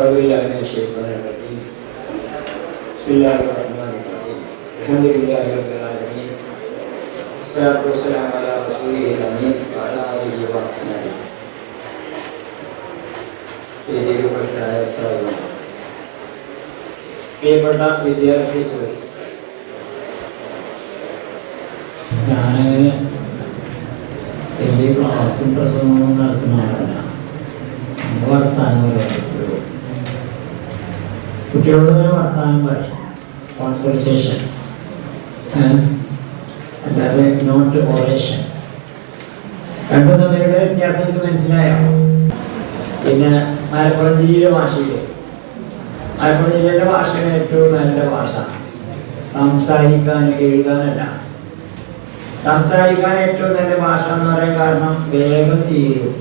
أعوذ بالله من الشيطان الرجيم بسم الله الرحمن الرحيم الحمد لله رب العالمين والصلاة والسلام على رسوله الأمين وعلى آله وصحبه പ്രിയപ്പെട്ട വിദ്യാർത്ഥി ചോദി ഞാനങ്ങനെ വലിയ ക്ലാസ്സും പ്രസംഗവും നടത്തുന്ന ആളല്ല. വർത്താനം കുട്ടികളോട് തന്നെ വർത്താനം പറയും, കോൺവെർസേഷൻ, അല്ലാതെ നോട്ട് ഓറേഷൻ. രണ്ടും തമ്മിലുള്ള വ്യത്യാസം എനിക്ക് മനസ്സിലായോ? പിന്നെ മലപ്പുറം ജില്ലയിലെ ഭാഷയിൽ, മലപ്പുറം ജില്ലയിലെ ഭാഷയാണ് ഏറ്റവും നല്ല ഭാഷ. സംസാരിക്കാൻ എഴുതാനല്ല, സംസാരിക്കാൻ ഏറ്റവും നല്ല ഭാഷ എന്ന് പറയാൻ കാരണം വേഗം തീരും,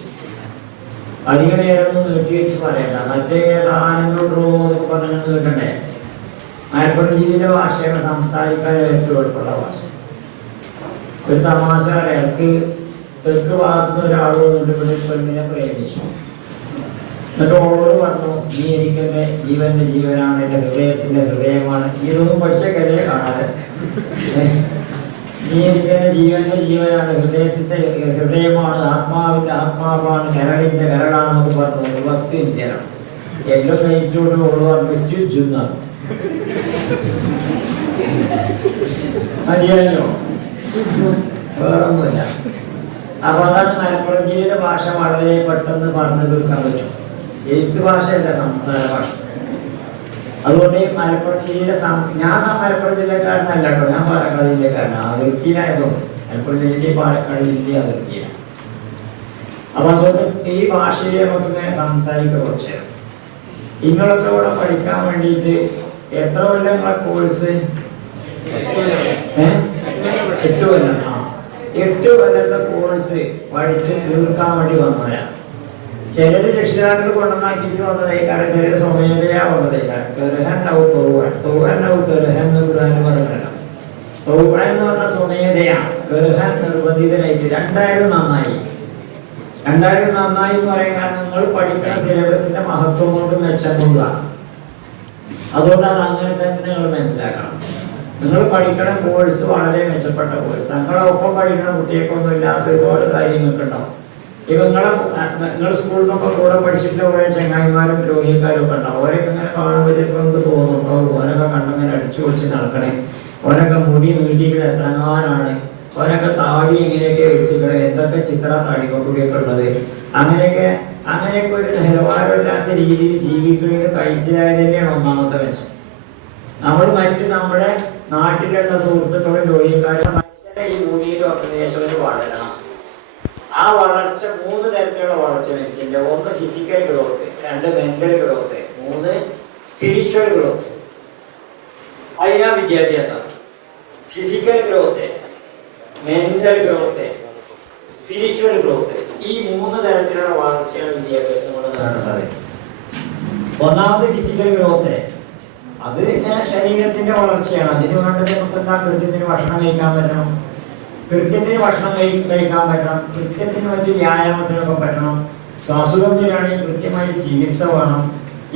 അധിക നേരമൊന്നും നീട്ടി വെച്ച് പറയണ്ട. മറ്റേ ഏതാനെന്നോട്ടോ എന്നൊക്കെ പറഞ്ഞു നീട്ടണ്ടേ. മലപ്പുറം ജില്ലയിലെ ഭാഷയാണ് സംസാരിക്കാൻ ഏറ്റവും എളുപ്പമുള്ള ഭാഷ. ഒരു തമാശ അയാൾക്ക് തെക്ക് ഭാഗത്തുനിന്ന് ഒരാൾ വന്നിട്ട് ഇവിടെ പെണ്ണിനെ പ്രേമിച്ചു. എന്നിട്ട് ഓളോട് പറഞ്ഞു, നീ എനിക്കെൻ്റെ ജീവന്റെ ജീവനാണ്, എൻ്റെ ഹൃദയത്തിൻ്റെ ഹൃദയമാണ്. ഇതൊന്നും പഠിച്ച കരയെ കാണാതെ, നീ എനിക്കെൻ്റെ ജീവന്റെ ജീവനാണ്, ഹൃദയത്തിന്റെ ഹൃദയമാണ്, ആത്മാവിന്റെ ആത്മാവാണ്, കരളിന്റെ കരളാണെന്നൊക്കെ പറഞ്ഞു. 10 ഇഞ്ചാണ് എല്ലാം കഴിച്ചോണ്ട് ഓള് പറഞ്ഞു ചുന്നാണ്. മതിയല്ലോ, വേറൊന്നുമില്ല. അപ്പൊ അതാണ് മലപ്പുറം ജില്ലയിലെ ഭാഷ. വളരെ പെട്ടെന്ന് പറഞ്ഞു തീർക്കാൻ പറ്റും. എഴുത്ത് ഭാഷയല്ല, സംസാര ഭാഷ. അതുകൊണ്ട് മലപ്പുറം ജില്ലയിലെ ഞാൻ മലപ്പുറം ജില്ലക്കാരനല്ല കേട്ടോ, ഞാൻ പാലക്കാട് ജില്ലക്കാരനാണ്. അതിർത്തിയിലായതുകൊണ്ട് മലപ്പുറം ജില്ലയിൽ പാലക്കാട് ജില്ല അതിർത്തിയിലാണ്. അപ്പൊ അതുകൊണ്ട് ഈ ഭാഷയെ നമുക്കിങ്ങനെ സംസാരിക്കുക കുറച്ച്. നിങ്ങളൊക്കെ ഇവിടെ പഠിക്കാൻ വേണ്ടിയിട്ട് എത്ര കൊല്ലം നിങ്ങളെ കോഴ്സ്? 8 കൊല്ലം. 8 കൊല്ലത്തെ കോഴ്സ് പഠിച്ച് തീർക്കാൻ വേണ്ടി വന്നവരാ. ചിലര് രക്ഷിതാക്കൾ കൊണ്ടുവന്നാക്കിയിട്ട് വന്നതേക്കാരം, ചിലര് സ്വമേധയാ വന്നതേക്കാരം. കെർഹണ്ടാവും തൊഴുഹണ്ടാവും കെർഹെന്ന് ഖുർആനിൽ പറഞ്ഞില്ല. തൊഴുഹ എന്ന് പറഞ്ഞാൽ സ്വമേധയാ, കെർഹൻ നിർബന്ധിതരായിട്ട്. 2000 നന്നായി. 2000 നന്നായി എന്ന് പറയാൻ കാരണം നിങ്ങൾ പഠിക്കുന്ന സിലബസിന്റെ മഹത്വം കൊണ്ട് മെച്ചം കൊണ്ടുപോകാം. അതുകൊണ്ടാണ് അങ്ങനെ തന്നെ നിങ്ങൾ മനസ്സിലാക്കണം. നിങ്ങൾ പഠിക്കുന്ന കോഴ്സ് വളരെ മെച്ചപ്പെട്ട കോഴ്സ്. നിങ്ങളൊപ്പം പഠിക്കുന്ന കുട്ടികൾക്കൊന്നും ഇല്ലാത്ത ഒരുപാട് കാര്യങ്ങൾക്ക് ഉണ്ടാവും. ഇപ്പൊ നിങ്ങൾ സ്കൂളിൽ നിന്നൊക്കെ കൂടെ പഠിച്ചിട്ട് കുറെ ചങ്ങായിമാരും രോഗിക്കാരും ഒക്കെ ഉണ്ടാവും. അവരൊക്കെ ഇങ്ങനെ കാണുമ്പോൾ ചിലപ്പോൾ നമുക്ക് തോന്നുന്നുണ്ടോ, ഓനൊക്കെ കണ്ടിങ്ങനെ അടിച്ചു പൊളിച്ച് നടക്കണേ, ഓനൊക്കെ മുടി നീട്ടിക്കിടെ എത്രങ്ങാനാണ്, ഓനൊക്കെ താടി എങ്ങനെയൊക്കെ വെച്ചിക്കണേ, എന്തൊക്കെ ചിത്ര താടിക്കൊടിയൊക്കെ ഉള്ളത്. അങ്ങനെയൊക്കെ ഒരു നിലവാരമില്ലാത്ത രീതിയിൽ ജീവിക്കുന്നതിന് കഴിച്ചാൽ തന്നെയാണ് ഒന്നാമത്തെ മെച്ചം. നമ്മൾ നമ്മുടെ നാട്ടിലുള്ള സുഹൃത്തുക്കളും രോഗിക്കാരും മനുഷ്യന്റെ ഈ ഭൂമിയിലും അപ്രദേശങ്ങളിലും വളരണം. ആ വളർച്ച 3 തരത്തിലുള്ള വളർച്ച മനുഷ്യന്റെ. 1 physical growth, 2 mental growth, 3 spiritual growth. അതിനാ വിദ്യാഭ്യാസം. Physical growth, mental growth, spiritual growth. ഈ 3 തരത്തിലുള്ള വളർച്ചയാണ് വിദ്യാഭ്യാസം കൊണ്ട് നേടുന്നത്. ഒന്നാമത് ഫിസിക്കൽ ഗ്രോത്ത്, അത് ശരീരത്തിന്റെ വളർച്ചയാണ്. അതിന് വേണ്ടത് നമുക്ക് എന്താ? കൃത്യത്തിന് ഭക്ഷണം കഴിക്കാൻ പറ്റണം, കൃത്യത്തിന് ഭക്ഷണം കഴിക്കാൻ പറ്റണം, കൃത്യത്തിന് മറ്റു വ്യായാമത്തിനൊക്കെ പറ്റണം, അസുഖം വരികയാണെങ്കിൽ കൃത്യമായി ചികിത്സ വേണം.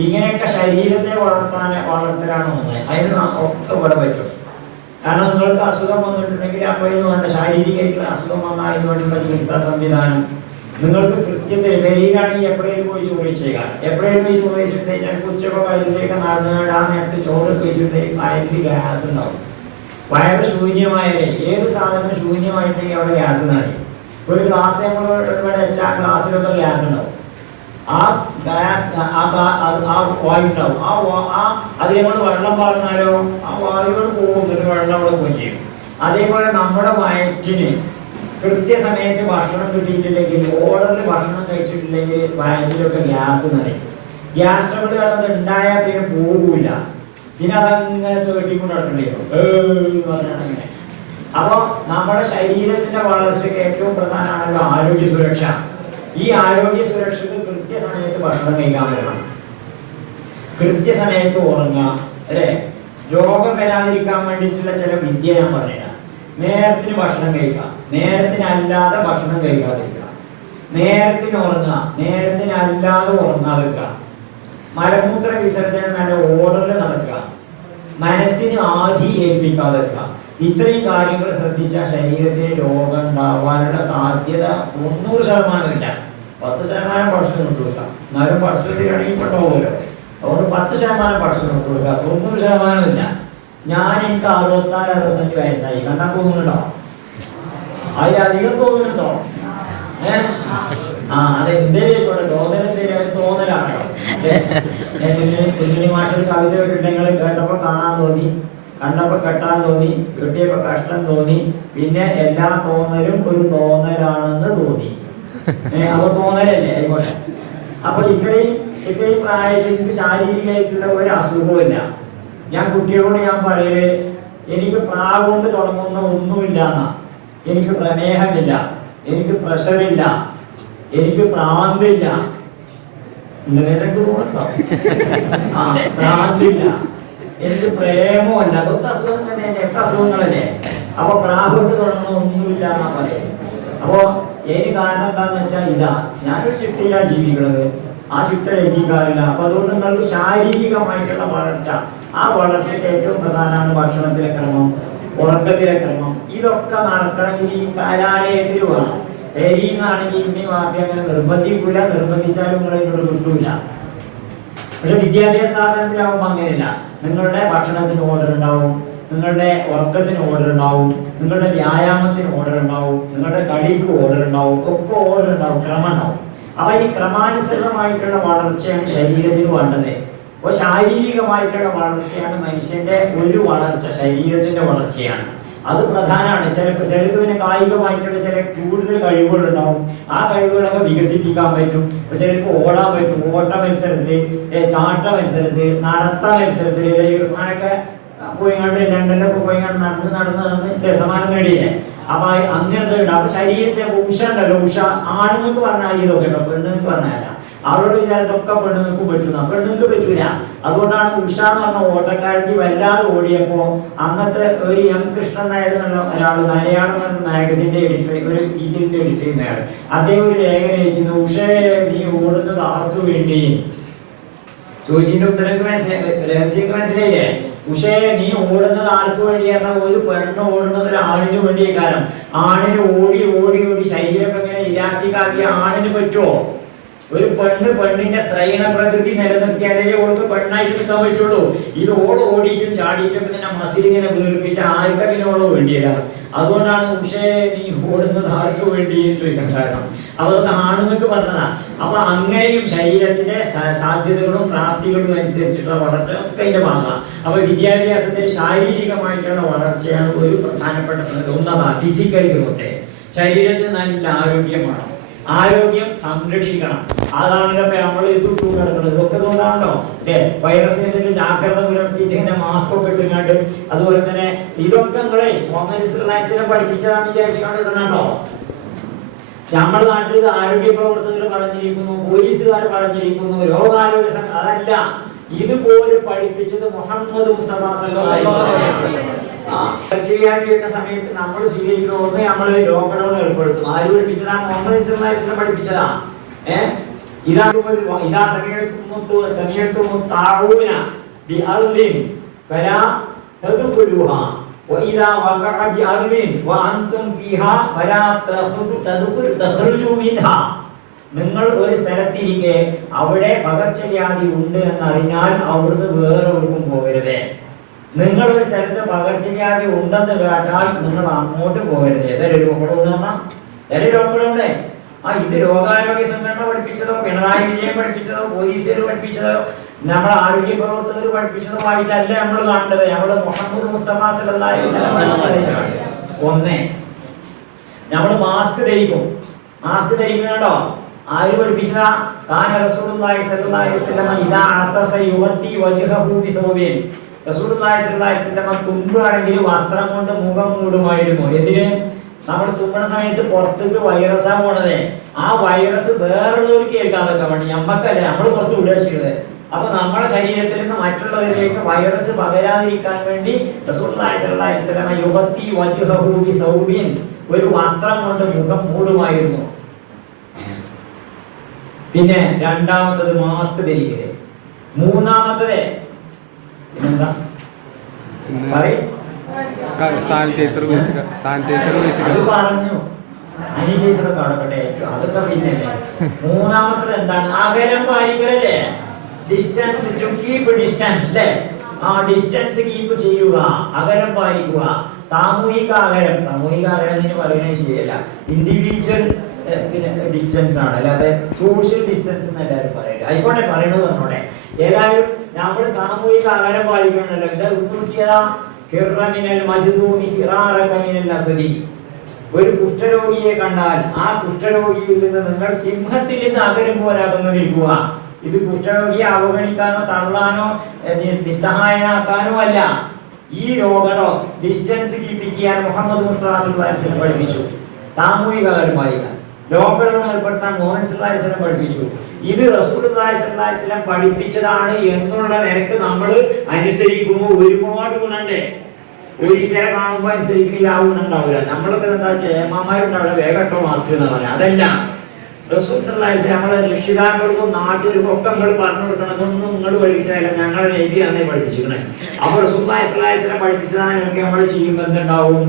ഇങ്ങനെയൊക്കെ ശരീരത്തെ വളർത്തലാണ് ഒന്ന്. അതിന് ഒക്കെ ഇവിടെ പറ്റും. കാരണം നിങ്ങൾക്ക് അസുഖം വന്നിട്ടുണ്ടെങ്കിൽ അപ്പോൾ ഇത് വേണ്ട, ശാരീരികമായിട്ടുള്ള അസുഖം വന്നാൽ അതിന് വേണ്ടിയുള്ള ചികിത്സാ സംവിധാനം. നിങ്ങൾക്ക് കൃത്യത്തിൽ വെളിയിലാണെങ്കിൽ എപ്പോഴേലും പോയി ചോറ് ചെയ്യാം. എപ്പോഴേലും പോയി ചോറ് കഴിച്ചിട്ടുണ്ടെങ്കിൽ ഉച്ചക്കോ വൈദ്യുതിയൊക്കെ നടന്നുകൊണ്ട് ആ നേരത്തെ ചോറ് കഴിച്ചിട്ടുണ്ടെങ്കിൽ വയറ്റിൽ ഗ്യാസ് ഉണ്ടാവും. വയറ് ശൂന്യമായാലേ, ഏത് സാധനം ശൂന്യമായിട്ടുണ്ടെങ്കിൽ അവിടെ ഗ്യാസ് നായി. ഒരു ഗ്ലാസ് നമ്മൾ ഇവിടെ വെച്ചാൽ ആ ഗ്ലാസ്സിലൊക്കെ ഗ്യാസ് ഉണ്ടാവും. ആ ഗ്യാസ് ആ വായു ഉണ്ടാവും. അതിൽ നമ്മൾ വെള്ളം പറഞ്ഞാലോ ആ വായുകൾ പോകും, ഒരു വെള്ളം അവിടെ പോയി ചെയ്യും. അതേപോലെ നമ്മുടെ വയറ്റിന് കൃത്യസമയത്ത് ഭക്ഷണം കിട്ടിയിട്ടില്ലെങ്കിൽ, ഓർഡറിൽ ഭക്ഷണം കഴിച്ചിട്ടില്ലെങ്കിൽ വയറ്റിലൊക്കെ ഗ്യാസ് നിറയും. ഗ്യാസ് ട്രബിൾ കാരണം ഉണ്ടായാൽ പിന്നെ പോകില്ല, പിന്നെ അതങ്ങനെ കേട്ടിക്കൊണ്ട് നടക്കേണ്ടി വരും അങ്ങനെ. അപ്പോൾ നമ്മുടെ ശരീരത്തിന്റെ വളർച്ചയ്ക്ക് ഏറ്റവും പ്രധാനമാണല്ലോ ആരോഗ്യ സുരക്ഷ. ഈ ആരോഗ്യ സുരക്ഷയ്ക്ക് കൃത്യസമയത്ത് ഭക്ഷണം കഴിക്കാൻ പറ്റണം, കൃത്യസമയത്ത് ഉറങ്ങുക, അല്ലേ? രോഗം വരാതിരിക്കാൻ വേണ്ടിയിട്ടുള്ള ചില വിദ്യ ഞാൻ പറഞ്ഞുതരാം. നേരത്തിന് ഭക്ഷണം കഴിക്കുക, നേരത്തിനല്ലാതെ ഭക്ഷണം കഴിക്കാതിരിക്കുക, നേരത്തിന് ഉറങ്ങുക, നേരത്തിനല്ലാതെ ഉറങ്ങാതിരിക്കുക. മലമൂത്ര വിസർജനം നല്ല ഓർഡറിൽ നടക്കുക, മനസ്സിന് ആധി ഏൽപ്പിക്കാതെ വെക്കുക. ഇത്രയും കാര്യങ്ങൾ ശ്രദ്ധിച്ചാൽ ശരീരത്തിന് രോഗം ഉണ്ടാവാനുള്ള സാധ്യത 90% ഇല്ല. 10% ഭക്ഷണം ഇട്ട് കൊടുക്കാം, എന്നാലും ഭക്ഷണത്തിലാണെങ്കിൽ പെട്ടുപോകുമല്ലോ. അതുകൊണ്ട് 10% ഭക്ഷണം ഇട്ട് കൊടുക്കുക, 90% ഇല്ല. എനിക്ക് 64-65 വയസ്സായി, കണ്ടാൽ തോന്നുന്നുണ്ടോ? അതിലധികം തോന്നുന്നുണ്ടോ? അത് എന്തേലും തോന്നലാണല്ലോ. കുഞ്ഞിനി മാഷ കവിത കേട്ടിട്ടുണ്ടെങ്കിൽ കേട്ടപ്പോ കാണാൻ തോന്നി, കണ്ടപ്പോ കെട്ടാൻ തോന്നി, കിട്ടിയപ്പോ കഷ്ടം തോന്നി, പിന്നെ എല്ലാ തോന്നലും ഒരു തോന്നലാണെന്ന് തോന്നി. അപ്പൊ തോന്നലല്ലേ ആയിക്കോട്ടെ. അപ്പൊ ഇത്രയും പ്രായത്തിൽ എനിക്ക് ശാരീരികമായിട്ടുള്ള ഒരു അസുഖമില്ല. ഞാൻ കുട്ടികളോട് പറയല്, എനിക്ക് പ്രാവ് കൊണ്ട് തുടങ്ങുന്ന ഒന്നുമില്ല എന്നാ. എനിക്ക് പ്രമേഹമില്ല, എനിക്ക് പ്രഷറില്ല, എനിക്ക് പ്രാന്തില്ല. പ്രാന്തില്ല, എനിക്ക് പ്രേമമല്ല. അതൊക്കെ അസുഖം തന്നെയല്ലേ, ഒക്കെ അസുഖങ്ങളല്ലേ. അപ്പൊ പ്രാവ് കൊണ്ട് തുടങ്ങുന്ന ഒന്നുമില്ല എന്നാ പറയുന്നത്. അപ്പോ ഏത് കാരണം എന്താന്ന് വെച്ചാൽ ഇതാ, ഞാനൊരു ചിട്ടയിലാണ് ജീവിക്കുന്നത്, ആ ചിട്ട ലംഘിക്കാറില്ല. അപ്പൊ അതുകൊണ്ട് നിങ്ങൾക്ക് ശാരീരികമായിട്ടുള്ള വളർച്ച, ആ വളർച്ചയ്ക്ക് ഏറ്റവും പ്രധാനമാണ് ഭക്ഷണത്തിലെ ക്രമം, ഉറക്കത്തിലെ ക്രമം. ഇതൊക്കെ നടക്കണമെങ്കിൽ ഈ കലാലയത്തിൽ വേണം. പേരിന്നാണെങ്കിൽ ഇനി വാപ്പി അങ്ങനെ നിർബന്ധിക്കൂല, നിർബന്ധിച്ചാലും നിങ്ങൾ ഇങ്ങോട്ട് കിട്ടൂല. പക്ഷെ വിദ്യാഭ്യാസ സ്ഥാപനത്തിലാവുമ്പോൾ അങ്ങനെയല്ല. നിങ്ങളുടെ ഭക്ഷണത്തിന് ഓർഡർ ഉണ്ടാവും, നിങ്ങളുടെ ഉറക്കത്തിന് ഓർഡർ ഉണ്ടാവും, നിങ്ങളുടെ വ്യായാമത്തിന് ഓർഡർ ഉണ്ടാവും, നിങ്ങളുടെ കളിക്ക് ഓർഡർ ഉണ്ടാവും, ഒക്കെ ഓർഡർ ഉണ്ടാവും, ക്രമം ഉണ്ടാവും. അപ്പൊ ഈ ക്രമാനുസൃതമായിട്ടുള്ള വളർച്ചയാണ് ശരീരത്തിന് വേണ്ടത്. അപ്പോൾ ശാരീരികമായിട്ടുള്ള വളർച്ചയാണ് മനുഷ്യന്റെ ഒരു വളർച്ച, ശരീരത്തിന്റെ വളർച്ചയാണ്. അത് പ്രധാനമാണ്. ചിലർക്ക് പിന്നെ കായികമായിട്ടുള്ള ചില കൂടുതൽ കഴിവുകളുണ്ടാവും, ആ കഴിവുകളൊക്കെ വികസിപ്പിക്കാൻ പറ്റും. ചിലർക്ക് ഓടാൻ പറ്റും, ഓട്ട മത്സരത്തില്, ചാട്ട മത്സരത്തില്, നടത്ത മത്സരത്തില്, ഇർഫാനൊക്കെ പോയിങ്ങാണ്ട് ലണ്ടനിലൊക്കെ പോയിങ്ങാണ്ട് നടന്ന് സമ്മാനം നേടിയില്ലേ. അപ്പൊ അങ്ങനത്തെ ഉണ്ട്. അപ്പൊ ശരീരത്തെ ഉഷ ഉണ്ടല്ലോ, ഉഷ ആണുങ്ങൾക്ക് പറഞ്ഞാൽ ഇതൊക്കെ കേട്ടോ, പെണ്ണുങ്ങൾക്ക് പറഞ്ഞല്ല. അവരോട് വിചാരത്തൊക്കെ പെണ്ണുങ്ങൾക്ക് പറ്റുന്ന, പെണ്ണുങ്ങൾക്ക് പറ്റൂല. അതുകൊണ്ടാണ് ഉഷ എന്ന് പറഞ്ഞ ഓട്ടക്കാരത്തി വല്ലാതെ ഓടിയപ്പോ അന്നത്തെ ഒരു എം കൃഷ്ണൻ നായർ എന്നുള്ള ഒരാൾ, മലയാളം എന്ന മാഗസിന്റെ എഡിറ്റർ, ഒരു ഇതിന്റെ എഡിറ്റർ ചെയ്യുന്നയാൾ, അദ്ദേഹം ഒരു ലേഖനം എഴുതുന്നു, ഉഷേ നീ ഓടുന്നത് ആർക്ക് വേണ്ടി? ചോദിച്ചിന്റെ ഉത്തരക്ക് രഹസ്യമൊക്കെ മനസ്സിലായില്ലേ? ഉഷേ നീ ഓടുന്നത് ആർക്ക് വേണ്ടി? പറഞ്ഞാൽ ഒരു പെണ്ണ് ഓടുന്നത് ഒരു ആണിന് വേണ്ടിയ കാലം. ആണിന് ഓടി ഓടി ഓടി ശരീരം എങ്ങനെ ഇലാസ്റ്റിക്കാക്കിയ ആണിന് പറ്റുമോ? ഒരു പെണ്ണിന്റെ സ്ത്രൈണ പ്രകൃതി നിലനിർത്തിയാലേ ഓൾക്ക് പെണ്ണായിട്ട് നിൽക്കാൻ പറ്റുള്ളൂ. ഇത് ഓടിയിട്ടും ചാടിയിട്ടും പിന്നെ മസിലിങ്ങനെ വീർപ്പിച്ച ആർക്കും ഓളോ വേണ്ടിയില്ല. അതുകൊണ്ടാണ് ഉഷേ നീ ഓടുന്നത് ആർക്ക് വേണ്ടി ചോദിക്കാൻ കാരണം. അതൊക്കെ ആണുങ്ങൾക്ക് പറഞ്ഞതാ. അപ്പൊ അങ്ങനെയും ശരീരത്തിന്റെ സാധ്യതകളും പ്രാപ്തികളും അനുസരിച്ചിട്ടുള്ള വളർച്ച ഒക്കെ ഇതിന്റെ ഭാഗമാണ്. അപ്പൊ വിദ്യാഭ്യാസത്തിൽ ശാരീരികമായിട്ടുള്ള വളർച്ചയാണ് ഒരു പ്രധാനപ്പെട്ട ഒന്നതാ ഫിസിക്കൽ ഗ്രോത്ത്. ശരീരത്തിന് നല്ല ആരോഗ്യം വേണം, ആരോഗ്യം സംരക്ഷിക്കണം. അതാണല്ലോ നമ്മൾ ഇതുട്ടു കിടക്കുന്നത്. ഇതൊക്കെ കൊണ്ടാണല്ലോ അല്ലേ വൈറസിനെ ജാഗ്രത പുലർത്തിയിട്ട് ഇങ്ങനെ മാസ്ക് ഒക്കെ ഇട്ടുങ്ങാണ്ട്. അതുപോലെ തന്നെ ഇതൊക്കെ നിങ്ങളെ മുഹമ്മദ് പഠിപ്പിച്ചതാണെന്ന് വിചാരിച്ചുകൊണ്ടിരുന്നോ? നമ്മുടെ നാട്ടിൽ ഇത് ആരോഗ്യ പ്രവർത്തകർ പറഞ്ഞിരിക്കുന്നു, പോലീസുകാർ പറഞ്ഞിരിക്കുന്നു, രോഗാരോഗ്യ സംഘം, അതല്ല. ഇതുപോലെ പഠിപ്പിച്ചത് മുഹമ്മദ് മുസ്തഫ സല്ലല്ലാഹു അലൈഹി വസല്ലം. ചെയ്യാൻ കഴിയുന്ന സമയത്ത് നമ്മൾ സ്വീകരിക്കുന്ന ഒന്ന് നമ്മൾ ലോക്ക്ഡൌൺ ഏർപ്പെടുത്തും. ആര് പഠിപ്പിച്ചതാ? മുഹമ്മദ് സല്ലല്ലാഹു അലൈഹി വസല്ലം പഠിപ്പിച്ചതാ. ഇതാ സമയത്തും താഊന ബിഅർളിൻ ഫലാ തദ്ഖുലുഹാ വഇദാ വഖഅ ബിഅർളിൻ വഅൻതും ഫീഹാ ഫലാ തഖ്റുജു മിൻഹാ. നിങ്ങൾ ഒരു സ്ഥലത്തിരിക്കെ അവിടെ പകർച്ചവ്യാധി ഉണ്ട് എന്നറിഞ്ഞാൽ അവിടുന്ന് വേറെ എവിടേക്കും പോകരുത്. നിങ്ങൾ ഒരു സ്ഥലത്ത് പകർച്ചവ്യാധി ഉണ്ടെന്ന് കേട്ടാൽ നിങ്ങൾ അങ്ങോട്ട് പോകരുത്. ഏതൊരു ലോക്ക്ഡൌൺ ഇത് രോഗാരോഗ്യ സംഘടന പഠിപ്പിച്ചതോ പിണറായി വിജയൻ പഠിപ്പിച്ചതോ പോലീസുകാർ പഠിപ്പിച്ചതോ നമ്മുടെ ആരോഗ്യ പ്രവർത്തകർ പഠിപ്പിച്ചതോ ആയിട്ടല്ല നമ്മൾ കാണേണ്ടത്. നമ്മള് മുഹമ്മദ് മുസ്തഫ സല്ലല്ലാഹു അലൈഹി വസല്ലം. ഒന്ന്, നമ്മൾ മാസ്ക് ധരിക്കും. മാസ്ക് ധരിക്കുന്നുണ്ടോ? ആര് പഠിപ്പിച്ചതാ? കാന റസൂലുള്ളാഹി സ്വല്ലല്ലാഹു അലൈഹി വസല്ലം ഇദാ അതസ യുവത്തി വജ്ഹഹു ബിസൗബിൻ. റസൂലുള്ളാഹി സ്വല്ലല്ലാഹു അലൈഹി വസല്ലം തുമ്പാണെങ്കിൽ വസ്ത്രം കൊണ്ട് മുഖം മൂടുമായിരുന്നു. എന്തിന്? നമ്മൾ തുമ്പണ സമയത്ത് പുറത്തേക്ക് വൈറസാ പോണത്. ആ വൈറസ് വേറുള്ളവർക്ക് ഏൽക്കാതൊക്കെ വേണ്ടി, നമ്മക്കല്ലേ, നമ്മൾ പുറത്ത് വിടുക ചെയ്തത്. അപ്പൊ നമ്മുടെ ശരീരത്തിൽ നിന്ന് മറ്റുള്ളവരിലേക്ക് വൈറസ് പകരാതിരിക്കാൻ വേണ്ടി റസൂലുള്ളാഹി സ്വല്ലല്ലാഹു അലൈഹി വസല്ലം യുവത്തി വജ്ഹഹു ബിസൗബിൻ, ഒരു വസ്ത്രം കൊണ്ട് മുഖം മൂടുമായിരുന്നു. പിന്നെ രണ്ടാമത്തത് മാസ്ക് ധരിക്കല്. മൂന്നാമത്തത് പിന്നെന്താ സാനിറ്റൈസർ പറഞ്ഞു. സാനിറ്റൈസറൊക്കെ അടക്കട്ടെ, അതൊക്കെ പിന്നല്ലേ. മൂന്നാമത്തത് എന്താണ്? അകലം പാലിക്കലല്ലേ? ഡിസ്റ്റൻസ്, ടു കീപ് ഡിസ്റ്റൻസ് അല്ലേ? ആ ഡിസ്റ്റൻസ് കീപ്പ് ചെയ്യുക, അകലം പാലിക്കുക. സാമൂഹിക അകലം എന്ന് പറയുന്നത് ശരിയല്ല, ഇൻഡിവിജ്വൽ ഡിസ്റ്റൻസ് ആണ്, അല്ലാതെ സോഷ്യൽ ഡിസ്റ്റൻസ് എന്ന് എല്ലാവരും പറയുന്നത്. ആയിക്കോട്ടെ, പറയണത് പറഞ്ഞോട്ടെ. ഏതായാലും നമ്മൾ സാമൂഹിക അകലം പാലിക്കണമല്ലോ. ഇത് നോക്കിയതാ, ഒരു കുഷ്ഠരോഗിയെ കണ്ടാൽ ആ കുഷ്ഠരോഗിയിൽ നിന്ന് നിങ്ങൾ സിംഹത്തിൽ നിന്ന് അകലും പോരാകുന്നു നിൽക്കുക. ഇത് കുഷ്ഠരോഗിയെ അവഗണിക്കാനോ തള്ളാനോ നിസ്സഹായനാക്കാനോ അല്ല. ഈ രോഗനോ ഡിസ്റ്റൻസ് കീപ്പ് ചെയ്യാൻ മുഹമ്മദ് മുസ്തഫ സല്ലല്ലാഹു അലൈഹി വസല്ലം പഠിപ്പിച്ചു. സാമൂഹിക അകലം പാലിക്കാൻ ലോകങ്ങളെ ഏർപ്പെടുത്താൻ മുഹമ്മദ് സല്ലല്ലാഹു അലൈഹി വസല്ലം പഠിപ്പിച്ചു. ഇത് റസൂലുള്ളാഹി സ്വല്ലല്ലാഹു അലൈഹി വസല്ലം പഠിപ്പിച്ചതാണ് എന്നുള്ള നിലക്ക് നമ്മൾ അനുസരിക്കുമ്പോൾ ഒരുപാട് ഗുണമുണ്ട്. പോലീസുകാരെ കാണുമ്പോൾ അനുസരിക്കുന്ന ആ ഗുണം ഉണ്ടാവില്ല. നമ്മളൊക്കെ എന്താ ചേമാന്മാരുണ്ടാവില്ല, വേഗട്ടോ മാസ്ക് എന്ന് പറയാം. അതല്ല, റസൂൽ സല്ലല്ലാഹു അലൈഹി വസല്ലം നമ്മളെ രക്ഷിതാക്കൾക്കും നാട്ടിലും ഒക്കെ നമ്മൾ പറഞ്ഞു കൊടുക്കണതൊന്നും നിങ്ങൾ പഠിപ്പിച്ചതല്ല, ഞങ്ങളെ നബിയാണ് പഠിപ്പിച്ചിരിക്കണേ. അപ്പോൾ റസൂലുള്ളാഹി സ്വല്ലല്ലാഹു അലൈഹി വസല്ലം പഠിപ്പിച്ചതാണെങ്കിൽ നമ്മൾ ചെയ്യുമ്പോൾ എന്തുണ്ടാവും?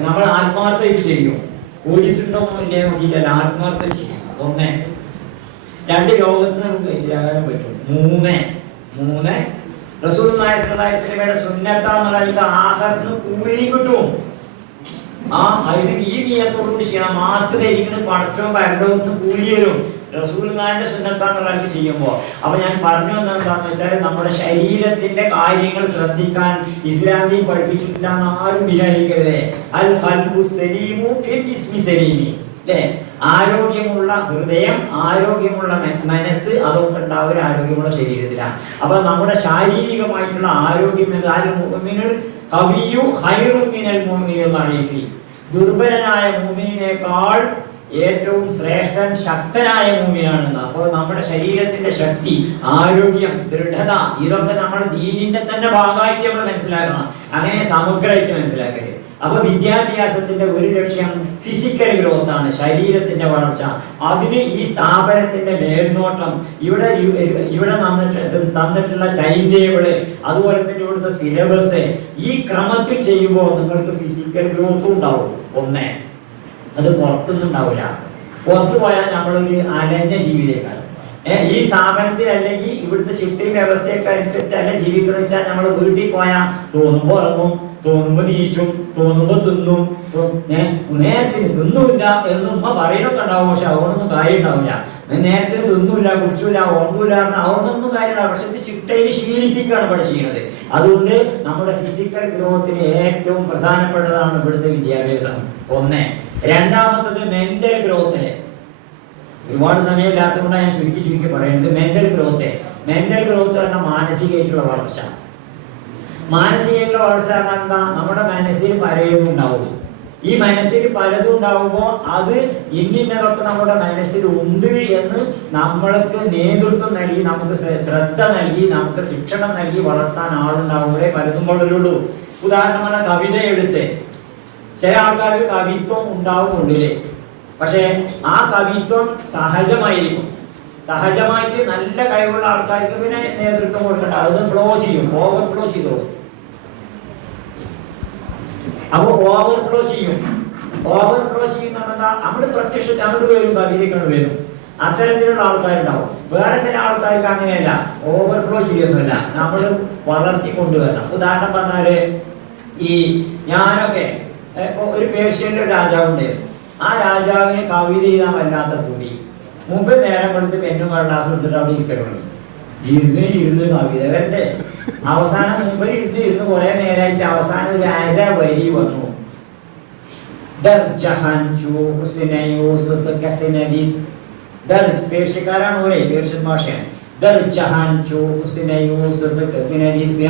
നമ്മൾ ആത്മാർത്ഥമായിട്ട് ചെയ്യും. പോലീസ് ഉണ്ടോന്നും ഇല്ലേ നോക്കിയില്ല, ആത്മാർത്ഥം ചെയ്യും. 1 2 ലോകത്ത് നമുക്ക് വെച്ചാകാനും പറ്റും. 3 റസൂലുള്ളാഹി സ്വല്ലല്ലാഹു അലൈഹി വസല്ലമയുടെ സുന്നത്താന്ന് പറയുന്നത് ആഖിറന് കൂലി കിട്ടും. അതിന് ഈ നിയത്തോടുകൂടി ചെയ്യണം. മാസ്ക് ധരിക്കുന്നത് പടച്ചോ വരണ്ടോന്ന് കൂലി വരും. റസൂലുള്ളാഹിന്റെ സുന്നത്താന്ന് പറയുന്നത് ചെയ്യുമ്പോൾ. അപ്പൊ ഞാൻ പറഞ്ഞു എന്താന്ന് വെച്ചാൽ നമ്മുടെ ശരീരത്തിന്റെ കാര്യങ്ങൾ ശ്രദ്ധിക്കാൻ ഇസ്ലാമിൽ പഠിപ്പിച്ചിട്ടില്ല എന്ന് ആരും വിചാരിക്കരുത്. അൽ ഖൽബു സലീമു ഫിൽ ജിസ്മി സലീമി അല്ലേ? ആരോഗ്യമുള്ള ഹൃദയം, ആരോഗ്യമുള്ള മനസ്സ്, അതൊക്കെ ഉണ്ടാവുക ആരോഗ്യമുള്ള ശരീരത്തിലാണ്. അപ്പൊ നമ്മുടെ ശാരീരികമായിട്ടുള്ള ആരോഗ്യം ദുർബലനായ മുഅ്മിനേക്കാൾ ഏറ്റവും ശ്രേഷ്ഠൻ ശക്തനായ മുഅ്മിനാണെന്ന്. അപ്പോൾ നമ്മുടെ ശരീരത്തിന്റെ ശക്തി, ആരോഗ്യം, ദൃഢത, ഇതൊക്കെ നമ്മുടെ ദീനിന്റെ തന്നെ ഭാഗമായിട്ട് നമ്മൾ മനസ്സിലാക്കണം. അങ്ങനെ സമഗ്രമായിട്ട് മനസ്സിലാക്കരുത്. അപ്പൊ വിദ്യാഭ്യാസത്തിന്റെ ഒരു ലക്ഷ്യം ഫിസിക്കൽ ഗ്രോത്ത് ആണ്, ശരീരത്തിന്റെ വളർച്ച. അതിന് ഈ സ്ഥാപനത്തിന്റെ മേൽനോട്ടം, ഇവിടെ തന്നിട്ടുള്ള ടൈം ടേബിള്, അതുപോലെ തന്നെ ഇവിടുത്തെ സിലബസ്, ഈ ക്രമത്തിൽ ചെയ്യുമ്പോൾ നിങ്ങൾക്ക് ഫിസിക്കൽ ഗ്രോത്തും ഉണ്ടാവും. 1 അത് പുറത്തൊന്നും ഉണ്ടാവില്ല. പുറത്തു പോയാൽ നമ്മളൊരു അലഞ്ഞ ജീവിതേക്കാണ്. ഈ സ്ഥാപനത്തിൽ അല്ലെങ്കിൽ ഇവിടുത്തെ ഷിഫ്റ്റിംഗ് വ്യവസ്ഥയൊക്കെ അനുസരിച്ചല്ല ജീവിക്കണം വെച്ചാൽ നമ്മൾ വീട്ടിൽ പോയാൽ തോന്നുമ്പോ ഉറങ്ങും, തോന്നുമ്പോ നീച്ചും, തോന്നുമ്പോ തിന്നും, നേരത്തിന് തിന്നൂല്ല എന്ന് ഉമ്മ പറയുന്നൊക്കെ ഉണ്ടാവും. പക്ഷെ അതുകൊണ്ടൊന്നും കാര്യം ഉണ്ടാവില്ല. നേരത്തിന് തിന്നൂല്ല, കുടിച്ചില്ല, ഉറങ്ങൂല, അതുകൊണ്ടൊന്നും കാര്യമുണ്ടാവും. പക്ഷെ ഇത് ചിട്ടയിൽ ശീലിപ്പിക്കുകയാണ് ഇവിടെ ചെയ്യുന്നത്. അതുകൊണ്ട് നമ്മുടെ ഫിസിക്കൽ ഗ്രോത്തിന് ഏറ്റവും പ്രധാനപ്പെട്ടതാണ് ഇവിടുത്തെ വിദ്യാഭ്യാസം. 1. രണ്ടാമത്തത് മെന്റൽ ഗ്രോത്ത്. ഒരുപാട് സമയമില്ലാത്തതുകൊണ്ടാണ് ഞാൻ ചുരുക്കി പറയുന്നത്. മെന്റൽ ഗ്രോത്ത് പറഞ്ഞാൽ മാനസികമായിട്ടുള്ള വളർച്ച. മാനസികമായിട്ടുള്ള വളർച്ച എന്താ? നമ്മുടെ മനസ്സിൽ പലതും ഉണ്ടാവും. ഈ മനസ്സിൽ പലതും ഉണ്ടാവുമ്പോൾ അത് ഇന്നതൊക്കെ നമ്മുടെ മനസ്സിൽ ഉണ്ട് എന്ന് നമ്മൾക്ക് നേതൃത്വം നൽകി, നമുക്ക് ശ്രദ്ധ നൽകി, നമുക്ക് ശിക്ഷണം നൽകി വളർത്താൻ ആളുണ്ടാവുമ്പോഴേ പലതും വളരുള്ളൂ. ഉദാഹരണമാണ് കവിത എഴുത്ത്. ചില ആൾക്കാർക്ക് കവിത്വം ഉണ്ടാവും ഉള്ളില്, പക്ഷെ ആ കവിത്വം സഹജമായിരിക്കും. സഹജമായിട്ട് നല്ല കഴിവുള്ള ആൾക്കാർക്ക് പിന്നെ നേതൃത്വം കൊടുക്കണ്ട, അത് ഫ്ലോ ചെയ്യും, ഓവർഫ്ലോ ചെയ്തോളും. അപ്പൊ ഓവർഫ്ലോ ചെയ്യുന്ന നമ്മൾ പ്രത്യക്ഷത്തിൽ അങ്ങോട്ട് വരും, കവിതയ്ക്കാണ് വരും. അത്തരത്തിലുള്ള ആൾക്കാരുണ്ടാവും. വേറെ ചില ആൾക്കാർക്ക് അങ്ങനെയല്ല, ഓവർഫ്ലോ ചെയ്യുന്നില്ല, നമ്മൾ വളർത്തി കൊണ്ടുവരണം. ഉദാഹരണം പറഞ്ഞാല് ഈ ഞാനൊക്കെ ഒരു പേർഷ്യന്റെ രാജാവുണ്ട്. ആ രാജാവിന് കവിത എഴുതാൻ വല്ലാത്ത കൂടി. മുമ്പ് നേരം കൊടുത്ത് പെന്നും കടലാസ് എടുത്തിട്ട് അവിടെ ഇരിക്കലുണ്ട്. ഇരുന്ന് കവിത വരണ്ടേ. അവസാനം മുമ്പിൽ ഇരുന്ന് കുറെ നേരമായിട്ട് അവസാനം ഒരു 1/2 വരി വന്നു. പേർഷ്യക്കാരാണ് ഓരേ, പേർഷ്യൻ ഭാഷയാണ്.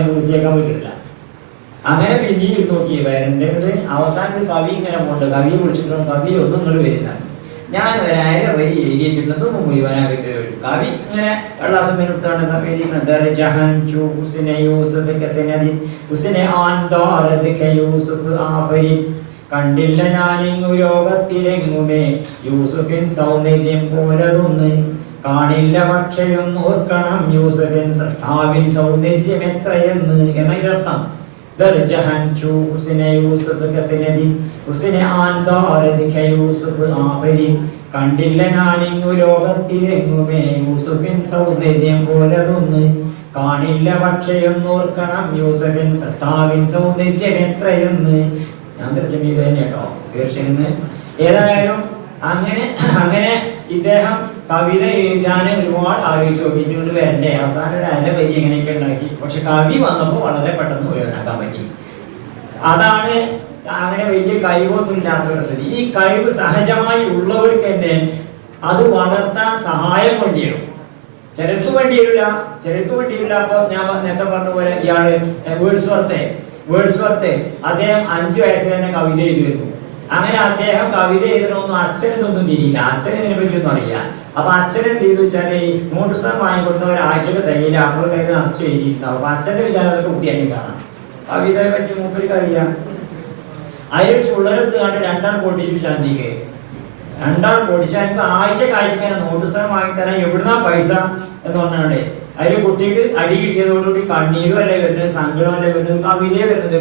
പൂർത്തിയാക്കാൻ പറ്റില്ല. അങ്ങനെ പിന്നീട് നോക്കി വരേണ്ടത് അവസാനം കവി ഇങ്ങനെ പോണ്ട്. കവിയെ വിളിച്ചിട്ടുണ്ടോ? കവി ഒന്നും ഇങ്ങോട്ട് വരുന്ന. ഞാൻ 1/2 വരി എഴുതി വെച്ചിട്ടുണ്ടെന്ന് മുഴുവനാക്കിട്ട് വരും. കവി ഇങ്ങനെ കടലാസം എടുത്താണ് കണ്ടില്ല ഞാനിങ്ങു ലോകത്തിലെങ്ങുമേ യൂസുഫിൻ സൗന്ദര്യം പോലതൊന്ന് കാണില്ല പക്ഷയൊന്നോർക്കണം യൂസഫിൻ സൃഷ്ടാവിൻ സൗന്ദര്യം എത്രയെന്ന് എന്നതിനർത്ഥം ദർജഹൻ ചൂ ഹുസ്നെ യൂസഫ് കസിനദി ഹുസ്നെ ആൻദാരദിക യൂസഫ് ആഫരി കണ്ടില്ല ഞാനിങ്ങു ലോകത്തിലെങ്ങുമേ യൂസഫിൻ സൗന്ദര്യം പോലതൊന്ന് കാണില്ല പക്ഷയൊന്നോർക്കണം യൂസഫിൻ സൃഷ്ടാവിൻ സൗന്ദര്യം എത്രയെന്ന്. ഞാൻ തർജ്ജമ ചെയ്ത് തന്നെ കേട്ടോ തീർച്ചയായും. ഏതായാലും അങ്ങനെ ഇദ്ദേഹം കവിത എഴുതാൻ ഒരുപാട് ആലോചിച്ചു. പിന്നീട് വരണ്ടേ അവസാനം അതിന്റെ വരി എങ്ങനെയൊക്കെ ഉണ്ടാക്കി. പക്ഷെ കവി വന്നപ്പോൾ വളരെ പെട്ടെന്ന് മുഴുവനാക്കാൻ പറ്റി. അതാണ് അങ്ങനെ വലിയ കഴിവൊന്നും ഇല്ലാത്തൊരു സ്ഥിതി. ഈ കഴിവ് സഹജമായി ഉള്ളവർക്ക് തന്നെ അത് വളർത്താൻ സഹായം വേണ്ടിയിരുന്നു. ചിലർക്ക് വേണ്ടിയില്ല. അപ്പൊ ഞാൻ നേരത്തെ പറഞ്ഞ പോലെ ഇയാള് വേർഡ്സ്വർത്ത് അദ്ദേഹം 5 വയസ്സിൽ തന്നെ കവിത എഴുതിയിരുന്നു. അങ്ങനെ അദ്ദേഹം കവിത എഴുതണമെന്നും അച്ഛനൊന്നും തിരിയില്ല. അച്ഛനെ ഇതിനെ പറ്റിയൊന്നും അറിയില്ല. അപ്പൊ അച്ഛൻ എന്ത് ചെയ്തു വെച്ചാൽ നോട്ട് പുസ്തകം വാങ്ങിക്കൊടുത്ത ഒരാഴ്ചക്ക് തയ്യില്ല. അപ്പോൾ കയ്യിൽ നിറച്ച് എഴുതിയിട്ടുണ്ടാവും. അപ്പൊ അച്ഛന്റെ വിചാരം അതൊക്കെ കുട്ടിയാക്കി കാണാം. കവിതയെ പറ്റി മൂപ്പർക്ക് അറിയാം. അതിൽ ചുള്ളരെടുത്ത് കണ്ട് 2 പൊട്ടിച്ചു ശാന്തിക്ക് 2 പൊടിച്ചാൽ എനിക്ക് ആഴ്ചക്ക് നോട്ട് പുസ്തകം വാങ്ങിത്തരാൻ എവിടുന്നാ പൈസ എന്ന് പറഞ്ഞാണ്ട് അതിൽ കുട്ടിക്ക് അടി കിട്ടിയതോടുകൂടി കണ്ണീരും അല്ലേ വരുന്നത്, സങ്കടം അല്ലേ വരുന്നത്, കവിതയെ വരുന്നത്.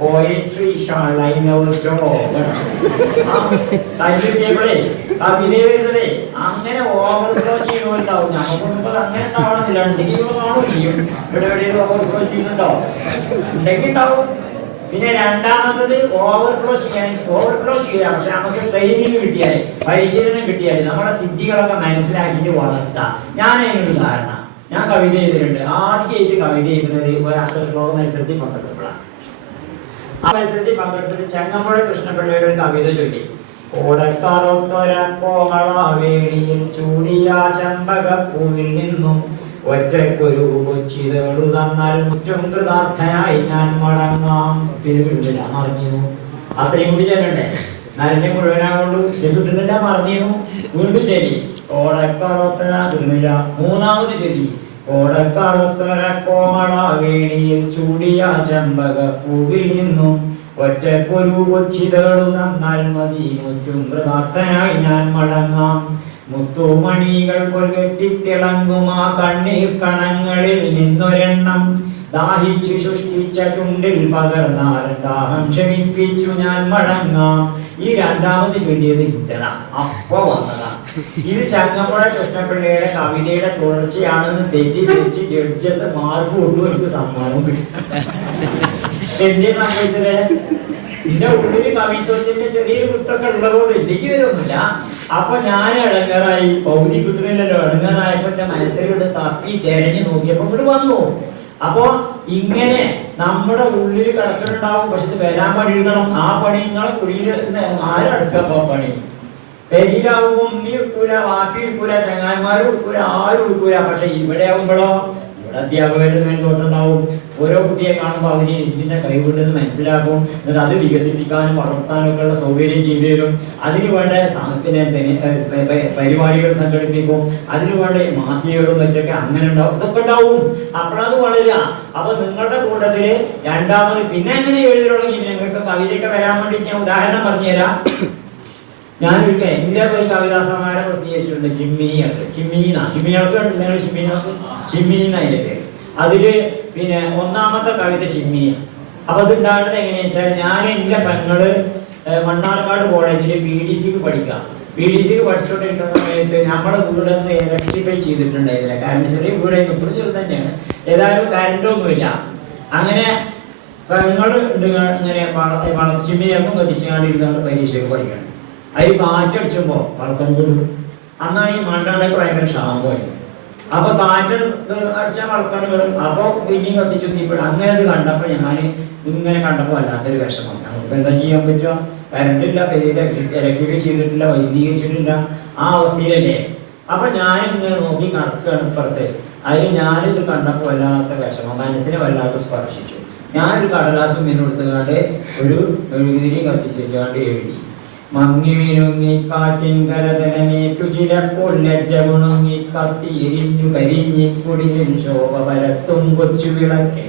Poetry shall I never stop. കവിതയെ വരുന്നതേ അങ്ങനെ ഓവർഫ്ലോ ചെയ്യുന്നുണ്ടാവും. നമുക്കൊന്നും അങ്ങനെ കാണുന്നില്ല. ഉണ്ടെങ്കിൽ കാണും ചെയ്യും. ഇവിടെ ഓവർഫ്ലോ ചെയ്യുന്നുണ്ടോ? ഉണ്ടെങ്കിൽ ഉണ്ടാവും. പിന്നെ രണ്ടാമത്തത് ഓവർഫ്ലോ ചെയ്യാം. പക്ഷെ നമുക്ക് ട്രെയിനിങ് കിട്ടിയാൽ, പരിശീലനം കിട്ടിയാൽ നമ്മുടെ സിദ്ധികളൊക്കെ മനസ്സിലാക്കിയിട്ട് വളർത്താം. ഞാൻ അതിനൊരു ധാരണ. ഞാൻ കവിത ചെയ്തിട്ടുണ്ട്. ആദ്യമായിട്ട് കവിത ചെയ്യുന്നത് ഒരു അക്ഷരശ്ലോക മത്സരത്തിൽ പങ്കെടുത്തപ്പോഴാണ്. ആ മത്സരത്തിൽ പങ്കെടുത്തിട്ട് ചെങ്ങമ്പുഴ കൃഷ്ണപിള്ളയുടെ കവിത ചൊല്ലി. ഓടക്കാറൊട്ടൊര കോമളാവേണിയിൽ ചൂടിയ ചെമ്പകപ്പൂവിൽ നിന്നും ഒറ്റക്കൊരു കൊച്ചിതേടു തന്നാൽ മുറ്റും കൃതാർത്ഥനായി ഞാൻ മടങ്ങാം. കിട്ടുന്നില്ല, മറിഞ്ഞു. അത്രയും കൂടി ചെല്ലണ്ടേ? നരഞ്ഞ മുഴുവനാവുള്ളൂ. കിട്ടുന്നില്ല, മറിഞ്ഞു. വീണ്ടും ചെല്ലി. ഓടക്കാറൊട്ടര കിട്ടുന്നില്ല. മൂന്നാമത് ചെല്ലി. ഓടക്കാറൊട്ടൊര കോമളാവേണിയിൽ ചൂടിയ ചെമ്പകപ്പൂവിൽ നിന്നും ഒറ്റക്കൊരു കൊച്ചിതേടു തന്നാൽ മതി മുറ്റും കൃതാർത്ഥനായി ഞാൻ മടങ്ങാം. മുത്തുമണികൾ പൊൽകെട്ടിത്തിളങ്ങുമാ കണ്ണീർ കണങ്ങളിൽ നിന്നൊരെണ്ണം ദാഹിച്ചു സൃഷ്ടിച്ച ചുണ്ടിൽ പകർന്നാൽ ദാഹം ക്ഷമിപ്പിച്ചു ഞാൻ മടങ്ങാം. ഈ രണ്ടാമത് ചൊല്ലിയത് ഇട്ടതാ, അപ്പൊ വന്നതാ. ഇത് ചങ്ങമ്പുഴ കൃഷ്ണപിള്ളയുടെ കവിതയുടെ തുടർച്ചയാണെന്ന് തെറ്റിദ്ധരിച്ച് ജഡ്ജസ് മാർക്ക് കൊണ്ടു എനിക്ക് സമ്മാനവും കിട്ടും. എന്നെ സംഭവിച്ചത് എന്റെ ഉള്ളിൽ കവിത്വത്തിന്റെ ചെറിയൊരു കുത്തൊക്കെ ഉള്ളതുകൊണ്ട് എനിക്ക് വരുമൊന്നുമില്ല. അപ്പൊ ഞാൻ ഇടങ്ങാറായി. പൗരി കിട്ടുന്നില്ലല്ലോ. ഇടങ്ങാറായപ്പോ എന്റെ മനസ്സിലൂടെ തപ്പി തെരഞ്ഞു നോക്കിയപ്പോ ഇവിടെ വന്നു. അപ്പൊ ഇങ്ങനെ നമ്മുടെ ഉള്ളിൽ കിടക്കുന്നുണ്ടാവും. പക്ഷെ ഇത് വരാൻ പണി എടുക്കണം. ആ പണി നിങ്ങളെ കുഴിയിൽ ആരെടുക്കാം? പണി പെരിയിലാവുമ്പോ ഉമ്മി എടുക്കൂല, വാപ്പി എടുക്കൂല, ചങ്ങായിമാരും എടുക്കൂല, ആരും എടുക്കൂല. പക്ഷെ ഇവിടെ ആവുമ്പോഴോ ഇവിടെ അധ്യാപകരുടെ മേൽത്തോട്ടുണ്ടാവും. ഓരോ കുട്ടിയെ കാണുമ്പോൾ അവന് ഇതിന്റെ കഴിവുണ്ടെന്ന് മനസ്സിലാക്കും. എന്നിട്ട് അത് വികസിപ്പിക്കാനും വളർത്താനും ഒക്കെ ഉള്ള സൗകര്യം ചെയ്തു തരും. അതിനു വേണ്ട പിന്നെ പരിപാടികൾ സംഘടിപ്പിക്കും. അതിനു വേണ്ട മാസികകളും മറ്റൊക്കെ അങ്ങനെ ഉണ്ടാവും. ഇതൊക്കെ ഉണ്ടാവും. അപ്പോഴത് വളരുക. അപ്പൊ നിങ്ങളുടെ കൂട്ടത്തില് രണ്ടാമത് പിന്നെ എങ്ങനെ എഴുതി തുടങ്ങി? നിങ്ങൾക്ക് കവിതയൊക്കെ വരാൻ വേണ്ടി ഞാൻ ഉദാഹരണം പറഞ്ഞുതരാം. ഞാനൊരിക്കൽ എന്റെ ഒരു കവിതാ സമാഹാരം പ്രസിദ്ധീകരിച്ചിട്ടുണ്ട്. ഷിമ്മീനായിന്റെ പേര്. അതില് പിന്നെ ഒന്നാമത്തെ കവിത ഷിമ്മിയ. അപ്പൊ അത് ഉണ്ടാകുന്നത് എങ്ങനെയാ വെച്ചാൽ, ഞാൻ എന്റെ പെങ്ങള് മണ്ണാർക്കാട് കോളേജില് PDCക്ക് പഠിക്കാം. PDCക്ക് പഠിച്ചുകൊണ്ടിരിക്കുന്ന സമയത്ത് നമ്മുടെ വീടൊന്ന് ഇലക്ട്രിഫൈ ചെയ്തിട്ടുണ്ടായിരുന്നില്ല. കാരണം ചെറിയ വീട് ഇപ്പോഴും ചെറുത് തന്നെയാണ്. ഏതായാലും കറണ്ടൊന്നുമില്ല. അങ്ങനെ പെങ്ങള് ഇങ്ങനെ ഷിമ്മിയൊന്നും കത്തിച്ചാണ്ടിരുന്നാണ് പരീക്ഷയ്ക്ക് പഠിക്കണം. അതിൽ കാറ്റടിച്ചുമ്പോ വളർത്തം വീടും. അന്നാണ് ഈ മണ്ണാടൊക്കെ ഭയങ്കര ക്ഷാമമായിരുന്നു. അപ്പൊ കാറ്റ് അടിച്ചാൽ വളർക്കാൻ വരും. അപ്പൊ പിന്നെയും കത്തിച്ചു തീപ്പോഴും അങ്ങനെ അത് കണ്ടപ്പോ ഞാൻ ഇങ്ങനെ കണ്ടപ്പോ വല്ലാത്തൊരു വിഷമം. നമുക്ക് എന്താ ചെയ്യാൻ പറ്റുക? കറണ്ടില്ല, ഇലക്ട്രിഫൈ ചെയ്തിട്ടില്ല, വൈദ്യുതീകരിച്ചിട്ടില്ല. ആ അവസ്ഥയിലല്ലേ. അപ്പൊ ഞാനിങ്ങനെ നോക്കി കണക്കാണ് ഇപ്പുറത്ത്. അതിൽ ഞാനിത് കണ്ടപ്പോ വല്ലാത്ത വിഷമം, മനസ്സിനെ വല്ലാതെ സ്പർശിച്ചു. ഞാനൊരു കടലാസും മീൻ കൊടുത്തുകാണ്ട് ഒരു മെഴുകുതിരി കത്തിച്ച് വെച്ചുകാണ്ട് എഴുതി. മങ്ങി വിരുങ്ങി കാറ്റിൻ കരതലമേറ്റു ചിലപ്പോൾ ലജ്ജ ഗുണങ്ങി കത്തി എരിഞ്ഞു കരിഞ്ഞി കുടിലിൽ ശോഭ പരത്തും കൊച്ചു വിളക്കെ.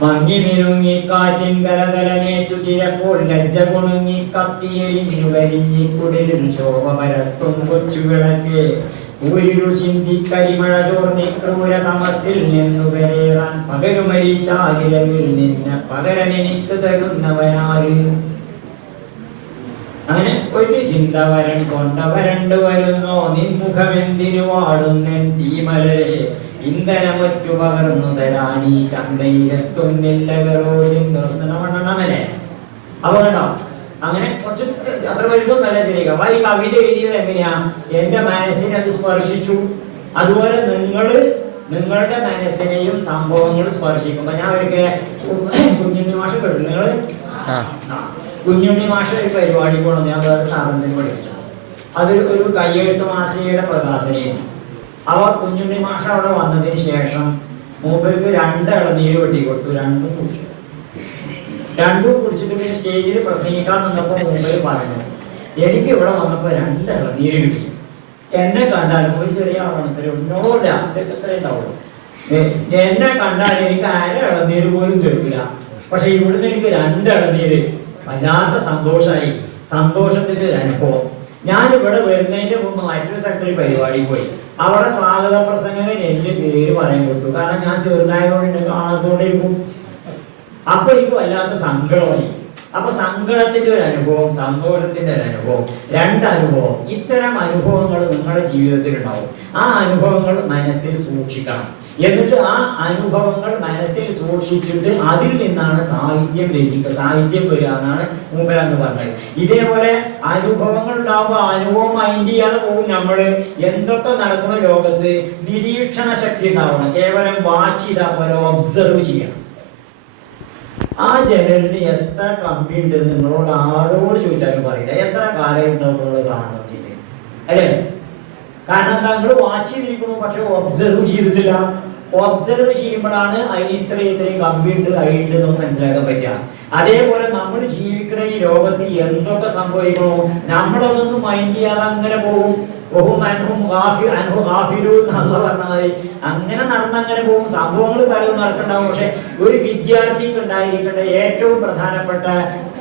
മങ്ങി മിനുങ്ങി കാറ്റിൻ കലകലനേറ്റു ചിലപ്പോൾ ലജ്ജ കൊണുങ്ങി കത്തിയെരിഞ്ഞു കരിഞ്ഞി കുടിലും ശോഭ പരത്തും കൊച്ചു വിളക്ക് ൂരിരുൾ ചിന്തി കരിമഴ ചോർന്നി ക്രൂര തമസിൽ നിന്നു കരേറാൻ പകരുമരിച്ചാകിലവിൽ നിന്നെ പകരമെനിക്ക് തരുന്നവനാര്. അങ്ങനെ ഒരു ചിന്ത വരൻ കൊണ്ടവരണ്ടു വരുന്നോ നിൻമുഖമെന്തിനു വാടുന്നെൻ തീമലരെ ഇന്ധനമറ്റു പകർന്നു തരാനീ ചന്തയിലെത്തുന്നില്ല ചിന്തമല്ലേ. അപ്പൊ കണ്ടോ അങ്ങനെ കുറച്ച് അത്ര വലുതൊന്നല്ല ശരിയാ. അപ്പൊ ഈ കവിത എഴുതിയത് എങ്ങനെയാ? എന്റെ മനസ്സിനെ അത് സ്പർശിച്ചു. അതുപോലെ നിങ്ങളുടെ മനസ്സിനെയും സംഭവങ്ങൾ സ്പർശിക്കുമ്പോ ഞാൻ ഒരിക്കൽ കുഞ്ഞുണ്ണി മാഷ കേട്ടു. നിങ്ങള് കുഞ്ഞുണ്ണി മാഷ ഒരു പരിപാടി പോകണം. ഞാൻ വേറെ സാധനത്തിന് പഠിച്ചു. അത് ഒരു കയ്യെഴുത്ത് മാസികയുടെ പ്രകാശനയും. അവ കുഞ്ഞുണ്ണി മാഷ അവിടെ വന്നതിന് ശേഷം മൂപ്പർക്ക് 2 ഇളനീര് വെട്ടി കൊടുത്തു. 2 കുടിച്ചു. 2 കുടിച്ചിട്ട് പിന്നെ സ്റ്റേജിൽ പ്രസംഗിക്കാൻ നിന്നപ്പോൾ മൂപ്പര് പറഞ്ഞു, എനിക്ക് ഇവിടെ വന്നപ്പോ 2 ഇളനീര് കിട്ടി. എന്നെ കണ്ടാൽ ഒരു ചെറിയ ആളാണ്, ഒന്നോല്ല ഇത്രയും ഉണ്ടാവുള്ളൂ. എന്നെ കണ്ടാൽ എനിക്ക് 1/2 ഇളനീര് പോലും തരില്ല. പക്ഷെ ഇവിടുന്ന് എനിക്ക് 2 ഇളനീര് വല്ലാത്ത സന്തോഷമായി. സന്തോഷത്തിന്റെ ഒരു അനുഭവം. ഞാൻ ഇവിടെ വരുന്നതിന്റെ മുമ്പ് മറ്റൊരു സ്ഥലത്തൊരു പരിപാടി പോയി. അവിടെ സ്വാഗത പ്രസംഗകൻ എന്റെ പേര് പറയാൻ കൊടുത്തു. കാരണം ഞാൻ ചെറുതായതോടെ എന്നെ കാണാത്തോണ്ടിരിക്കും. അപ്പൊ എനിക്ക് വല്ലാത്ത സങ്കടമായി. അപ്പൊ സങ്കടത്തിന്റെ ഒരു അനുഭവം, സന്തോഷത്തിന്റെ ഒരു അനുഭവം, 2 അനുഭവം. ഇത്തരം അനുഭവങ്ങൾ നിങ്ങളുടെ ജീവിതത്തിൽ ഉണ്ടാവും. ആ അനുഭവങ്ങൾ മനസ്സിൽ സൂക്ഷിക്കണം. എന്നിട്ട് ആ അനുഭവങ്ങൾ മനസ്സിൽ സൂക്ഷിച്ചിട്ട് അതിൽ നിന്നാണ് സാഹിത്യം രചിക്കുക. സാഹിത്യം വരിക എന്നാണ് മൂപ്പരെന്ന് പറഞ്ഞത്. ഇതേപോലെ അനുഭവങ്ങൾ ഉണ്ടാവുമ്പോൾ അനുഭവം മൈൻഡ് ചെയ്യാതെ പോകും. നമ്മള് എന്തൊക്കെ നടക്കുന്ന ലോകത്ത് നിരീക്ഷണ ശക്തി ഉണ്ടാവണം. കേവലം വാച്ച് ചെയ്താൽ പോലെ ഒബ്സർവ് ചെയ്യണം. ആ ജനലിന് എത്ര കമ്പി ഉണ്ട് നിങ്ങളോട് ആരോട് ചോദിച്ചാലും പറയില്ല. എത്ര കാലം ഉണ്ടാവുന്നത് കാണാൻ വേണ്ടിയിട്ട് അല്ലേ? കാരണം താങ്കൾ വാച്ച് ചെയ്തിരിക്കുന്നു, പക്ഷെ ഒബ്സർവ് ചെയ്തിട്ടില്ല. ഒബ്സർവ് ചെയ്യുമ്പോഴാണ് അതിന് ഇത്രയും കമ്പി ഉണ്ട് അഴിയുണ്ട് നമുക്ക് മനസ്സിലാക്കാൻ പറ്റുക. അതേപോലെ നമ്മൾ ജീവിക്കുന്ന ഈ ലോകത്ത് എന്തൊക്കെ സംഭവിക്കണോ നമ്മളതൊന്നും മൈൻഡ് ചെയ്യാതെ അങ്ങനെ പോകും. അങ്ങനെ നടന്നങ്ങനെ പോകും. സംഭവങ്ങൾ പലതും നടക്കണ്ടാവും. പക്ഷെ ഒരു വിദ്യാർത്ഥിക്ക് ഉണ്ടായിരിക്കേണ്ട ഏറ്റവും പ്രധാനപ്പെട്ട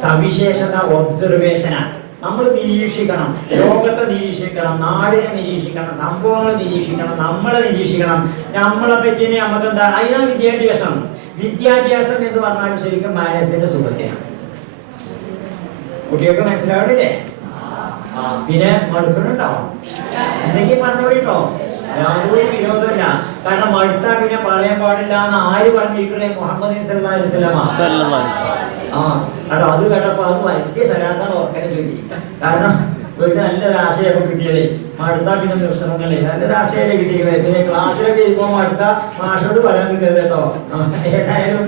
സവിശേഷത ഒബ്സർവേഷനാണ്. നമ്മൾ നിരീക്ഷിക്കണം, ലോകത്തെ നിരീക്ഷിക്കണം, നാടിനെ നിരീക്ഷിക്കണം, സംഭവങ്ങൾ നിരീക്ഷിക്കണം, നമ്മളെ നിരീക്ഷിക്കണം. നമ്മളെ പറ്റി നമുക്ക് എന്താ അതിനാണ് വിദ്യാഭ്യാസം. വിദ്യാഭ്യാസം എന്ന് പറഞ്ഞാൽ ശരിക്കും മനസ്സിന്റെ സുഖത്തിനാണ്. കുട്ടികൾക്ക് മനസ്സിലാവണില്ലേ? പിന്നെ മടുക്കണുണ്ടോ? എന്തെങ്കിലും പറഞ്ഞോളിട്ടോ. യാതൊരു വിരോധമില്ല. കാരണം മടുത്താ പിന്നെ പറയാൻ പാടില്ല എന്ന് ആര് പറഞ്ഞിരിക്കണേ? മുഹമ്മദ് സല്ലല്ലാഹു അലൈഹി വസല്ലം. കേട്ടോ, അത് കേട്ടപ്പോ അത് വലിയ സലാത്താണ് ഓർക്കനെ ചൊല്ലി. കാരണം വീട്ടിൽ നല്ലൊരു ആശയമൊക്കെ കിട്ടിയതേ. മടുത്താ പിന്നെ നിർത്തണങ്ങളേ നല്ലൊരു ആശയമല്ലേ കിട്ടിയത്. പിന്നെ ക്ലാസ്സിലൊക്കെ ഇരിക്കുമ്പോൾ മടുത്ത മാഷോട് പറയാൻ നിൽക്കരുത് കേട്ടോ. ഏതായാലും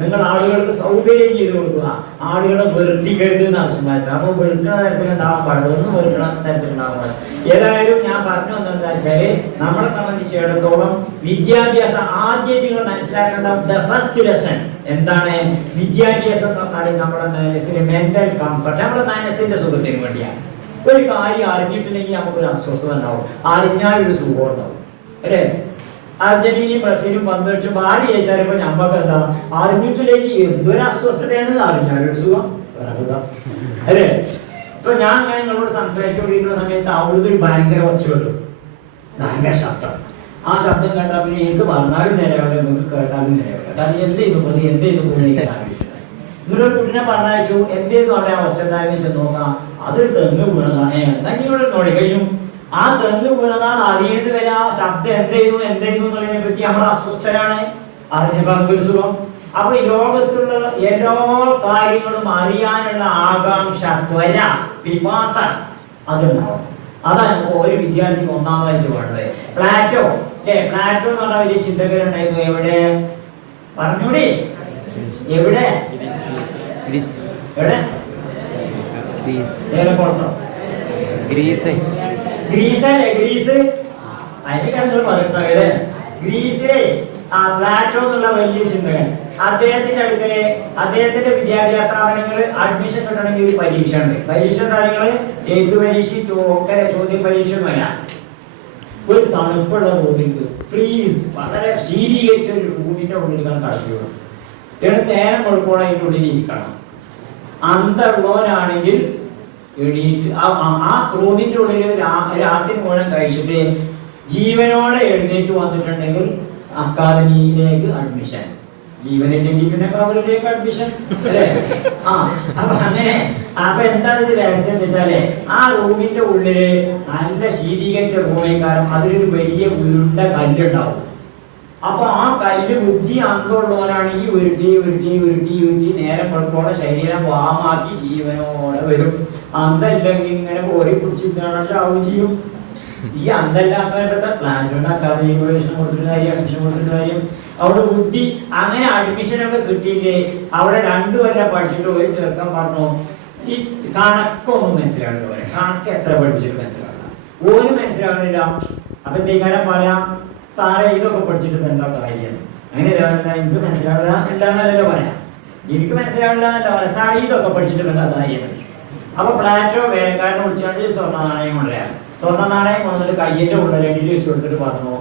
നിങ്ങൾ ആളുകൾക്ക് സൗകര്യം ചെയ്തു കൊടുക്കുക, ആളുകളെ വെറുപ്പിക്കരുത് എന്നാണ് സംസാരിച്ചത്. അപ്പൊ വെറുക്കണ തരത്തിലുണ്ടാവാൻ പാടില്ല, ഒന്നും വെറുക്കണ തരത്തിലുണ്ടാവാൻ പാടില്ല. ഏതായാലും ഞാൻ പറഞ്ഞു എന്താ വെച്ചാല് നമ്മളെ സംബന്ധിച്ചിടത്തോളം വിദ്യാഭ്യാസം ആദ്യം നിങ്ങൾ മനസ്സിലാക്കേണ്ട ഫസ്റ്റ് ലെസൺ എന്താണ്? വിദ്യാഭ്യാസം എന്ന് പറഞ്ഞാൽ നമ്മുടെ മനസ്സിന് മെന്റൽ കംഫർട്ട്, നമ്മുടെ മനസ്സിന്റെ സുഖത്തിന് വേണ്ടിയാണ്. ഒരു കാര്യം അറിഞ്ഞിട്ടില്ലെങ്കിൽ നമുക്കൊരു അസ്വസ്ഥത ഉണ്ടാവും, അറിഞ്ഞാലൊരു സുഖം ഉണ്ടാവും അല്ലേ? അർജന്റീനയും ബ്രസീലും പന്തുവെച്ച് ഭാര്യ ചോദിച്ചാലിപ്പോ ഞമ്മക്ക് എന്താ അറിഞ്ഞിട്ടില്ലെങ്കിൽ എന്തൊരു അസ്വസ്ഥതയാണ്, അറിഞ്ഞാലൊരു സുഖം അല്ലേ? ഇപ്പൊ ഞാൻ അങ്ങനെ നിങ്ങളോട് സംസാരിച്ചുകൊണ്ടിരിക്കുന്ന സമയത്ത് അവിടുത്തെ ഒരു ഭയങ്കര ഒച്ച കിട്ടും, ഭയങ്കര ശബ്ദം. ആ ശബ്ദം കേട്ടാൽ പിന്നെ എനിക്ക് പറഞ്ഞാലും നേരെയാവില്ല, നിങ്ങൾക്ക് കേട്ടാലും നേരെയാവില്ല. കാരണം എന്ത് ചെയ്തു പോകുന്ന ആലോചിച്ചത്. നിങ്ങളൊരു കുട്ടിനെ പറഞ്ഞയച്ചു, എന്തേലും അവിടെ ആ ഒച്ച ഉണ്ടായെന്ന് ചെന്ന് നോക്കാം, അതൊരു തെങ്ങ് വീണതാണ്. തന്നെയോട് നോടി കഴിഞ്ഞു. ആ തെങ്ങ് വീണതാണ് അറിയേണ്ടി വരെ ആ ശബ്ദം എന്തായിരുന്നു എന്നുള്ളതിനെ പറ്റി നമ്മൾ അസ്വസ്ഥരാണ്. അറിഞ്ഞപ്പോ നമുക്കൊരു സുഖം. അപ്പൊ ഈ ലോകത്തുള്ള എല്ലാ കാര്യങ്ങളും അറിയാനുള്ള ആകാംക്ഷ, ത്വര, പിപാസ അതുണ്ടാവും. അതാണ് ഒരു വിദ്യാർത്ഥിക്ക് ഒന്നാമതായിട്ട് വേണ്ടത്. പ്ലാറ്റോ പ്ലാറ്റോ എന്ന് പറഞ്ഞ വലിയ ചിന്തകരുണ്ടായിരുന്നു. എവിടെ പറഞ്ഞൂടെ? എവിടെ? ഗ്രീസിലെ പ്ലാറ്റോ എന്നുള്ള വലിയ ചിന്തകൻ. അദ്ദേഹത്തിന്റെ അടുക്കല് അദ്ദേഹത്തിന്റെ വിദ്യാഭ്യാസ സ്ഥാപനങ്ങൾ അഡ്മിഷൻ കിട്ടണമെങ്കിൽ ഒരു പരീക്ഷ ഉണ്ട്. പരീക്ഷ കാര്യങ്ങള് എഴുത്തു പരീക്ഷ, ചോദ്യ പരീക്ഷ വരാം. ഒരു തണുപ്പുള്ള റൂമിലേക്ക് ഫ്രീസ് വളരെ ശീതീകരിച്ച ഒരു റൂമിന്റെ ഉള്ളിൽ കടത്തിയുള്ളൂ. നേരം കൊടുക്കോളം അതിൻ്റെ ഉള്ളിൽ ഇരിക്കണം. അന്തമുള്ളവനാണെങ്കിൽ എണീറ്റ് ആ റൂമിന്റെ ഉള്ളിൽ രാത്രി മുഴുവൻ കഴിച്ചിട്ട് ജീവനോടെ എഴുന്നേറ്റ് വന്നിട്ടുണ്ടെങ്കിൽ അക്കാദമിയിലേക്ക് അഡ്മിഷൻ, ജീവനില്ലെങ്കിൽ പിന്നെ കബറിലേക്ക് അഡ്മിഷൻ അല്ലേ? അപ്പൊ അങ്ങനെ അപ്പൊ എന്താണ് ഇത് രഹസ്യം എന്ന് വെച്ചാല് ആ റൂമിന്റെ ഉള്ളില് നല്ല ശീതീകരിച്ച റൂമേക്കാരം അതിലൊരു വലിയ ഉരുണ്ട കല്ലുണ്ടാവും. അപ്പൊ ആ കല്ല് ബുദ്ധി അന്തമുള്ളവനാണെങ്കിൽ ഉരുട്ടി നേരം പഴുക്കോടെ ശരീരം വാമാക്കി ജീവനോടെ വരും. അന്തല്ലെങ്കിൽ ഇങ്ങനെ ഓരി പിടിച്ചിട്ടാവും ചെയ്യും. ഈ അന്തല്ലാത്ത പ്ലാന്റ് ഉണ്ടാക്കാതെ അഡ്മിഷൻ കൊടുത്തിട്ട് കാര്യം അവിടെ ബുദ്ധി അങ്ങനെ അഡ്മിഷനൊക്കെ കിട്ടിയില്ലേ. അവിടെ 2 കൊല്ലം പഠിച്ചിട്ട് ഒരു ചെറുക്കൻ പറഞ്ഞു ഈ കണക്കൊന്നും മനസ്സിലാവില്ല പോലെ, കണക്ക് എത്ര പഠിച്ചിട്ട് മനസ്സിലാവില്ല, ഒരു മനസ്സിലാവുന്നില്ല. അപ്പൊ എന്തെങ്കിലും പറയാം, സാറേ ഇതൊക്കെ പഠിച്ചിട്ട് എന്താ കാര്യം, അങ്ങനെ എനിക്ക് മനസ്സിലാവില്ല എന്താന്നല്ലോ പറയാം, എനിക്ക് മനസ്സിലാവില്ല എന്നല്ല പറയാം, സാറേ ഇതൊക്കെ പഠിച്ചിട്ട് എന്താ കാര്യം. അപ്പൊ പ്ലാറ്റോ വേലക്കാരനെ വിളിച്ചാണ്ട് സ്വർണ്ണ നാണയം കൊണ്ടുവരാം. സ്വർണ്ണ നാണയം കൊണ്ടിട്ട് കയ്യിന്റെ ഉള്ളിൽ വെച്ച് കൊടുത്തിട്ട് പറഞ്ഞു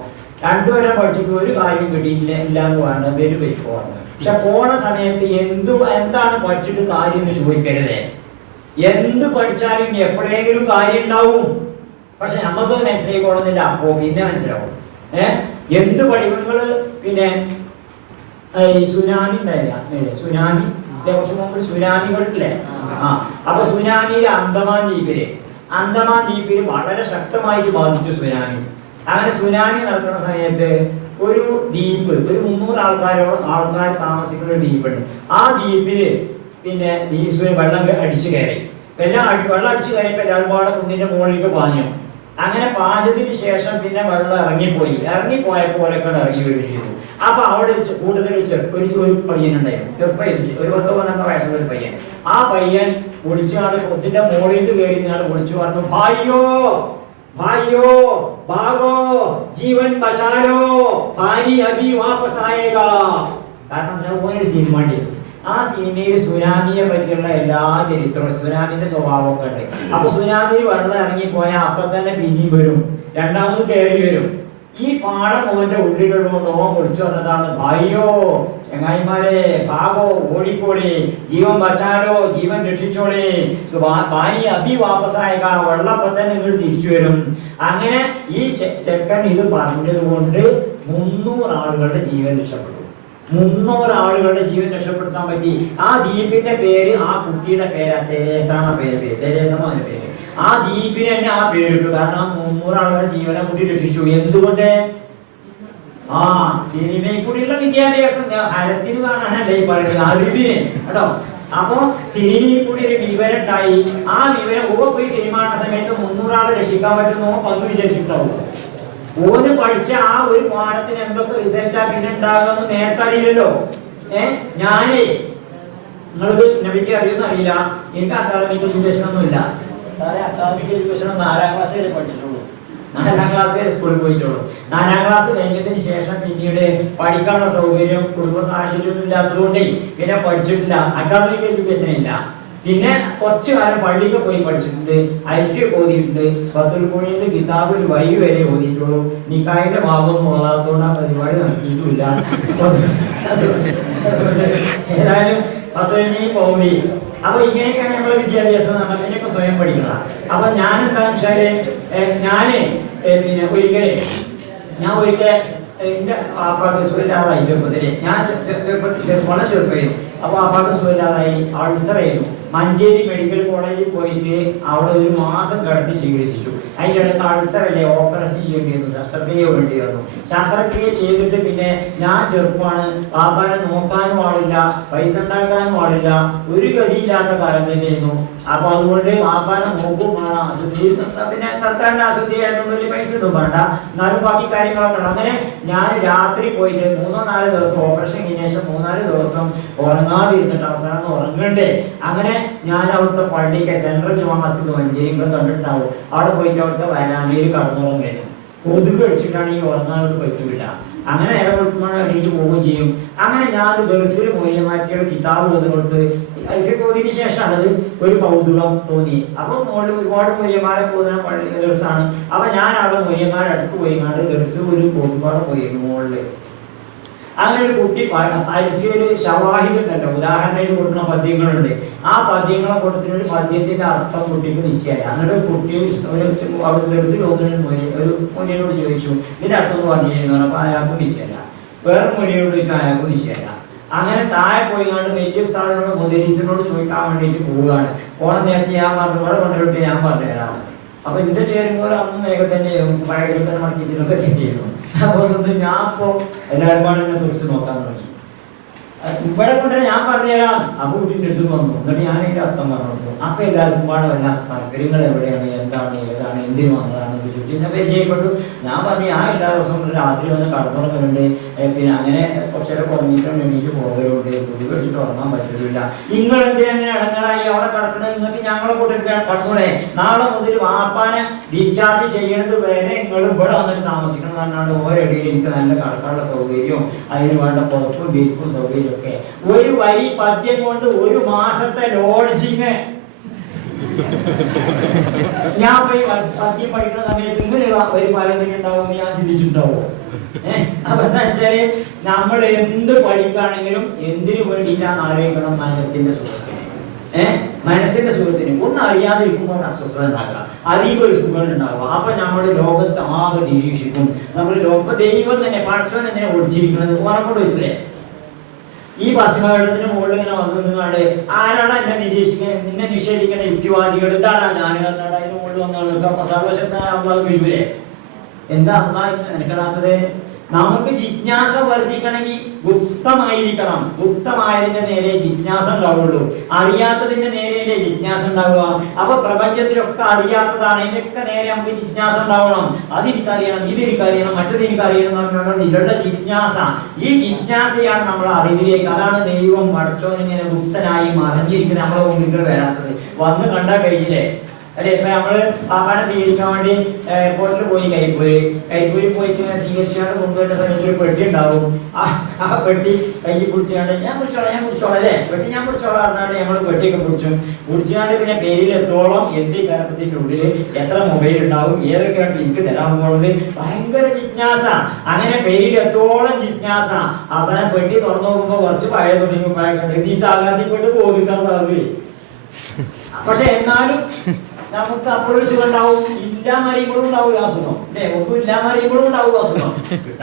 2 കൊല്ലം പഠിച്ചിട്ട് ഒരു കാര്യം കിട്ടിയില്ല ഇല്ലാന്ന് വേണ്ട പേര് പോയിരുന്നു. പക്ഷെ പോണ സമയത്ത് എന്താണ് പഠിച്ചിട്ട് കാര്യം എന്ന് ചോദിക്കരുതേ. എന്ത് പഠിച്ചാലും എപ്പോഴെങ്കിലും കാര്യം ഉണ്ടാവും. പക്ഷെ നമുക്ക് മനസ്സിലായിക്കോളുന്നില്ല, അപ്പോ പിന്നെ മനസ്സിലാവും. എന്ത് പഠിപ്പുകള് പിന്നെ ഈ സുനാമി ഉണ്ടായില്ല, സുനാമി കുറച്ച് മുമ്പ് സുനാമികളില്ലേ? അപ്പൊ സുനാമിയിലെ അന്തമാൻ ദ്വീപില് വളരെ ശക്തമായിട്ട് ബാധിച്ചു സുനാമി. അങ്ങനെ സുനാമി നടക്കുന്ന സമയത്ത് ഒരു ദ്വീപ്, ഒരു 300 ആൾക്കാർ താമസിക്കുന്ന ഒരു ദ്വീപുണ്ട്. ആ ദ്വീപില് പിന്നെ വെള്ളം അടിച്ചു കയറി. വെള്ളം അടിച്ചു കയറിയപ്പോൾ എല്ലാവരും പാടെ കുന്നിന്റെ മുകളിലേക്ക് പാഞ്ഞു. അങ്ങനെ പാഞ്ഞതിന് ശേഷം പിന്നെ വെള്ളം ഇറങ്ങിപ്പോയപ്പോൾ ഇറങ്ങി വരികയും ചെയ്തു. അപ്പൊ അവിടെ കൂടുതൽ ഒരു പയ്യനുണ്ടായിരുന്നു, ഒരു 10-12 വയസ്സുള്ള ഒരു പയ്യൻ. ആ പയ്യൻ വിളിച്ചാണ് കുന്നിന്റെ മുകളിലേക്ക് കയറി വിളിച്ചു പറഞ്ഞു, ഭായിയോ ഭാഗോ ജീവൻ ബച്ചാലോ പാനി അഭി വാപസ് ആയേഗാ. കാരണം ഒരു സിനിമ ഉണ്ട്, ആ സിനിമയിൽ സുനാമിയെ പറ്റിയുള്ള എല്ലാ ചരിത്രവും സുനാമിന്റെ സ്വഭാവമൊക്കെ ഉണ്ട്. അപ്പൊ സുനാമിയിൽ വെള്ളം ഇറങ്ങിപ്പോയാൽ അപ്പൊ തന്നെ പിന്നെയും വരും, രണ്ടാമത് കയറി വരും. ഈ പാടം മോന്റെ ഉള്ളിലുള്ളതോ വിളിച്ചു വന്നതാണ്, ഭായിയോ ചങ്ങായിമാരെ ഭാഗോ ഓടിക്കോളി, ജീവൻ ബച്ചാലോ ജീവൻ രക്ഷിച്ചോളി, പാനി അഭി വാപസായക, വെള്ളപ്പം തന്നെ നിങ്ങൾ തിരിച്ചു വരും. അങ്ങനെ ഈ ചെക്കൻ ഇത് പറഞ്ഞത് കൊണ്ട് 300 ആളുകളുടെ ജീവൻ രക്ഷപ്പെട്ടു. 300 ആളുകളുടെ ജീവൻ രക്ഷപ്പെടുത്താൻ പറ്റി. ആ ദ്വീപിന്റെ പേര്, ആ കുട്ടിയുടെ പേര് തെരേസ എന്ന പേര്. ആ ദ്വീപിന് തന്നെ ആ പേരിട്ടു. കാരണം 300 ആളുകളുടെ ജീവനെ കൂടി രക്ഷിച്ചു. എന്തുകൊണ്ട്? സിനിമയിൽ കൂടിയുള്ള വിദ്യാഭ്യാസം ഹരത്തിന് കാണാനല്ലേ ഈ പറയുന്നത്, അറിവിന് കേട്ടോ. അപ്പൊ സിനിമയിൽ കൂടി ഒരു വിവരം ഉണ്ടായി. ആ വിവരം പോയി സിനിമ കാണുന്ന സമയത്ത് 300 ആളെ രക്ഷിക്കാൻ പറ്റുന്നോ പങ്കു വിശേഷിക്കാവൂ. ഓന് പഠിച്ച ആ ഒരു പാഠത്തിന് എന്തൊക്കെ റിസൾട്ടാ പിന്നെ ഉണ്ടാകുമെന്ന് നേരത്തെ അറിയില്ലല്ലോ. ഞാനേ നിങ്ങൾക്ക് നബിക്ക് അറിയുമെന്ന് അറിയില്ല, എനിക്ക് അക്കാദമിക് എഡ്യൂക്കേഷൻ ഒന്നും ഇല്ല. സാറേ അക്കാദമിക് എഡ്യൂക്കേഷൻ 4ാം ക്ലാസ് വരെ പഠിച്ചിട്ടുള്ളൂ, 4ാം ക്ലാസ് വരെ സ്കൂളിൽ പോയിട്ടുള്ളൂ. 4ാം ക്ലാസ് കഴിഞ്ഞതിന് ശേഷം പിന്നീട് പഠിക്കാനുള്ള സൗകര്യം കുടുംബ സാഹചര്യം ഒന്നും ഇല്ലാത്തതുകൊണ്ട് പിന്നെ പഠിച്ചിട്ടില്ല, അക്കാദമിക് എഡ്യൂക്കേഷൻ ഇല്ല. പിന്നെ കുറച്ചു കാലം പള്ളിക്ക് പോയി പഠിച്ചിട്ടുണ്ട്, ഐഫ്യ ഓതിയിട്ടുണ്ട്, ബത്തുൽ കോഴിയുടെ കിതാബ് ഒരു വൈ വരെ ഓതിയിട്ടുള്ളൂ. നിക്കായിന്റെ ഭാഗമൊന്നും ഓതാത്തോണ്ട് ആ പരിപാടി നടത്തിയിട്ടുമില്ല. ഏതായാലും 10 പൗതി. അപ്പൊ ഇങ്ങനെയൊക്കെയാണ് നമ്മളെ വിദ്യാഭ്യാസം എന്ന് പറഞ്ഞാൽ ഇതിനൊക്കെ സ്വയം പഠിക്കണം. അപ്പൊ ഞാൻ എന്താണെന്ന് വെച്ചാല് പിന്നെ ഒരിക്കൽ എന്റെ ആപ്പാക്ക് സുഖമില്ലാതായി ചെറുപ്പത്തില്. ഞാൻ വളരെ ചെറുപ്പമായിരുന്നു. അപ്പൊ ആപ്പാക്ക് സുഖമില്ലാതായി, അൾസറായിരുന്നു. മഞ്ചേരി മെഡിക്കൽ കോളേജിൽ പോയിട്ട് അവിടെ 1 മാസം കിടത്തി ചികിത്സിച്ചു. അതിൻ്റെ അടുത്ത് അൾസറല്ലേ, ഓപ്പറേഷൻ ചെയ്യേണ്ടി വന്നു, ശസ്ത്രക്രിയ വേണ്ടി വന്നു. ശസ്ത്രക്രിയ ചെയ്തിട്ട് പിന്നെ ഞാൻ ചെറുപ്പമാണ്, പാപ്പാനെ നോക്കാനും ആളില്ല, പൈസ ഉണ്ടാക്കാനും ആളില്ല, ഒരു ഗതിയില്ലാത്ത കാലം തന്നെയായിരുന്നു. അപ്പൊ അതുകൊണ്ട് പാപ്പാനെ നോക്കും വേണം, ആശുപത്രി പിന്നെ സർക്കാരിന്റെ ആശുപത്രി ആയതുകൊണ്ട് വലിയ പൈസ ഒന്നും വേണ്ട, എന്നാലും ബാക്കി കാര്യങ്ങളൊക്കെ ഉണ്ട്. അങ്ങനെ ഞാൻ രാത്രി പോയിട്ട് 3-4 ദിവസം ഓപ്പറേഷൻ കഴിഞ്ഞ ശേഷം 3-4 ദിവസം ഉറങ്ങാതിരുന്നിട്ട് അവസാനം ഉറങ്ങണ്ടേ. അങ്ങനെ ഞാൻ അവിടുത്തെ പള്ളിക്ക് സെൻട്രൽ ജുമാ മസ്ജിദ് മഞ്ചേരി കണ്ടിട്ടുണ്ടാവും, അവിടെ പോയിട്ട് അവിടുത്തെ വയനാട്ടിൽ കടന്നുറങ്ങുന്നു. കൊതുക് അടിച്ചിട്ടാണ് ഈ ഉറങ്ങാനോട് പറ്റൂല. അങ്ങനെ എണീറ്റ് പോവുകയും ചെയ്യും. അങ്ങനെ ഞാൻ ഗൾസിൽ മൊയ്യമാറ്റിയുടെ കിതാബ് ഓതി കൊടുത്ത് അൽഫിയൊക്കെ ഓതിയതിനു ശേഷമാണ് അത് ഒരു കൗതുകം തോന്നി. അപ്പൊ മുകളിൽ ഒരുപാട് മൂല്യന്മാരെ പോകുന്ന പള്ളി ദർസാണ്. അപ്പൊ ഞാൻ അവിടെ മൂല്യന്മാരെ അടുത്ത് പോയി കണ്ട് ദർസ് ഒരു പോകുമ്പാടെ പോയിരുന്നു മുകളില്. അങ്ങനെ ഒരു കുട്ടി അൽഫിയൊരു ഷവാഹിദുണ്ടല്ലോ, ഉദാഹരണത്തിൽ കൊടുക്കുന്ന പദ്യങ്ങളുണ്ട്. ആ പദ്യങ്ങളെ കൊടുത്തിട്ട് ഒരു പദ്യത്തിന്റെ അർത്ഥം കുട്ടിക്ക് നിശ്ചയമായി. എന്നിട്ട് കുട്ടി അവിടെ ദർസിൽ ഒരു മൂല്യനോട് ചോദിച്ചു ഇതിന്റെ അർത്ഥം എന്ന് പറഞ്ഞു കഴിഞ്ഞാൽ അപ്പൊ അയാൾക്ക് നിശ്ചയമില്ല. വേറെ മൂല്യനോട് ചോദിച്ചാൽ അയാൾക്ക് നിശ്ചയമില്ല. അങ്ങനെ താഴെ പോയി കണ്ട് വലിയ സ്ഥാനോട് മുദരീസിനോട് ചോദിക്കാൻ വേണ്ടിയിട്ട് പോവുകയാണ്. ഓണം നേരത്തെ ഞാൻ പറഞ്ഞു ഇവിടെ കൊണ്ടുവരട്ടെ ഞാൻ പറഞ്ഞുതരാം. അപ്പൊ എന്റെ ചേരുമ്പോൾ അന്ന് വേഗം തന്നെ പഴയ തന്നെ മടക്കിച്ചിട്ടൊക്കെ ചെയ്യുന്നു. അപ്പൊ ഞാൻ ഇപ്പോ എല്ലാവരും പാടെ എന്നെ കുറിച്ച് നോക്കാൻ തുടങ്ങി. ഇവിടെ കൊണ്ട് ഞാൻ പറഞ്ഞുതരാം. അപ്പൊ കുട്ടിൻ്റെ അടുത്ത് വന്നു. എന്നിട്ട് ഞാൻ അതിന്റെ അർത്ഥം പറഞ്ഞു കൊടുത്തു. അപ്പൊ എല്ലാവർക്കും പാടെ വല്ലാത്ത താല്പര്യങ്ങൾ എവിടെയാണ്, എന്താണ്, ഏതാണ്, എന്തിനു വന്നതാണെന്ന് ചോദിച്ചു. എന്നെ പരിചയപ്പെട്ടു. ഞാൻ പറഞ്ഞു ഞാൻ എല്ലാ ദിവസവും രാത്രി വന്ന് കടത്തുറങ്ങലുണ്ട്, പിന്നെ അങ്ങനെ കുറച്ചേരം കുറഞ്ഞിട്ട് എണീറ്റ് പോകലുണ്ട്, കുടി കഴിച്ചിട്ട് ഉറങ്ങാൻ പറ്റില്ല. നിങ്ങൾ എന്തിനാ അങ്ങനെ അടങ്ങാറായി അവിടെ കിടക്കണ? നിങ്ങൾക്ക് ഞങ്ങളെ കൂടെ കടന്നൂടെ? നാളെ മുതൽ വാപ്പാനെ ഡിസ്ചാർജ് ചെയ്യണത് വരെ നിങ്ങൾ ഇവിടെ വന്നിട്ട് താമസിക്കണം എന്നാണ്. ഓരോടിയിൽ എനിക്ക് നല്ല കടക്കാനുള്ള സൗകര്യവും അതിന് വേണ്ട പുറപ്പും വീർപ്പും സൗകര്യം ഒക്കെ. ഒരു വരി പദ്യം കൊണ്ട് ഒരു മാസത്തെ ലോഡ്ജിങ്. ഞാൻ പോയി പദ്യം പഠിക്കുന്ന സമയത്ത് ഇങ്ങനെ ഒരു പലതിന് ഉണ്ടാവും ഞാൻ ചിന്തിച്ചിട്ടുണ്ടാവോ? അപ്പൊ എന്താ വെച്ചാല് നമ്മൾ എന്ത് പഠിക്കുകയാണെങ്കിലും എന്തിനു വേണ്ടിയിട്ടാണ് ആലോചിക്കണം? മനസ്സിന്റെ സുഖത്തിന്. മനസ്സിന്റെ സുഖത്തിന്. ഒന്നും അറിയാതിരിക്കുമ്പോൾ അസ്വസ്ഥത ഉണ്ടാകുക, അറിയൊരു സുഖം ഉണ്ടാവുക. അപ്പൊ നമ്മൾ ലോകത്ത് ആകെ നിരീക്ഷിക്കും. നമ്മൾ ദൈവം തന്നെ പടച്ചോൻ എന്നെ ഒളിച്ചിരിക്കുന്നത് ഉറപ്പോട് വെച്ചില്ലേ? ഈ പശ്ചിമഘട്ടത്തിന് മുകളിൽ ഇങ്ങനെ വന്നു നിന്നാണ്ട് ആരാണ് എന്നെ നിരീക്ഷിക്കുന്നത്, നിന്നെ നിഷേധിക്കുന്ന യുക്തിവാദികൾ? എന്താണ് ഞാൻ അതിന് മുകളിൽ വന്നു സർവശക്തനായ അള്ളാഹു വിളിക്കൂലേ? എന്താ അള്ളാഹ് എനിക്കറിയാത്തത്? നമുക്ക് ജിജ്ഞാസ വർദ്ധിക്കണമെങ്കിൽ ഗുപ്തമായിരിക്കണം. ഗുപ്തമായതിന്റെ നേരെ ജിജ്ഞാസ ഉണ്ടാവുള്ളൂ. അറിയാത്തതിന്റെ നേരെയല്ലേ ജിജ്ഞാസ ഉണ്ടാവുക? അപ്പൊ പ്രപഞ്ചത്തിലൊക്കെ അറിയാത്തതാണ്, ഇതിനൊക്കെ നേരെ നമുക്ക് ജിജ്ഞാസ ഉണ്ടാവണം. അതെനിക്കറിയണം, ഇതെനിക്കറിയണം, മറ്റത് എനിക്കറിയണം എന്ന് പറഞ്ഞാൽ ഇവരുടെ ജിജ്ഞാസ. ഈ ജിജ്ഞാസയാണ് നമ്മളെ അറിവിലേക്ക്. അതാണ് ദൈവം പടച്ചോനിങ്ങനെ ഗുപ്തനായി മറിഞ്ഞിരിക്കുന്ന നമ്മളെ മുമ്പിൽ വരാത്തത്. വന്ന് കണ്ടാൽ കഴിഞ്ഞില്ലേ? അല്ലെ? ഇപ്പൊ നമ്മള് പാപ്പാനെ സ്വീകരിക്കാൻ വേണ്ടി എയർപോർട്ടിൽ പോയി കരിപ്പൂരി പോയി സ്വീകരിച്ചാണ്ട് കൊണ്ടുവരുന്ന സമയത്ത് ഒരു പെട്ടി ഉണ്ടാവും. ആ പെട്ടി കൈ പിടിച്ചാണ്ട് ഞാൻ പിടിച്ചോളാം അല്ലേ, പെട്ടി ഞാൻ പിടിച്ചോളാം പറഞ്ഞാണ്ട് ഞങ്ങൾ പെട്ടിയൊക്കെ പിടിച്ചാണ്ട് പിന്നെ പേരിലെത്തോളം എന്റെ കരപ്പത്തിന്റെ ഉള്ളിൽ എത്ര മൊബൈൽ ഉണ്ടാവും, ഏതൊക്കെയാണ് എനിക്ക് തരാൻ പോകുന്നത്, ഭയങ്കര ജിജ്ഞാസ. അങ്ങനെ പേരിലെത്തോളം ജിജ്ഞാസ. അവസാനം പെട്ടി തുറന്നു നോക്കുമ്പോ കുറച്ച് പഴയ തുടങ്ങി പഴയ കണ്ടു ഈ താകാത്തിക്കൊണ്ട് ബോധിക്കാതാവേ. പക്ഷെ എന്നാലും നമുക്ക് അപ്പോഴും സുഖം ഉണ്ടാവും. ഇല്ലാന്നറിയുമ്പോഴും ഉണ്ടാവും ആ സുഖം അല്ലെ? ഒന്നും ഇല്ലാന്നറിയുമ്പോഴും ഉണ്ടാവും ആ സുഖം.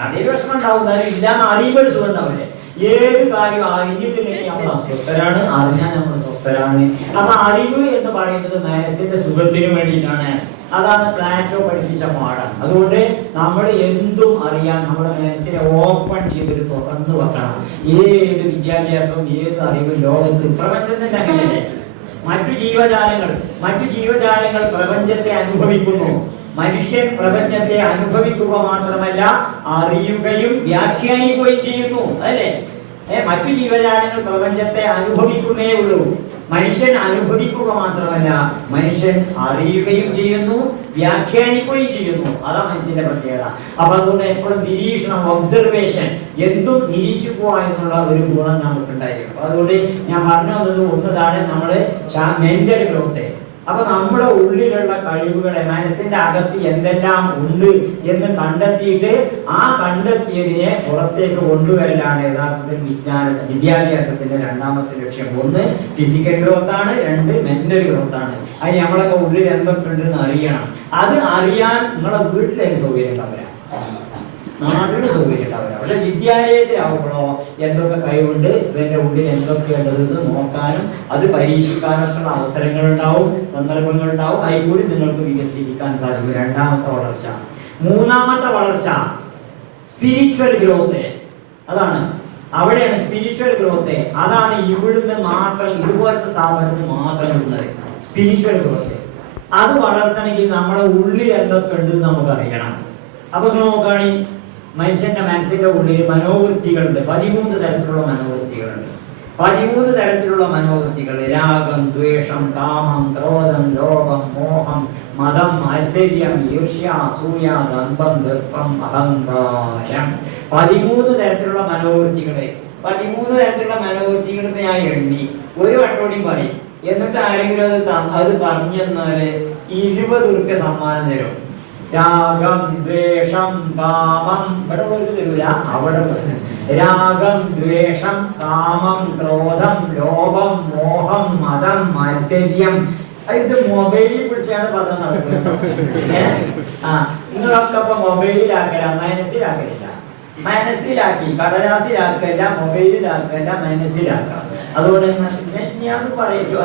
അതേ വിഷമം ഉണ്ടാവും. എന്നാലും ഇല്ലാന്ന് അറിയുമ്പോഴും സുഖം ഉണ്ടാവില്ലേ? ഏത് കാര്യം അറിഞ്ഞിട്ടില്ലെങ്കിൽ നമ്മൾ അസ്വസ്ഥരാണ്, അറിഞ്ഞാൽ നമ്മൾ സ്വസ്ഥരാണ്. അപ്പൊ അറിവ് എന്ന് പറയുന്നത് മനസ്സിന്റെ സുഖത്തിന് വേണ്ടിയിട്ടാണ്. അതാണ് പ്ലാറ്റോ പഠിപ്പിച്ച പാഠം. അതുകൊണ്ട് നമ്മൾ എന്തും അറിയാൻ നമ്മുടെ മനസ്സിനെ ഓപ്പൺ ചെയ്തിട്ട് തുറന്നു വെക്കണം. ഏത് വിദ്യാഭ്യാസവും ഏത് അറിവും ലോകത്ത് പ്രപഞ്ചത്തിന്റെ അങ്ങനെയല്ലേ? മറ്റു ജീവജാലങ്ങൾ പ്രപഞ്ചത്തെ അനുഭവിക്കുന്നു. മനുഷ്യൻ പ്രപഞ്ചത്തെ അനുഭവിക്കുക മാത്രമല്ല അറിയുകയും വ്യാഖ്യാനിക്കുകയും ചെയ്യുന്നു. അല്ലേ? മറ്റു ജീവജാലങ്ങൾ പ്രപഞ്ചത്തെ അനുഭവിക്കുന്നേ ഉള്ളൂ. മനുഷ്യൻ അനുഭവിക്കുക മാത്രമല്ല മനുഷ്യൻ അറിയുകയും ചെയ്യുന്നു, വ്യാഖ്യാനിക്കുകയും ചെയ്യുന്നു. അതാണ് മനുഷ്യന്റെ പ്രത്യേകത. അപ്പൊ അതുകൊണ്ട് എപ്പോഴും നിരീക്ഷണം, ഒബ്സർവേഷൻ, എന്തും നിരീക്ഷിക്കുക എന്നുള്ള ഒരു ഗുണം നമുക്ക് ഉണ്ടായിരിക്കും. അപ്പൊ അതുകൊണ്ട് ഞാൻ പറഞ്ഞു വന്നത് ഒന്നതാണ് നമ്മള് മെന്റൽ ഗ്രോത്ത്. അപ്പൊ നമ്മുടെ ഉള്ളിലുള്ള കഴിവുകളെ, മനസ്സിന്റെ അകത്ത് എന്തെല്ലാം ഉണ്ട് എന്ന് കണ്ടെത്തിയിട്ട് ആ കണ്ടെത്തിയതിനെ പുറത്തേക്ക് കൊണ്ടുവരലാണ് യഥാർത്ഥത്തിൽ വിദ്യാഭ്യാസത്തിന്റെ രണ്ടാമത്തെ ലക്ഷ്യം. ഒന്ന് ഫിസിക്കൽ ഗ്രോത്ത് ആണ്, രണ്ട് മെന്റൽ ഗ്രോത്ത് ആണ്. അത് നമ്മളൊക്കെ ഉള്ളിൽ എന്തൊക്കെ ഉണ്ടെന്ന് അറിയണം. അത് അറിയാൻ നിങ്ങളെ വീട്ടിലേക്ക് സൗകര്യം ഉണ്ടാവില്ല, നാട്ടിന് സൗകര്യം ഉണ്ടാവില്ല. പക്ഷെ വിദ്യാലയത്തിലാവുമ്പോഴോ എന്തൊക്കെ കഴിവുണ്ട്, ഇവന്റെ ഉള്ളിൽ എന്തൊക്കെയുള്ളതെന്ന് നോക്കാനും അത് പരീക്ഷിക്കാനൊക്കെയുള്ള അവസരങ്ങളുണ്ടാവും, സന്ദർഭങ്ങളുണ്ടാവും. അതിലൂടെ നിങ്ങൾക്ക് വികസിപ്പിക്കാൻ സാധിക്കും. രണ്ടാമത്തെ വളർച്ച. മൂന്നാമത്തെ വളർച്ച സ്പിരിച്വൽ ഗ്രോത്ത്. അതാണ് അവിടെയാണ് സ്പിരിച്വൽ ഗ്രോത്ത്. അതാണ് ഇവിടുന്ന് മാത്രം, ഇതുപോലത്തെ സ്ഥാപനത്തിന് മാത്രം കിട്ടുന്നത് സ്പിരിച്വൽ ഗ്രോത്ത്. അത് വളർത്തണമെങ്കിൽ നമ്മുടെ ഉള്ളിൽ എന്തൊക്കെ ഉണ്ട് നമുക്ക് അറിയണം. അപ്പൊ നിങ്ങൾ നോക്കുകയാണെങ്കിൽ മനുഷ്യന്റെ മനസ്സിന്റെ ഉള്ളിൽ മനോവൃത്തികളുണ്ട്. 13 തരത്തിലുള്ള മനോവൃത്തികളുണ്ട്. 13 തരത്തിലുള്ള മനോവൃത്തികൾ: രാഗം, ദ്വേഷം, കാമം, ക്രോധം, ലോഭം, മോഹം, മതം, മാത്സര്യം, ഈർഷ്യ, അസൂയ, ദമ്പം, ദർപ്പം, അഹങ്കാരം. 13 തരത്തിലുള്ള മനോവൃത്തികളെ 13 തരത്തിലുള്ള മനോവൃത്തികൾ ഞാൻ എണ്ണി. ഒരു വട്ടോടിയും പറയും. എന്നിട്ട് ആരെങ്കിലും അത് പറഞ്ഞു തന്നാല് 20 റുപ്യ സമ്മാനം തരും. രാഗം ദ്വേഷം കാമം ഇവിടെ തരൂല, അവിടെ രാഗം ദ്വേഷം കാമം ക്രോധം ലോഭം മോഹം മതം മാത്സര്യം. ഇത് മൊബൈലിൽ പിടിച്ചാണ് പറഞ്ഞത് നടക്കുന്നത്. നിങ്ങളൊക്കെ ഇപ്പൊ മൊബൈലിലാക്കല, മനസ്സിലാക്കലില്ല. മനസ്സിലാക്കി കടലാസിലാക്കല്ല, മൊബൈലിലാക്കല്ല, മനസ്സിലാക്കാം. അതുകൊണ്ട് ഞാൻ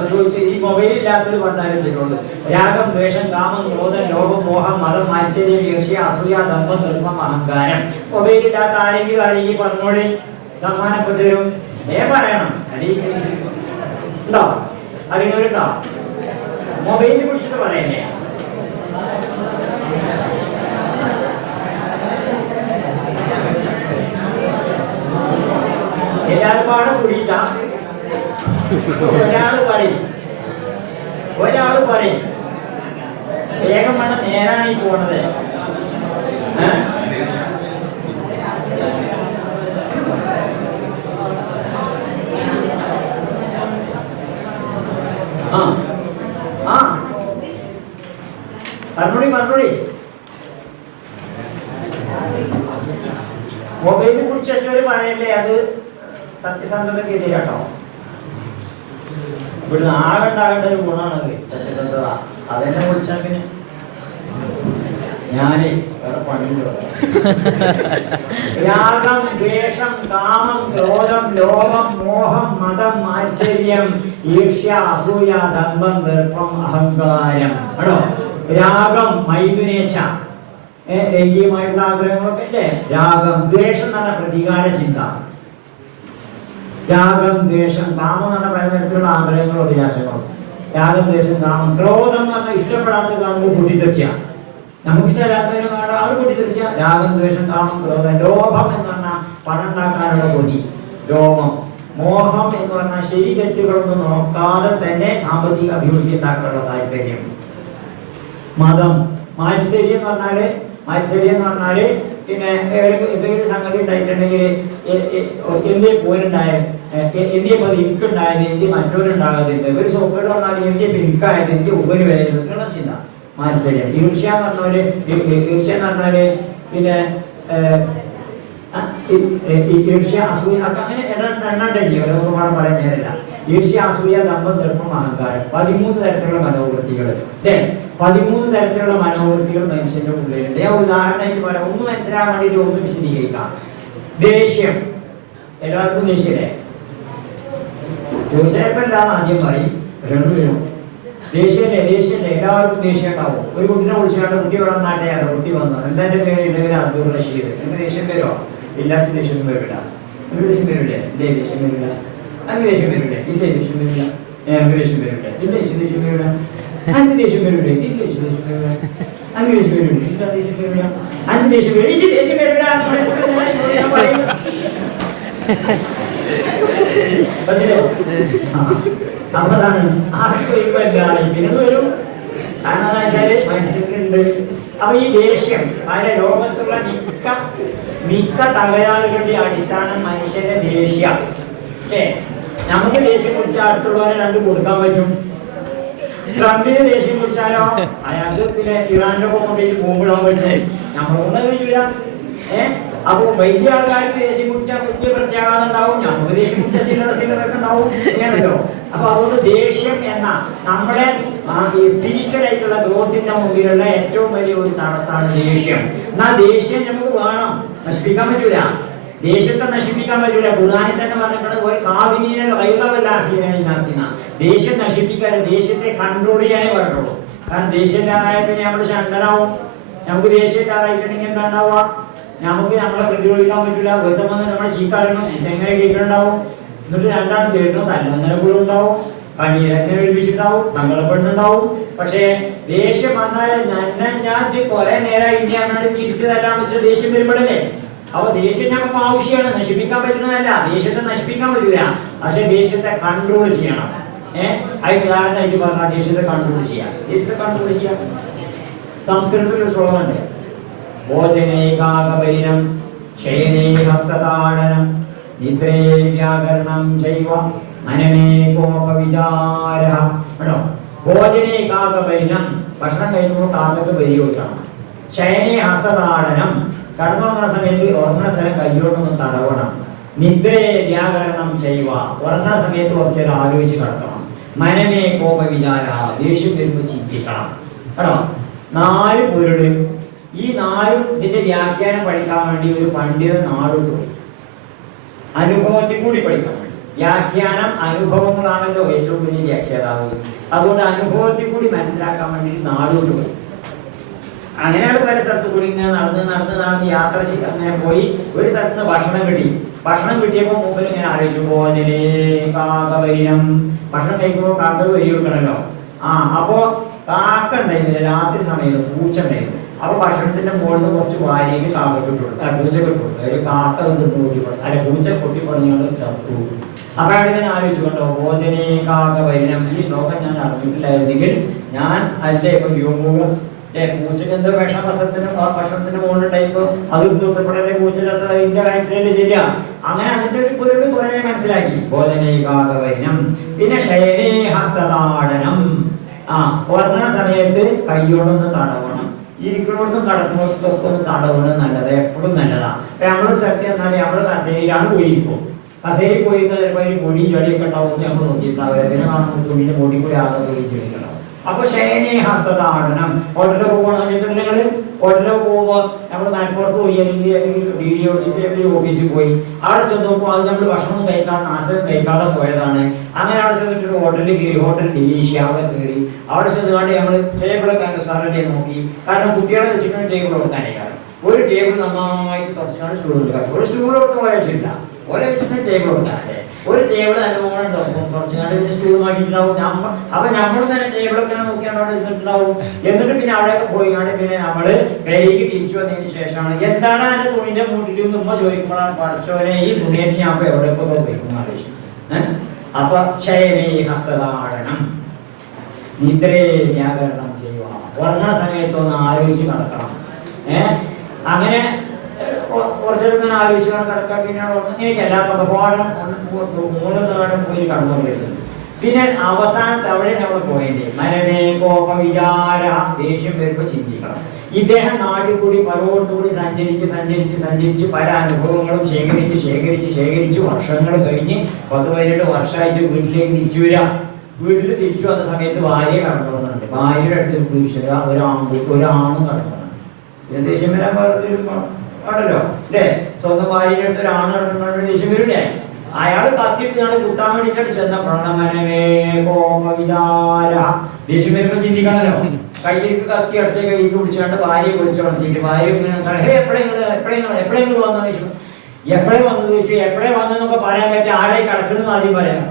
ചോദിച്ചു, ഈ മൊബൈലില്ലാത്തൊരു പറഞ്ഞാലും ഇതിലുണ്ട്. രാഗം ദ്വേഷം കാമം ക്രോധം ലോഭം മോഹം മതം മാത്സര്യം ഈർഷ്യ അസൂയ ദമ്പം ഗർഭം അഹങ്കാരം. മൊബൈലില്ലാത്ത ആരെങ്കിലും പറഞ്ഞോളി, സമ്മാനപ്പെട്ടു തരും. പറയണം ഉണ്ടോ? അറിയുന്നവരുണ്ടോ? മൊബൈലിനെ കുറിച്ചിട്ട് പറയല്ലേ? എല്ലാവരും പാടെ കൂടിയിട്ട ഒരാള് പറയും വേഗം വേണം, നേരാണ് ഈ പോണത്. പറഞ്ഞോടി മൊബൈലിനെ കുറിച്ച് പറയല്ലേ, അത് സത്യസന്ധതയ്ക്ക് എതിരാട്ടോ. ഇവിടുന്ന് ആകണ്ടാകേണ്ട ഒരു ഗുണമാണത് സത്യസന്ധത. അതെന്നെ കുറിച്ചാൽ പിന്നെ ഞാന് വേറെ പണിയുണ്ട്. രാഗം ദ്വേഷം കാമം ക്രോധം ലോഭം മോഹം മതം മാത്സര്യം ഈർഷ്യ അസൂയ ദമ്പം ദർപ്പം അഹങ്കാരം. ആണോ? രാഗം മൈഥുനേച്ഛ, ലൈംഗികമായിട്ടുള്ള ആഗ്രഹങ്ങളൊക്കെ അല്ലേ രാഗം. ദ്വേഷം എന്ന് പറഞ്ഞ പ്രതികാര ചിന്ത. രാഗം ദ്വേഷം കാമം എന്ന് പറഞ്ഞ പലതരത്തിലുള്ള ആഗ്രഹങ്ങളോ അഭിലാഷങ്ങളോ. രാഗം ദ്വേഷം കാമം. ക്രോധം എന്ന് പറഞ്ഞാൽ ഇഷ്ടപ്പെടാത്ത കാണുമ്പോൾ പൊട്ടിത്തെറിച്ച, നമുക്ക് ഇഷ്ടമില്ലാത്തതിന് കാണാൻ ആൾ പൊട്ടിത്തെറിച്ച. രാഗം ദ്വേഷം കാമം ക്രോധം. ലോഭം എന്ന് പറഞ്ഞാൽ പണം ഉണ്ടാക്കാനുള്ള കൊതി, ലോഭം. മോഹം എന്ന് പറഞ്ഞാൽ ശരി തെറ്റുകളൊന്നും നോക്കാതെ തന്നെ സാമ്പത്തിക അഭിവൃദ്ധി ഉണ്ടാക്കാനുള്ള താല്പര്യം. മതം. മാത്സര്യം എന്ന് പറഞ്ഞാല് പിന്നെ എന്തെങ്കിലും സംഗതി ഉണ്ടായിട്ടുണ്ടെങ്കിൽ എന്തേ പോരുണ്ടായത്, എന്തേ എനിക്കുണ്ടായത്, എന്ത് മറ്റൊരുണ്ടാകാതില്ല, ഒരു സോക്കേട് വന്നാൽ എനിക്ക് പിരിക്കായത്, എനിക്ക് ഉപരിവരുന്നത് എന്നുള്ള ചിന്ത മാത്സര്യം. ഈർഷ്യ എന്ന് പറഞ്ഞാല് പിന്നെ ഈർഷ്യ അസൂയ അങ്ങനെ എണ്ണണ്ടെങ്കിൽ ഓരോന്നും പാഠം പറയാൻ നേരല്ല. ഈർഷ്യ അസൂയ ദമ്പം ദർപ്പം അഹങ്കാരം. 13 തരത്തിലുള്ള മനോവൃത്തികൾ അല്ലേ? 13 തരത്തിലുള്ള മനോവൃത്തികൾ മനുഷ്യന്റെ ഉള്ളിലുണ്ട്. ഞാൻ ഉദാഹരണമായിട്ട് പറയാം, ഒന്ന് മനസ്സിലാകാൻ വേണ്ടിയിട്ട് ഒന്ന് വിശദീകരിക്കാം. ദേഷ്യം. എല്ലാവർക്കും ദേഷ്യല്ലേ? തീർച്ചയായിട്ടും ആദ്യം പറയും ദേഷ്യല്ലേ എല്ലാവർക്കും ദേഷ്യം ഉണ്ടാവും. ഒരു കുട്ടിനെ വിളിച്ചാണ്ട് കുട്ടി ഇവിടെ നാട്ടെയാണ്, കുട്ടി വന്നു, എന്താ എന്റെ പേര്? എന്റെ പേര് അബ്ദുൾ റഷീദ്. എന്റെ ദേഷ്യം വരുമോ? എല്ലാവർക്കും ദേഷ്യം വരില്ല. ഒരു ദേഷ്യം വരില്ലേ? എന്റെ ദേഷ്യം വരില്ല. അങ്ങ് ദേഷ്യം വരില്ലേ? ഇല്ല ദേഷ്യം വരില്ല. എനിക്ക് ദേഷ്യം വരില്ലേ? ഇല്ല ദേഷ്യം വരില്ല. അങ്ങ് ദേഷ്യം വരില്ലേ? ഇല്ല ദേഷ്യം വരില്ല. അങ്ങ് ദേഷ്യം വരില്ലേ? ഇല്ല ദേഷ്യം വരില്ല. അങ്ങ് ദേഷ്യം വരില്ല. ഈ ദേഷ്യം വരില്ല. അതാണ് ആർക്കും പിന്നെ വരും. കാരണം എന്താ വെച്ചാല് മനുഷ്യനുണ്ട്. അപ്പൊ ഈ ദേഷ്യം അതിന്റെ ലോകത്തുള്ള മിക്ക തകരാറുകളുടെ അടിസ്ഥാനം മനുഷ്യന്റെ ദേഷ്യ. അല്ലേ? നമുക്ക് ദേഷ്യം കുറിച്ചാൽ അടുത്തുള്ളവരെ രണ്ടും കൊടുക്കാൻ പറ്റും. ട്രംപിന് ദേഷ്യം കുറിച്ചാലോ അയാൾക്ക് പിന്നെ ഇറാന്റെ കൊണ്ടേക്ക് പോകുമ്പോഴാൻ പറ്റും. നമ്മളൊന്നും ചോദിച്ചില്ല. അപ്പൊ വലിയ ആൾക്കാർക്ക് ദേഷ്യം കുറിച്ചാൽ വലിയ പ്രത്യാഘാതം ഉണ്ടാവും. നമുക്ക് ദേഷ്യം കുറിച്ച സിലറൊക്കെ ഉണ്ടാവും. ഇങ്ങനെയല്ലോ. അപ്പൊ അതുകൊണ്ട് ദേഷ്യം എന്ന നമ്മുടെ ഈ സ്പിരിച്വൽ ആയിട്ടുള്ള ഗ്രോത്തിന്റെ മുമ്പിലുള്ള ഏറ്റവും വലിയ ഒരു തടസ്സമാണ് ദേഷ്യം. എന്നാ ദേഷ്യം നമുക്ക് വേണം, നശിപ്പിക്കാൻ പറ്റൂല. ദേഷ്യത്തെ നശിപ്പിക്കാൻ പറ്റൂല. ഖുർആനിൽ തന്നെ പറഞ്ഞിട്ടുണ്ട്, ഒരു കാദിമീനൽ ഗൈറവല്ലാഹിന. ദേഷ്യം നശിപ്പിക്കാൻ, ദേഷ്യത്തെ കൺട്രോൾ ചെയ്യാനേ പറഞ്ഞുള്ളൂ. കാരണം ദേഷ്യം ഇല്ലാതായ പിന്നെ നമ്മൾ ശങ്കരാവും. നമുക്ക് ദേഷ്യം ഇല്ലാതായിട്ടുണ്ടെങ്കിൽ എന്താ ഉണ്ടാവുക? നമുക്ക് നമ്മളെ പ്രതിരോധിക്കാൻ പറ്റൂല. വെറുതെ വന്ന് നമ്മൾ ചീത്തറിയണം, ചീത്തെങ്ങനെ കേൾക്കുന്നുണ്ടാവും. എന്നിട്ട് രണ്ടാം കേൾക്കണം, തല്ലന്നരപ്പോഴും ഉണ്ടാവും, കണ്ണീരങ്ങനെ ഒരുമിച്ചിട്ടുണ്ടാവും, സങ്കടപ്പെടുന്നുണ്ടാവും. പക്ഷേ ദേഷ്യം വന്നാൽ ഞാൻ കുറെ നേരം ഇന്ത്യ തിരിച്ചു തരാൻ പറ്റുന്ന ദേഷ്യം വരുമ്പോഴല്ലേ. അപ്പൊ ദേഷ്യം നമുക്ക് ആവശ്യമാണ്, നശിപ്പിക്കാൻ പറ്റുന്നതല്ല. ദേഷ്യത്തെ നശിപ്പിക്കാൻ പറ്റില്ല, പക്ഷെ ദേഷ്യത്തെ കൺട്രോൾ ചെയ്യണം. അതിന് ഉദാഹരണമായിട്ട് പറഞ്ഞാൽ ദേഷ്യത്തെ കൺട്രോൾ ചെയ്യാം. ദേഷ്യത്തെ കൺട്രോൾ ചെയ്യാം. സംസ്കൃതത്തിൽ ഒരു ശ്ലോകമുണ്ട്, ഭോജനൈകാകപരിനം ശയനേ ഹസ്തതാടനം നിദ്രേ വ്യാകരണം ചൈവ മനമേ കോപവിചാര. കേട്ടോ, ഭോജനേ കാകപരിണം, ഭക്ഷണം കഴിക്കുമ്പോൾ കാക്കക്ക് ബലി കൊടുക്കണം. ശയനേ ഹസ്തതാടനം, കടന്നുറങ്ങുന്ന സമയത്ത് ഉറങ്ങുന്ന സ്ഥലം കയ്യോട്ടൊന്ന് തടവണം. നിദ്രയെ വ്യാകരണം ചെയ്യുക, ഉറങ്ങുന്ന സമയത്ത് കുറച്ചേരം ആലോചിച്ച് കിടക്കണം. മനമേ കോപവിചാര, ദേഷ്യം വരുമ്പോൾ ചിന്തിക്കണം. കേട്ടോ, 4 പൊരുള്. ഈ 4ഉം ഇതിന്റെ വ്യാഖ്യാനം പഠിക്കാൻ വേണ്ടി ഒരു പണ്ഡിതൻ നാടുണ്ട്, അനുഭവത്തിൽ കൂടി പഠിക്കാൻ വേണ്ടി. വ്യാഖ്യാനം അനുഭവങ്ങളാണല്ലോ ഏറ്റവും വലിയ വ്യാഖ്യാതാവ്. അതുകൊണ്ട് അനുഭവത്തിൽ കൂടി മനസ്സിലാക്കാൻ വേണ്ടി നാടുകൊണ്ട് പോയി. അങ്ങനെയാണ് പല സ്ഥലത്ത് കൂടി ഇങ്ങനെ നടന്ന് യാത്ര ചെയ്ത് അങ്ങനെ പോയി. ഒരു സ്ഥലത്ത് ഭക്ഷണം കിട്ടി. ഭക്ഷണം കിട്ടിയപ്പോൾ മൂപ്പര് ഇങ്ങനെ ആലോചിച്ചു, ഭോജനേ കാകപരിണം, ഭക്ഷണം കഴിക്കുമ്പോൾ കാക്ക വരി കൊടുക്കണല്ലോ. അപ്പോ കാക്ക ഉണ്ടായിരുന്നില്ല, രാത്രി സമയത്ത് പൂച്ച ഉണ്ടായിരുന്നു. അപ്പൊ ഭക്ഷണത്തിന്റെ മുകളിൽ നിന്ന് കുറച്ച് വാരിയിട്ട് കാക്ക കിട്ടുള്ളൂ, പൂച്ച കിട്ടുള്ളൂ. ഒരു കാക്ക പൂച്ച പൊട്ടി പറഞ്ഞുകൊണ്ട് ചത്തു. അപ്പൊ അയാളിങ്ങനെ ആലോചിച്ചു, കണ്ടോ, ഭോജനേ കാകപരിണം. ഈ ശ്ലോകം ഞാൻ അറിഞ്ഞിട്ടില്ലായിരുന്നെങ്കിൽ ഞാൻ അതിന്റെ ഇപ്പൊ യോഗം പൂച്ചക്ക് എന്തോ ഭക്ഷണത്തിന് മുകളിലുണ്ടായിപ്പോ അത് ദൂരപ്പെടാതെ പൂച്ച ഇതിന്റെ കാര്യത്തിലല്ലേ ശരിയ. അങ്ങനെ അതിന്റെ ഒരു പൊരുൾ കുറെ മനസ്സിലാക്കി. ഭോജനേ കാകപരിണം. പിന്നെ ശയനേ ഹസ്തതാടനം, ഉറങ്ങുന്ന സമയത്ത് കൈയോടൊന്ന് തടവണം. ഇരിക്കണോടത്തും കടക്കുമ്പോഴത്തൊക്കെ ഒന്ന് തടവണം, നല്ലത്, എപ്പോഴും നല്ലതാ. അപ്പൊ നമ്മള് സ്ഥലത്ത് എന്നാൽ നമ്മള് കസേരയിലാണ് പോയിരിക്കും. കസേരയിൽ പോയിരുന്ന ചിലപ്പോൾ ഈ പൊടി ചൊടിയൊക്കെ ഉണ്ടാവും, നമ്മൾ നോക്കിയിട്ടുണ്ടാവില്ല. പിന്നെ കാണുമ്പോൾ തുണിന്റെ പൊടി കൂടി ആകെ പൊടി ചൊടിക്കണം. അപ്പൊ ശയനേ ഹസ്തതാടനം. ഹോട്ടലിൽ പോകണമെന്നുണ്ടെങ്കിൽ ഹോട്ടലിൽ പോകുമ്പോൾ നമ്മൾ മലപ്പുറത്ത് പോയി അല്ലെങ്കിൽ DDO ഓഫീസിൽ പോയി അവിടെ ചെന്ന് നോക്കുമ്പോൾ അത് നമ്മൾ ഭക്ഷണം കഴിക്കാതെ നാശം കഴിക്കാതെ പോയതാണ്. അങ്ങനെ അവിടെ ചെന്നിട്ട് ഹോട്ടലിൽ കയറി, ഹോട്ടൽ ഡിലീഷ്യ അവിടെ കയറി. അവിടെ ചെന്നുകൊണ്ട് നമ്മൾ ടേബിളൊക്കെ സാറിനെ നോക്കി. കാരണം കുട്ടികളെ വെച്ചിട്ട് ടേബിൾ കൊടുക്കാനേക്കാണ്. ഒരു ടേബിൾ നന്നായിട്ട് തുടച്ചാണ് സ്റ്റൂൾ കൊടുക്കാൻ. ഒരു സ്റ്റൂൾ കൊടുക്കാൻ വരച്ചില്ല, ഓരോ വെച്ചിട്ട് ടേബിൾ കൊടുക്കാനല്ലേ. ഒരു ടേബിൾ അനുഭവം തുറക്കും, കുറച്ചുനാട് സ്റ്റൂൾ മാറ്റിയിട്ടുണ്ടാവും. അപ്പൊ നമ്മൾ തന്നെ ടേബിളൊക്കെ നോക്കിയാണ് അവിടെ ഇരുന്നിട്ടുണ്ടാവും. എന്നിട്ട് പിന്നെ അവിടെയൊക്കെ പോയിക്കാണ്ട് പിന്നെ നമ്മള് കയ്യിലേക്ക് തിരിച്ചു വന്നതിന് ശേഷമാണ് എന്താണ് അതിന്റെ തുണിന്റെ മൂട്ടിൽ ഉമ്മ ചോദിക്കുമ്പോഴാണ് പഠിച്ചവനെ ഈ തുണിയൊക്കെ ഞാൻ അപ്പൊ എവിടെയൊക്കെ പോയിക്കും ആലോചിച്ചു. അപ്പൊ ശയനേ ഹസ്തതാടനം, നിദ്രയെ വ്യാകരണം ചെയ്യുക, ഉറങ്ങുന്ന സമയത്തൊന്ന് ആലോചിച്ച് നടക്കണം. അങ്ങനെ കുറച്ചെടുക്കാൻ ആലോചിച്ച് കിടക്കാൻ. പിന്നെ എനിക്ക് എല്ലാവർക്കും പാഠം 3 നാടും പോയി കടന്നുകൊണ്ടിരുന്നത്. പിന്നെ അവസാനത്തെ അവിടെ നമ്മൾ പോയത് മനമേ കോപവിചാര, ദേഷ്യം വരുമ്പോൾ ചിന്തിക്കണം. ഇദ്ദേഹം നാട്ടിൽ കൂടി പലയിടത്തുകൂടി സഞ്ചരിച്ച് പല അനുഭവങ്ങളും ശേഖരിച്ച് വർഷങ്ങൾ കഴിഞ്ഞ് 10-18 വർഷമായിട്ട് വീട്ടിലേക്ക് തിരിച്ചു വരാം. വീട്ടിൽ തിരിച്ചു വന്ന സമയത്ത് ഭാര്യ കടന്നു വന്നിട്ടുണ്ട്. ഭാര്യയുടെ അടുത്ത് പുരുഷ ഒരാണും കടന്നു വന്നിട്ടുണ്ട്. ദേഷ്യം വരാൻ പാടല്ലോ അല്ലേ? സ്വന്തം ഭാര്യയുടെ അടുത്ത് ഒരാണ് കടന്നു ദേഷ്യം വരൂലേ? അയാൾ കത്തിട്ടാണ് കുത്താൻ വേണ്ടിയിട്ടാണ് ചെന്ന പ്രണമനമേ കോപവിചാര. ദേഷ്യം വരുമ്പോ ചിന്തിക്കണല്ലോ. കയ്യിലേക്ക് കത്തി അടുത്ത കയ്യിലേക്ക് പിടിച്ചാണ്ട് ഭാര്യയെ വിളിച്ചു വളർത്തിയിട്ട് ഭാര്യ എപ്പോഴെങ്കിലും വന്ന ചോദിച്ചു, എപ്പോഴേ വന്നൊക്കെ പറയാൻ പറ്റും. ആരെ കിടക്കണമെന്ന് ആദ്യം പറയാം.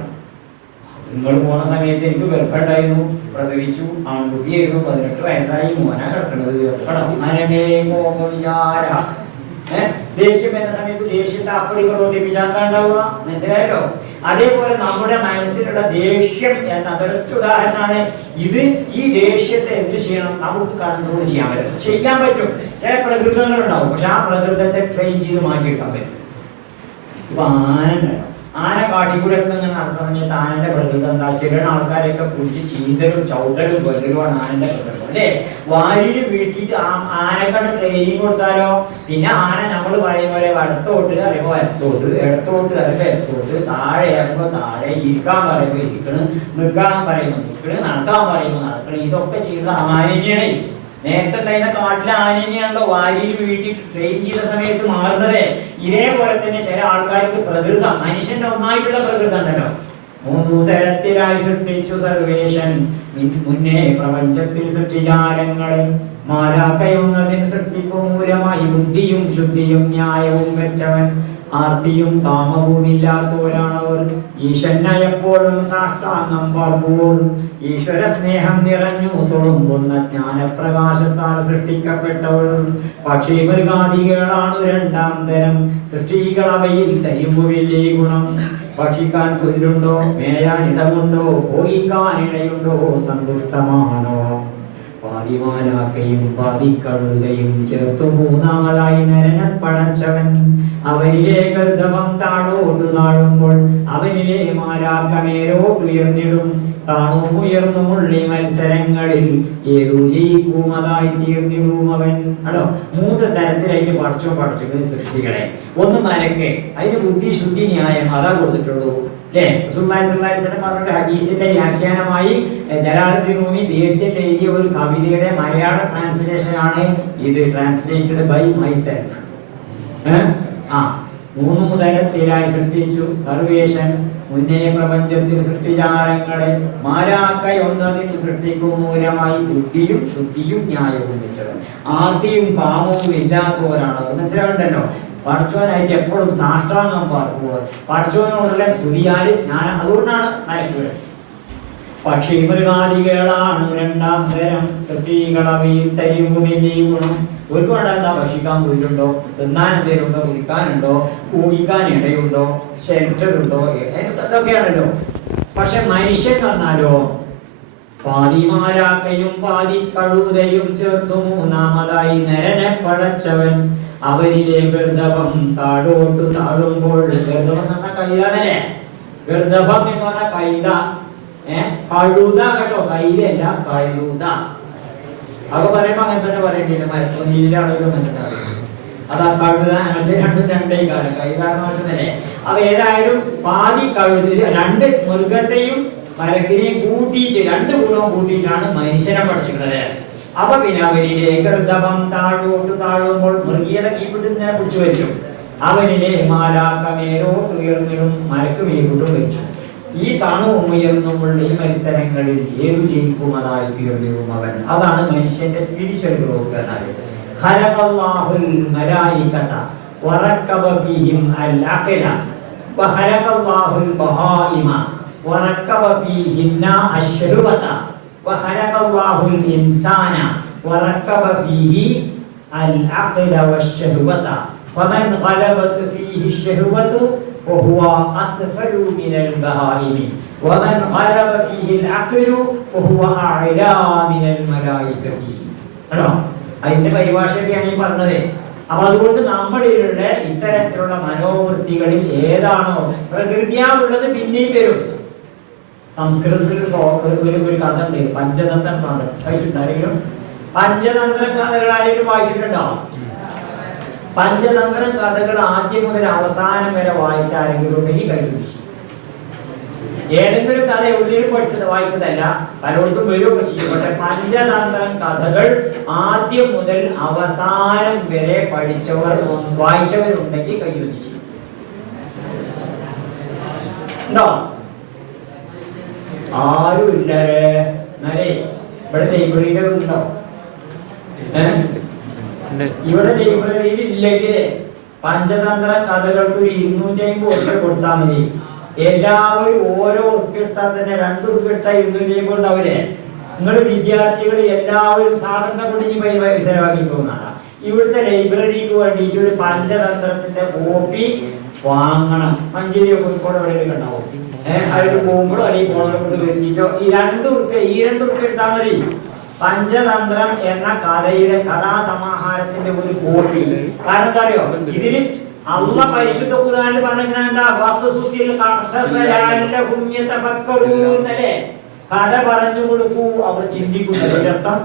നിങ്ങൾ പോണ സമയത്ത് എനിക്ക് ഗർഭമുണ്ടായിരുന്നു, പ്രസവിച്ചു, ആൺകുട്ടിയായിരുന്നു, 18 വയസ്സായി, മോനാ കിടക്കുന്നത്. മനമേ കോപവിചാര. ദേഷ്യം എന്ന സമയത്ത് ദേഷ്യത്തെ അപ്പടി പ്രബോധിപ്പിച്ചാണ്ടാവുക, മനസ്സിലായല്ലോ? അതേപോലെ നമ്മുടെ മനസ്സിലുള്ള ദേഷ്യം എന്ന അതൊരു ഉദാഹരണമാണ് ഇത്. ഈ ദേഷ്യത്തെ എന്ത് ചെയ്യണം? നമുക്ക് കൺട്രോൾ ചെയ്യാൻ പറ്റും. ചില പ്രകൃതങ്ങൾ ഉണ്ടാവും, പക്ഷെ ആ പ്രകൃതത്തെ ട്രെയിൻ ചെയ്ത് മാറ്റിയെടുക്കാൻ പറ്റും. ഇപ്പൊ ആന കാട്ടിക്കൂടെ ഒക്കെ ഇങ്ങനെ നടക്കുന്ന സമയത്ത് ആനന്റെ പ്രകൃതം എന്താ? ചില ആൾക്കാരെയൊക്കെ പിടിച്ച് ചീന്തലും ചവിട്ടലും കൊല്ലലുമാണ് ആനന്റെ പ്രകൃതം അല്ലേ? വാരിയിൽ വീഴ്ത്തിയിട്ട് ആനക്കാണ് ട്രെയിനിങ് കൊടുത്താലോ പിന്നെ ആന നമ്മൾ പറയുന്ന പോലെ വലത്തോട്ട് അറിയുമ്പോൾ വലത്തോട്ട്, ഇടത്തോട്ട് അറിയുമ്പോൾ ഇടത്തോട്ട്, താഴെ ഇറങ്ങുമ്പോൾ താഴെ, ഇരിക്കാൻ പറയുമ്പോൾ ഇരിക്കണം, നിൽക്കാൻ പറയുമ്പോൾ നിൽക്കണം, നടക്കാൻ പറയുമ്പോൾ നടക്കണം. ഇതൊക്കെ ചെയ്യുന്നത് ആനയാണ്. നേരത്തെ ഉണ്ടായിരുന്ന കാട്ടിലെ ആനയാണല്ലോ വാരിയിൽ വീട്ടിട്ട് ട്രെയിൻ ചെയ്ത സമയത്ത് മാറുന്നത്. ഇതേപോലെ തന്നെ ചില ആൾക്കാർക്ക് പ്രകൃതം, മനുഷ്യന്റെ ഒന്നായിട്ടുള്ള പ്രകൃതം ഉണ്ടല്ലോ. 3 തരത്തിലായി സൃഷ്ടിച്ചു സർവേശൻ മുന്നേ പ്രപഞ്ചത്തിൽ സൃഷ്ടിജാലങ്ങളെ. മാലാക്കയൊന്നതിന് സൃഷ്ടിക്കും മൂലമായി ബുദ്ധിയും ശുദ്ധിയും ന്യായവും വെച്ചവൻ. ആർത്തിയും കാമവുമില്ലാത്തവരാണവർ. ഈശ്വരനെപ്പോഴും സാഷ്ടാംഗം പാർക്കുവോൾ. ഈശ്വര സ്നേഹം നിറഞ്ഞു തുളുമ്പുന്ന ജ്ഞാനപ്രകാശത്താൽ സൃഷ്ടിക്കപ്പെട്ടവർ. പക്ഷി മൃഗാദികളാണ് 2ാം തരം സൃഷ്ടികൾ. അവയിൽ തരുമ്പുവില്ലേ ഗുണം. ഭക്ഷിക്കാൻ പുല്ലുണ്ടോ, മേയാൻ ഇടമുണ്ടോ, ഭോഗിക്കാൻ ഇടയുണ്ടോ, സന്തുഷ്ടമാണോ? പാതിമാലാക്കയും പാതിക്കഴുതയും ചേർത്തു മൂന്നാമതായി നരനെ പടച്ചവൻ അവനിലെ ഗർദഭം താഴോട്ടു താഴുമ്പോൾ അവനിലെ മാലാക്ക മേലോട്ടുയർന്നിടും താണും ഉയർന്നുമുള്ളി മത്സരങ്ങളിൽ ഏതു ജയിക്കുമതായി തീർന്നിടും അവൻ. അടോ 3 തരത്തിലായിട്ട് പഠിച്ചു സൃഷ്ടികളെ. ഒന്ന് മലക്ക്, അതിന് ബുദ്ധി ശുദ്ധി ന്യായം അതാ കൊടുത്തിട്ടുള്ളൂ അല്ലേ? പറഞ്ഞ ഹദീസിന്റെ വ്യാഖ്യാനമായി ജലാലുദ്ദീൻ റൂമി പേർഷ്യൻ എഴുതിയ ഒരു കവിതയുടെ മലയാള ട്രാൻസ്ലേഷൻ ആണ് ഇത്. Translated by myself. 3 തരത്തിലായി സൃഷ്ടിച്ചു സർവേശൻ മുന്നേ പ്രപഞ്ചത്തിൽ സൃഷ്ടിജാലങ്ങളെ. മാലാക്കയൊന്നതിൽ സൃഷ്ടിക്കും മൂലമായി ബുദ്ധിയും ശുദ്ധിയും ന്യായവും വെച്ചത്. ആർത്തിയും കാമവും ഇല്ലാത്തവരാണ്. മനസ്സിലാവുണ്ടല്ലോ. പഠിച്ചവനായിട്ട് എപ്പോഴും സാഷ്ടാംഗം പാർക്കുക, പഠിച്ചവനോടുള്ള സ്തുതിയാൽ ഞാൻ. അതുകൊണ്ടാണ് മലക്കുകൾ. പക്ഷി മൃഗാദികളാണ് 2ാം തരം സൃഷ്ടികളവയിൽ തരിമുമില്ലേ ഗുണം. ഒരുപാട് എന്താ ഭക്ഷിക്കാൻ പോയിട്ടുണ്ടോ, തിന്നാൻ എന്തെങ്കിലും ഉണ്ടോ, കുടിക്കാനുണ്ടോ, കൂടിക്കാൻ ഇടയുണ്ടോ, ഷെൽട്ടർ ഉണ്ടോ, ഇതൊക്കെയാണല്ലോ. പക്ഷെ മനുഷ്യൻ വന്നാലോ പാതിമാലാക്കയും പാതിക്കഴുതയും ചേർത്തു മൂന്നാമതായി നരനെ പടച്ചവൻ അവരിലെ ഗർദഭം താഴോട്ടു താഴുമ്പോൾ. ഗർദഭം എന്ന് പറഞ്ഞാൽ കൈതല്ലേ? ഗർദഭം എന്ന് പറഞ്ഞാൽ കൈത. കഴുത കേട്ടോ, കൈതയല്ല കഴുത. അത് പറയുമ്പോ അങ്ങനെ തന്നെ പറയേണ്ടില്ല. മരത്തൊന്നിയിലാണെങ്കിലും അങ്ങനെ തന്നെ പറയുന്നത്. അതാ കഴുത. അങ്ങനത്തെ രണ്ടും 2 കാലം കൈകാരണമായിട്ട് തന്നെ. അത് ഏതായാലും പാതി കഴുത 2 മൃഗത്തെയും മരത്തിനെയും കൂട്ടിയിട്ട് 2 ഗുണവും കൂട്ടിയിട്ടാണ് മനുഷ്യനെ പഠിച്ചിട്ടുള്ളത്. അപ്പൊ പിന്നെ അവരിലെ ഗർദഭം താഴോട്ട് താഴുമ്പോൾ മൃഗീയത കീപ്പിട്ട് പിടിച്ചു വെച്ചു. അവനിലെ മാലാക്ക മേലോട്ട് ഉയർന്നിടും മരക്ക് മേലോട്ടും വെച്ചു. ഈ താണവും ഉയർന്നുമുള്ള ഈ മത്സരങ്ങളിൽ ഏതു ജയിക്കുമതായി തീർന്നിടും അവൻ. അതാണ് മനുഷ്യന്റെ സ്പിരിച്വൽ ഗ്രോത്ത് എന്നാൽ. ഖലഖല്ലാഹുൽ മലായികത വറക്കബ ഫീഹിം അൽ അഖല വഖലഖല്ലാഹുൽ ബഹായിമ വറക്കബ ഫീഹിന്ന അശ്ശഹവത വഖലഖല്ലാഹുൽ ഇൻസാന വറക്കബ ഫീഹി അൽ അഖല വശ്ശഹവത ഫമൻ ഖലബത ഫീഹി അശ്ശഹവതു وهو أسفل من البهائم ومن غلب فيه العقل وهو أعلى من الملائكة. ആണോ? അതിന്റെ പരിഭാഷയൊക്കെയാണ് ഈ പറഞ്ഞത്. അപ്പൊ അതുകൊണ്ട് നമ്മളിലുള്ള ഇത്തരത്തിലുള്ള മനോവൃത്തികളിൽ ഏതാണോ പ്രകൃതിയാവുള്ളത് പിന്നെയും വരും. സംസ്കൃതത്തിൽ ഒരു കഥ ഉണ്ട്, പഞ്ചതന്ത്രം വായിച്ചിട്ടുണ്ടായിരിക്കും. പഞ്ചതന്ത്ര കഥകൾ ആരെങ്കിലും വായിച്ചിട്ടുണ്ടോ? പഞ്ചതന്ത്രം കഥകൾ ആദ്യം മുതൽ അവസാനം വരെ വായിച്ച ആരെങ്കിലും ഉണ്ടെങ്കിൽ കൈകൂടി. ഏതെങ്കിലും കഥ എവിടെയും വായിച്ചതല്ല, പലയിടത്തും വരികയൊക്കെ ചെയ്യും. പക്ഷെ പഞ്ചതന്ത്രം കഥകൾ ആദ്യം മുതൽ അവസാനം വരെ വായിച്ചവരുണ്ടെങ്കിൽ കൈകൂടി ചെയ്യും. ഉണ്ടോ? ആരും ഇല്ലരെ നരേ. ഇവിടെ ലൈബ്രറിയിലുണ്ടോ? ഇവിടെ ലൈബ്രറിയിൽ ഇല്ലെങ്കിൽ പഞ്ചതന്ത്ര കഥകൾക്ക് 250 ഉറുപ്പിക കൊടുത്താൽ മതി. എല്ലാവരും ഓരോ ഉറുപ്പിക എടുത്താൽ തന്നെ 2 ഉറുപ്പിക എടുത്താൽ 250 ഉണ്ടാവില്ലേ? നിങ്ങൾ വിദ്യാർത്ഥികൾ എല്ലാവരും സാധനം കൊണ്ടിഞ്ഞ് പൈസ ചെലവാക്കി പോകുന്നതാണ്. ഇവിടുത്തെ ലൈബ്രറിക്ക് വേണ്ടിയിട്ട് ഒരു പഞ്ചതന്ത്രത്തിന്റെ കോപ്പി വാങ്ങണം. മഞ്ചേരിയോ കോഴിക്കോട് എവിടെയൊക്കെ ഉണ്ടാവും. അതിൽ പോകുമ്പോഴോ അല്ലെങ്കിൽ പോണോ കൊണ്ട് വരുത്തിട്ടോ ഈ 2 ഉറുപ്പിക എടുത്താൽ മതി. പഞ്ചതന്ത്രം എന്ന കഥയുടെ കഥാസമാഹാരത്തിന്റെ ഒരു കോപ്പി. കാരണം എന്താ അറിയോ? ഇതിന് അള്ളാഹ് പരിശുദ്ധ ഖുർആനിൽ പറഞ്ഞാ കഥ പറഞ്ഞു കൊടുക്കൂ, അവർ ചിന്തിക്കുന്നത് അർത്ഥം.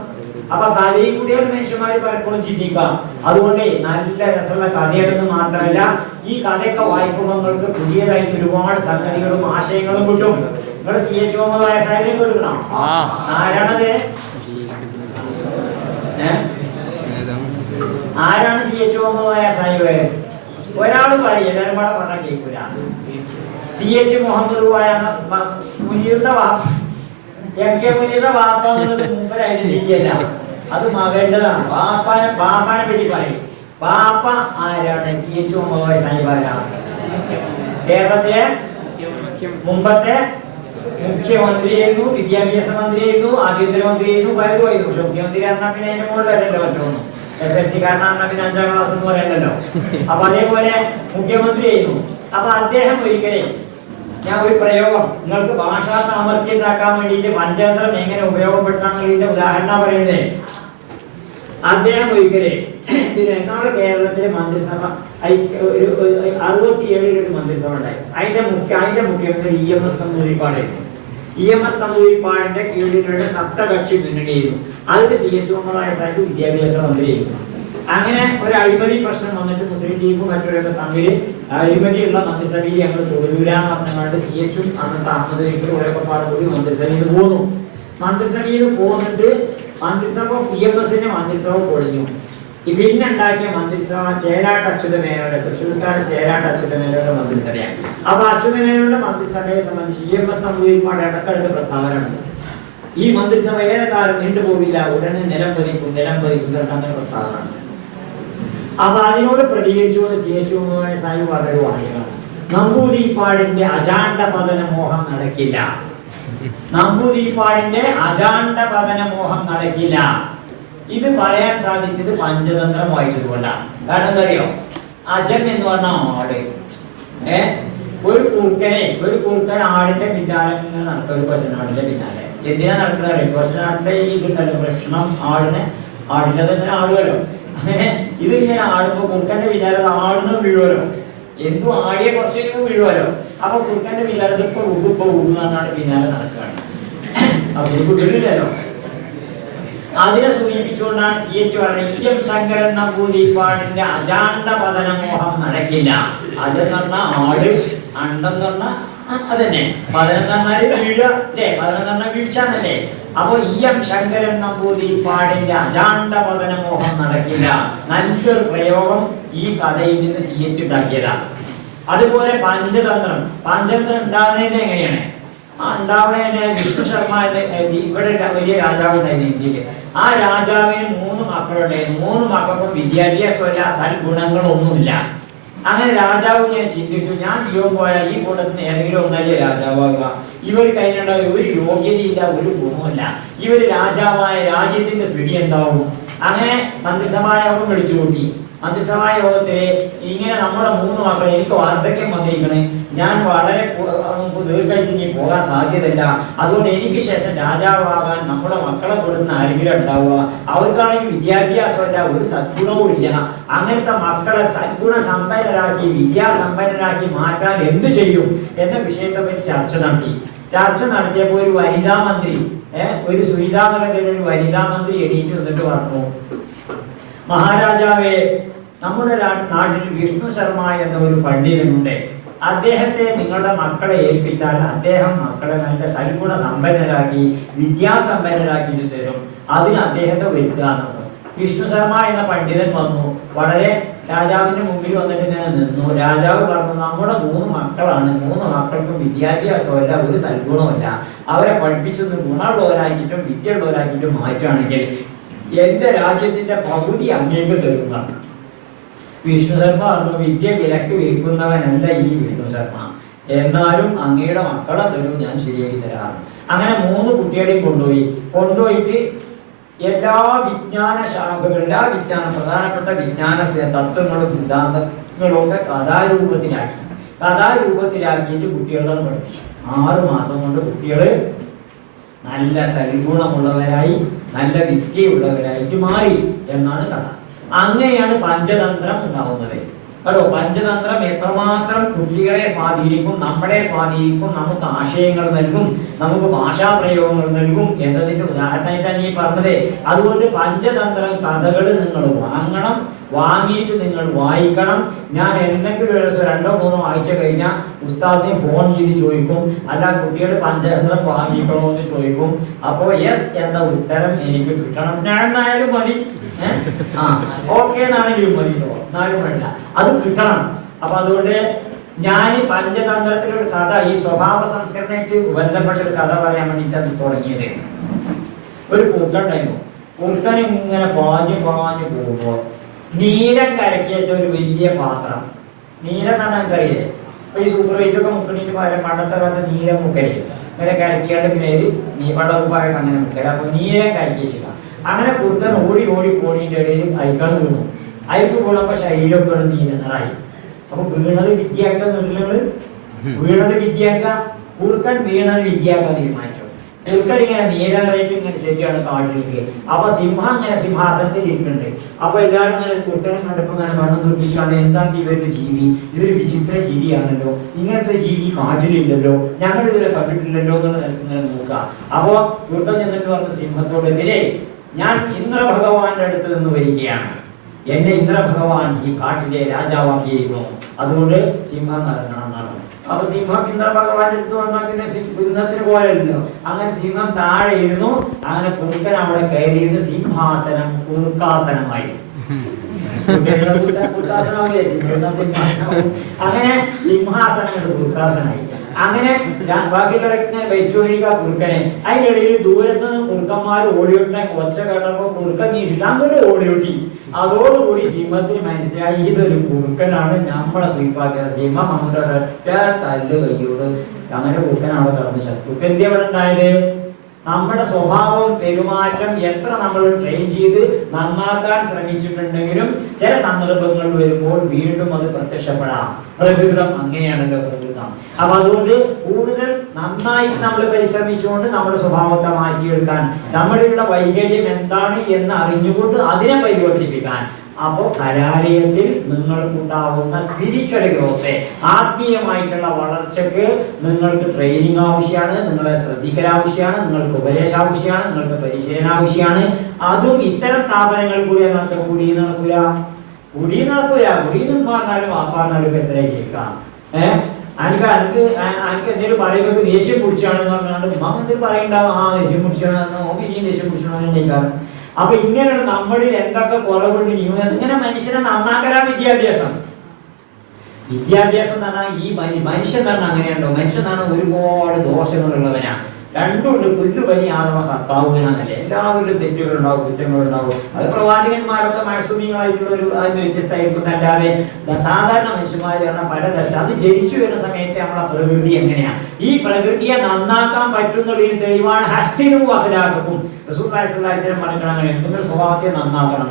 അപ്പൊ കഥയിൽ കൂടിയാണ് മനുഷ്യന്മാര് പലപ്പോഴും ചിന്തിക്കാം. അതുകൊണ്ട് നല്ല രസമുള്ള കഥയാണെന്ന് മാത്രമല്ല, ഈ കഥയൊക്കെ വായിക്കുമ്പോൾ നിങ്ങൾക്ക് പുതിയതായിട്ട് ഒരുപാട് സംഗതികളും ആശയങ്ങളും കിട്ടും. നിങ്ങൾ CH മുഹമ്മദ് വയസ്സായാലും കൊടുക്കണം. ആരാണത്? ആരാണ് CH മുഹമ്മദ് സാഹിബ്? ഒരാൾ പറയും, എല്ലാവരും കൂടെ പറഞ്ഞാൽ കേൾക്കൂല. CH മുഹമ്മദ് മുനീറിന്റെ MK മുനീറിന്റെ വാപ്പ എന്നുള്ളത് മുമ്പരായിട്ടിരിക്കുകയല്ല, അത് മകളുടേതാണ്. ബാപ്പാനെ പറ്റി പറയും. ബാപ്പ ആരാണ്? CH മുഹമ്മദ് സാഹിബ് ആരാണ്? കേരളത്തിലെ മുമ്പത്തെ മുഖ്യമന്ത്രിയായിരുന്നു, വിദ്യാഭ്യാസ മന്ത്രിയായിരുന്നു, ആഭ്യന്തരമന്ത്രിയായിരുന്നു, പലരുമായിരുന്നു. പക്ഷെ മുഖ്യമന്ത്രി പറഞ്ഞാൽ പിന്നെ അതിന് മുകളിൽ വരേണ്ട പറ്റുന്നു. SLC കാരനാ പിന്നെ 5ാം ക്ലാസ് എന്ന് പറയണ്ടല്ലോ. അപ്പൊ അതേപോലെ മുഖ്യമന്ത്രിയായിരുന്നു. അപ്പൊ അദ്ദേഹം ഒരിക്കലേ ഞാൻ ഒരു പ്രയോഗം നിങ്ങൾക്ക് ഭാഷാ സാമർഥ്യം ഉണ്ടാക്കാൻ വേണ്ടിയിട്ട് പഞ്ചതന്ത്രം എങ്ങനെ ഉപയോഗപ്പെടുത്താന്നുള്ളതിന്റെ ഉദാഹരണം പറയുന്നത്. അദ്ദേഹം ഒരിക്കലേ പിന്നെ നമ്മുടെ കേരളത്തിലെ മന്ത്രിസഭ ഒരു 67 ഒരു മന്ത്രിസഭ ഉണ്ടായി. അതിന്റെ മുഖ്യമന്ത്രി EMS നമ്പൂതിരിപ്പാടായിരുന്നു. EMS നമ്പൂതിരിപ്പാടിന്റെ കീഴിലുള്ള സപ്തകക്ഷി മുന്നണിയായിരുന്നു. അതിൽ CH മുഹമ്മദ് സാഹിബ് വിദ്യാഭ്യാസ മന്ത്രിയായിരുന്നു. അങ്ങനെ ഒരു അഴിമതി പ്രശ്നം വന്നിട്ട് മുസ്ലിം ലീഗും മറ്റൊരു തമ്മിൽ അഴിമതിയുള്ള മന്ത്രിസഭയിൽ ഞങ്ങൾ തുടരൂരാന്ന് പറഞ്ഞുകൊണ്ട് CH അന്നത്തെ അഹമ്മദ് ഓരൊക്കെ പാടുകൂടി മന്ത്രിസഭയിൽ പോന്നു. മന്ത്രിസഭയിൽ പോന്നിട്ട് മന്ത്രിസഭ EMSന്റെ മന്ത്രിസഭ പൊളിഞ്ഞു. പിന്നെ ഉണ്ടാക്കിയ മന്ത്രിസഭ ചേരാട്ട് അച്യുതമേനോന്റെ തൃശ്ശൂർക്കാരൻ ചേരാട്ട് അച്യുതമേനോന്റെ മന്ത്രിസഭയാണ്. അപ്പൊ അച്യുതമേനോന്റെ മന്ത്രിസഭയെ സംബന്ധിച്ച് EMS നമ്പൂതിരിപ്പാട് ഇടക്കിടക്ക് പ്രസ്താവന ഉണ്ട്. ഈ മന്ത്രിസഭ ഏറെക്കാലം നീണ്ടുപോകില്ല, ഉടനെ നിലം പതിക്കും അങ്ങനെ പ്രസ്താവന ഉണ്ട്. അപ്പൊ അതിനോട് പ്രതികരിച്ചുകൊണ്ട് CH മുഹമ്മദ് സാഹിബ് പറഞ്ഞൊരു വാചകമാണ്, നമ്പൂതിരിപ്പാടിന്റെ അജാണ്ട പതന മോഹം നടക്കില്ല. നമ്പൂതിരിപ്പാടിന്റെ അജാണ്ട പതന മോഹം നടക്കില്ല. ഇത് പറയാൻ സാധിച്ചത് പഞ്ചതന്ത്രം വായിച്ചതുകൊണ്ടാണ്. കാരണം എന്താ അറിയോ, അജം എന്ന് പറഞ്ഞ ആട്, ഒരു കൂർക്കൻ ആടിന്റെ പിന്നാലെ ഇങ്ങനെ നടക്കുക, ഒരു കൊറ്റനാടിന്റെ പിന്നാലെ. എന്തിനാ നടക്കുന്നത്? കൊറ്റനാടിന്റെ ഈ ഇതുണ്ടല്ലോ പ്രശ്നം, ആടിന്റെ തന്നെ ആടുമല്ലോ. അങ്ങനെ ഇതിങ്ങനെ ആടുമ്പോ കുറുക്കന്റെ വിചാരം ആടിനും വീഴുമല്ലോ, എന്തും ആടിയെ കുറച്ച് വീഴുമല്ലോ. അപ്പൊ കുറുക്കന്റെ വിചാരം ഇപ്പൊ ഉടുന്നാണ് പിന്നാലെ നടക്കുകയാണ്. അപ്പൊ വീഴില്ലല്ലോ. അതിനെ സൂചിപ്പിച്ചുകൊണ്ടാണ് CH പറയുന്നത്, EM ശങ്കരൻ നമ്പൂതിരിപ്പാടിന്റെ അജാണ്ട പതന മോഹം നടക്കില്ല. അതെന്ന് പറഞ്ഞാൽ ആട്, അണ്ടം എന്ന് പറഞ്ഞാൽ അതന്നെ, പതനം എന്ന് പറഞ്ഞാല് വീഴ അല്ലേ, പതനം എന്ന് പറഞ്ഞാൽ വീഴ്ചാന്നല്ലേ. അപ്പൊ EM ശങ്കരൻ നമ്പൂതിരിപ്പാടിന്റെ അജാണ്ട പതന മോഹം നടക്കില്ല. നല്ലൊരു പ്രയോഗം ഈ കഥയിൽ നിന്ന് CH ഉണ്ടാക്കിയതാണ്. അതുപോലെ പഞ്ചതന്ത്രം ഉണ്ടാകുന്നതിന് എങ്ങനെയാണ്? ഉണ്ടാവുന്നതിന് വിഷ്ണു ശർമ്മ ഇവിടെ വലിയ രാജാവ് ഉണ്ടായിരുന്നു ഇന്ത്യയിൽ. ആ രാജാവിന് 3 മക്കളുണ്ടായിരുന്നു. 3 മക്കൾക്കും വിദ്യാഭ്യാസമല്ല, സൽഗുണങ്ങളൊന്നുമില്ല. അങ്ങനെ രാജാവ് ഞാൻ ചിന്തിച്ചു, ഞാൻ ജീവൻ പോയാൽ ഈ കൂട്ടത്തിന് ഏതെങ്കിലും ഒന്നല്ലേ രാജാവാകുക. ഇവർ കഴിഞ്ഞുള്ള ഒരു യോഗ്യതയില്ല, ഒരു ഗുണമില്ല. ഇവർ രാജാവായ രാജ്യത്തിന്റെ സ്ഥിതി എന്താവും? അങ്ങനെ മന്ത്രിസഭാ യോഗം വിളിച്ചു കൂട്ടി. മന്ത്രിസഭാ യോഗത്തില് ഇങ്ങനെ നമ്മുടെ 3 മക്കൾ, എനിക്ക് വാർദ്ധക്യം വന്നിരിക്കണേ, ഞാൻ വളരെ ദീർഘായുസ്സായി പോകാൻ സാധ്യതയില്ല, അതുകൊണ്ട് എനിക്ക് ശേഷം രാജാവാകാൻ നമ്മുടെ മക്കളെ കൊടുക്കുന്ന ആരെങ്കിലും ഉണ്ടാവുക. അവർക്കാണെങ്കിൽ വിദ്യാഭ്യാസമല്ല, ഒരു സദ്ഗുണവും ഇല്ല. അങ്ങനത്തെ മക്കളെ സദ്ഗുണ സമ്പന്നരാക്കി വിദ്യാസമ്പന്നരാക്കി മാറ്റാൻ എന്ത് ചെയ്യും എന്ന വിഷയത്തെ പറ്റി ചർച്ച നടത്തിയപ്പോൾ ഒരു വനിതാ മന്ത്രി, ഒരു സുനിതാമലന്റെ ഒരു വനിതാ മന്ത്രി എണീറ്റ് വന്നിട്ട് പറഞ്ഞു, മഹാരാജാവേ, നമ്മുടെ നാട്ടിൽ വിഷ്ണു ശർമ്മ എന്ന ഒരു പണ്ഡിതനുണ്ട്. അദ്ദേഹത്തെ നിങ്ങളുടെ മക്കളെ ഏൽപ്പിച്ചാൽ അദ്ദേഹം മക്കളെ നല്ല സൽഗുണ സമ്പന്നരാക്കി വിദ്യാസമ്പന്നരാക്കി തരും. അതിന് അദ്ദേഹത്തെ വരുത്താറുണ്ട്. വിഷ്ണു ശർമ്മ എന്ന പണ്ഡിതൻ വന്നു, വളരെ രാജാവിന്റെ മുമ്പിൽ വന്നിട്ട് ഇങ്ങനെ നിന്നു. രാജാവ് പറഞ്ഞു, നമ്മുടെ 3 മക്കളാണ്, 3 മക്കൾക്കും വിദ്യാഭ്യാസമല്ല, ഒരു സൽഗുണമല്ല. അവരെ പഠിപ്പിച്ചൊന്ന് ഗുണമുള്ളവരാക്കിയിട്ടും വിദ്യയുള്ളവരാക്കിയിട്ടും മാറ്റുകയാണെങ്കിൽ എന്റെ രാജ്യത്തിന്റെ പകുതി അങ്ങേക്ക് തരുന്ന. വിഷ്ണു ശർമ്മ പറഞ്ഞു, വിദ്യ വിലക്ക് വിൽക്കുന്നവനല്ല ഈ വിഷ്ണു ശർമ്മ, എന്നാലും അങ്ങയുടെ മക്കളെ തരും, ഞാൻ ശരിയാക്കി തരാറ്. അങ്ങനെ 3 കുട്ടികളെയും കൊണ്ടുപോയിട്ട് എല്ലാ വിജ്ഞാന ശാഖകളിലും പ്രധാനപ്പെട്ട വിജ്ഞാന തത്വങ്ങളും സിദ്ധാന്തങ്ങളും ഒക്കെ കഥാരൂപത്തിലാക്കിയിട്ട് കുട്ടികളെ പഠിപ്പിച്ചു. 6 മാസം കൊണ്ട് കുട്ടികള് നല്ല സൽഗുണമുള്ളവരായി നല്ല വിദ്യയുള്ളവരായിട്ട് മാറി എന്നാണ് കഥ. അങ്ങനെയാണ് പഞ്ചതന്ത്രം ഉണ്ടാവുന്നത്. കേട്ടോ, പഞ്ചതന്ത്രം എത്രമാത്രം കുട്ടികളെ സ്വാധീനിക്കും, നമ്മളെ സ്വാധീനിക്കും, നമുക്ക് ആശയങ്ങൾ നൽകും, നമുക്ക് ഭാഷാപ്രയോഗങ്ങൾ നൽകും എന്നതിന്റെ ഉദാഹരണമായിട്ടാണ് ഈ പറഞ്ഞത്. അതുകൊണ്ട് പഞ്ചതന്ത്രം കഥകൾ നിങ്ങൾ വാങ്ങണം, വാങ്ങിയിട്ട് നിങ്ങൾ വായിക്കണം. ഞാൻ എന്തെങ്കിലും ഒരു ദിവസം 2-3 ആഴ്ച കഴിഞ്ഞാൽ ഉസ്താദിനെ ഫോൺ ചെയ്ത് ചോദിക്കും, അല്ല കുട്ടികൾ പഞ്ചതന്ത്രം വാങ്ങിക്കണോ എന്ന് ചോദിക്കും. അപ്പോൾ യെസ് എന്ന ഉത്തരം എനിക്ക് കിട്ടണം. ഞാനായാലും മതി, ഓക്കെ എന്നാണെങ്കിലും മതി, എന്നാലും വേണ്ട, അത് കിട്ടണം. അപ്പൊ അതുകൊണ്ട് ഞാൻ പഞ്ചതന്ത്രത്തിലൊരു കഥ, ഈ സ്വഭാവ സംസ്കരണമായിട്ട് ബന്ധപ്പെട്ട ഒരു കഥ പറയാൻ വേണ്ടിയിട്ടാണ് തുടങ്ങിയത്. ഒരു കുറുക്കണ്ടായിരുന്നു. കുറുക്കൻ ഇങ്ങനെ പാഞ്ഞു പോകുമ്പോൾ നീലം കരക്കി വെച്ച ഒരു വലിയ പാത്രം, നീലം എന്ന് പറഞ്ഞാൽ കറിയില്ലേ, അപ്പൊ ഈ സൂപ്പർ വെയിറ്റൊക്കെ മുക്കണിക്ക് പകരം പണ്ടത്തെ കാലത്ത് നീലം മുക്കല് അങ്ങനെ കരക്കിയാണ്ട് പിന്നെ വെള്ളക്കുപ്പായൊക്കെ അങ്ങനെ മുക്കല്. അപ്പൊ നീലം കരക്കി വെച്ചില്ല. അങ്ങനെ കുറുക്കൻ ഓടി കോടിന്റെ ഇടയിൽ അയക്കാണ് വീണു. അയക്ക് വീണപ്പോ ശരീരമൊക്കെ നീല നിറായി. അപ്പൊ വീണത് വിദ്യയാക്കാൻ നിന്നുള്ളത് വീണത് വിദ്യാക്ക, കുറുക്കൻ വീണത് വിദ്യാക്ക തീരുമാനിച്ചു. കുറുക്കൻ ഇങ്ങനെ നീരായിട്ട് ഇങ്ങനെ ശരിയാണ് കാട്ടിലേക്ക്. അപ്പൊ സിംഹം ഇങ്ങനെ സിംഹാസനത്തിൽ ഇരിക്കുന്നുണ്ട്. അപ്പൊ എല്ലാവരും ഇങ്ങനെ കുറുക്കനെ കണ്ടപ്പോ ഇങ്ങനെ മണ്ണ് നിർമ്മിച്ചാണ്, എന്താണ് ഇവരൊരു ജീവി, ഇതൊരു വിചിത്ര ജീവിയാണല്ലോ, ഇങ്ങനത്തെ ജീവി കാട്ടിലില്ലല്ലോ, ഞങ്ങൾ ഇവരെ കണ്ടിട്ടില്ലല്ലോ എന്നുള്ള നിലക്ക് ഇങ്ങനെ നോക്കുക. അപ്പൊ കുറുക്കൻ ചെന്നിട്ട് പറഞ്ഞു സിംഹത്തോട്, എതിരെ ഞാൻ ഇന്ദ്രഭഗവാന്റെ അടുത്ത് നിന്ന് വരികയാണ്, എന്നെ ഇന്ദ്രഭഗവാൻ ഈ കാട്ടിലെ രാജാവാക്കിയിരിക്കുന്നു, അതുകൊണ്ട് സിംഹം ഇറങ്ങണം എന്നാണ്. അപ്പൊ സിംഹം ഇന്ദ്രഭഗവാന്റെ അടുത്ത് വന്നാൽ പിന്നെ സിംഹത്തിന് പോയല്ലോ. അങ്ങനെ സിംഹം താഴെ ഇരുന്നു. അങ്ങനെ കുറുക്കൻ അവിടെ കയറിയിരുന്ന് സിംഹാസനം കുറുക്കാസനമായി. അങ്ങനെ സിംഹാസനം കുറുക്കാസനായി. അങ്ങനെ ബാക്കിയുള്ളവരൊക്കെ വെച്ചുകൊണ്ടിരിക്കുക കുറുക്കനെ. അതിനിടയിൽ ദൂരത്ത് നിന്ന് കുറുക്കന്മാർ ഓടിയോട്ടിനെ ഒച്ച കേട്ടപ്പോ കുറുക്കൻ നീട്ടിട്ട് അങ്ങോട്ട് ഓടിയോട്ടി. അതോടുകൂടി സിംഹത്തിന് മനസ്സിലായി ഇതൊരു കുറുക്കനാണ് നമ്മളെ സ്വീപ്പാക്കിയത്. സിംഹം നമ്മുടെ ഒരൊറ്റ തല്ല് കയ്യോട് അങ്ങനെ കുറുക്കൻ അവിടെ കിടന്ന് ചത്തു. ഇപ്പൊ എന്ത് ഇവിടെ ഉണ്ടായത്? നമ്മുടെ സ്വഭാവം പെരുമാറ്റം എത്ര നമ്മൾ ട്രെയിൻ ചെയ്ത് നന്നാക്കാൻ ശ്രമിച്ചിട്ടുണ്ടെങ്കിലും ചില സന്ദർഭങ്ങൾ വരുമ്പോൾ വീണ്ടും അത് പ്രത്യക്ഷപ്പെടാം. പ്രകൃതം അങ്ങനെയാണല്ലോ പ്രകൃതം. അപ്പൊ അതുകൊണ്ട് കൂടുതൽ നന്നായിട്ട് നമ്മൾ പരിശ്രമിച്ചുകൊണ്ട് നമ്മുടെ സ്വഭാവത്തെ മാറ്റിയെടുക്കാൻ, നമ്മളിലുള്ള വൈകല്യം എന്താണ് എന്ന് അറിഞ്ഞുകൊണ്ട് അതിനെ പരിവർത്തിപ്പിക്കാൻ. അപ്പോൾ കലാലയത്തിൽ നിങ്ങൾക്കുണ്ടാവുന്ന സ്പിരിച്വൽ ഗ്രോത്ത്, ആത്മീയമായിട്ടുള്ള വളർച്ചയ്ക്ക് നിങ്ങൾക്ക് ട്രെയിനിങ് ആവശ്യമാണ്, നിങ്ങളെ ശ്രദ്ധിക്കൽ ആവശ്യമാണ്, നിങ്ങൾക്ക് ഉപദേശം ആവശ്യമാണ്, നിങ്ങൾക്ക് പരിശീലനം ആവശ്യമാണ്. അതും ഇത്തരം സ്ഥാപനങ്ങൾ കൂടി നടക്കുക. കുടി നടക്കൂല, കുടി എന്ന് പറഞ്ഞാലും വാപ്പാറിനാലും ഇപ്പൊ എത്ര കേൾക്കാം. എനിക്ക് എന്തെങ്കിലും പറയുമ്പോൾ ദേഷ്യം പിടിച്ചാണെന്ന് പറഞ്ഞാൽ എന്തെങ്കിലും പറയണ്ടാവും, ആ ദേഷ്യം പിടിച്ചാണ്, ഓമിനിയും ദേഷ്യം പിടിച്ചോണെന്ന് കേൾക്കാം. അപ്പൊ ഇങ്ങനെയുള്ള നമ്മളിൽ എന്തൊക്കെ കുറവുണ്ട്, ഇങ്ങനെ മനുഷ്യനെ നന്നാക്കലാ വിദ്യാഭ്യാസം. വിദ്യാഭ്യാസം എന്ന് പറഞ്ഞാൽ ഈ മനുഷ്യൻ തന്നെ അങ്ങനെയുണ്ടോ? മനുഷ്യൻ തന്നെ ഒരുപാട് ദോഷങ്ങളുള്ളവനാ. രണ്ടുണ്ട്, പുല്ലുപനി ആദമ കർത്താവുകയാണല്ലേ. എല്ലാവരിലും തെറ്റുകളുണ്ടാവും, കുറ്റങ്ങളുണ്ടാവും. അത് പ്രവാചകന്മാരൊക്കെ മഴസൂമികളായിട്ടുള്ള ഒരു അതിന് വ്യത്യസ്തമായിരിക്കും. അല്ലാതെ സാധാരണ മനുഷ്യന്മാർ പറഞ്ഞാൽ പലതരം. അത് ജനിച്ചു വരുന്ന സമയത്ത് നമ്മളെ പ്രകൃതി എങ്ങനെയാ, ഈ പ്രകൃതിയെ നന്നാക്കാൻ പറ്റുന്നതിന് തെളിവാണ് ഹസ്സിനും അഖലാഖും. റസൂലുള്ളാഹി സ്വല്ലല്ലാഹു അലൈഹി വസല്ലം പറഞ്ഞിട്ടാണ് നിങ്ങളുടെ സ്വഭാവത്തെ നന്നാക്കണം.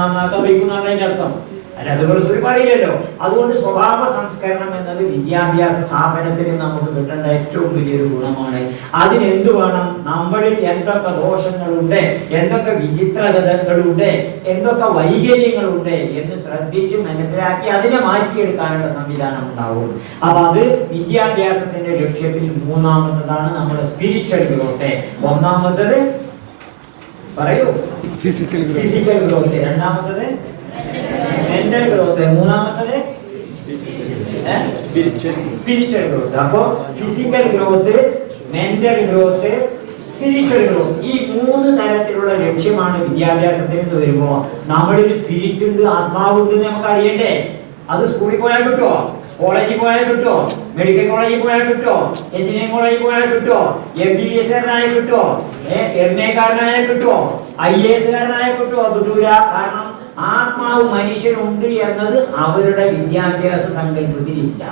നന്നാക്കാൻ വയ്ക്കുന്നതിന്റെ അർത്ഥം അല്ല, അതുപോലെ പറയില്ലല്ലോ. അതുകൊണ്ട് സ്വഭാവ സംസ്കരണം എന്നത് വിദ്യാഭ്യാസ സ്ഥാപനത്തിൽ നമുക്ക് കിട്ടേണ്ട ഏറ്റവും വലിയൊരു ഗുണമാണ്. അതിനെന്ത് വേണം? നമ്മളിൽ എന്തൊക്കെ ദോഷങ്ങളുണ്ട്, എന്തൊക്കെ വിചിത്രതകളുണ്ട്, എന്തൊക്കെ വൈകല്യങ്ങളുണ്ട് എന്ന് ശ്രദ്ധിച്ച് മനസ്സിലാക്കി അതിനെ മാറ്റിയെടുക്കാനുള്ള സംവിധാനം ഉണ്ടാവും. അപ്പൊ അത് വിദ്യാഭ്യാസത്തിന്റെ ലക്ഷ്യത്തിൽ മൂന്നാമത്തതാണ് നമ്മുടെ സ്പിരിച്വൽ ഗ്രോത്ത്. ഒന്നാമത്തത് പറയൂ, ഫിസിക്കൽ ഗ്രോത്ത്. രണ്ടാമത്തത് മെന്റൽ ഗ്രോത്ത്. മൂന്നാമത്തത് സ്പിരിച്വൽ ഗ്രോത്ത്. അപ്പോ physical growth, mental growth, spiritual growth, ഈ മൂന്ന് തരത്തിലുള്ള ലക്ഷ്യമാണ് വിദ്യാഭ്യാസത്തിൽ നിന്ന് വരുമ്പോ. നമ്മളിൽ സ്പിരിറ്റ് ഉണ്ട്, ആത്മാവുണ്ട് നമുക്ക് അറിയണ്ടേ? അത് സ്കൂളിൽ പോയാൽ കിട്ടുമോ? കോളേജിൽ പോയാൽ കിട്ടുമോ? മെഡിക്കൽ കോളേജിൽ പോയാൽ കിട്ടുമോ? എഞ്ചിനീയറിംഗ് കോളേജിൽ പോയാൽ കിട്ടുമോ? MBBS കാരനായ കിട്ടുമോ? MA കാരനായ കിട്ടുമോ? IAS കാരനായ കിട്ടുമോ? കിട്ടൂല. കാരണം ആത്മാവ് മനുഷ്യനുണ്ട് എന്നത് അവരുടെ വിദ്യാഭ്യാസ സങ്കല്പത്തിലില്ല.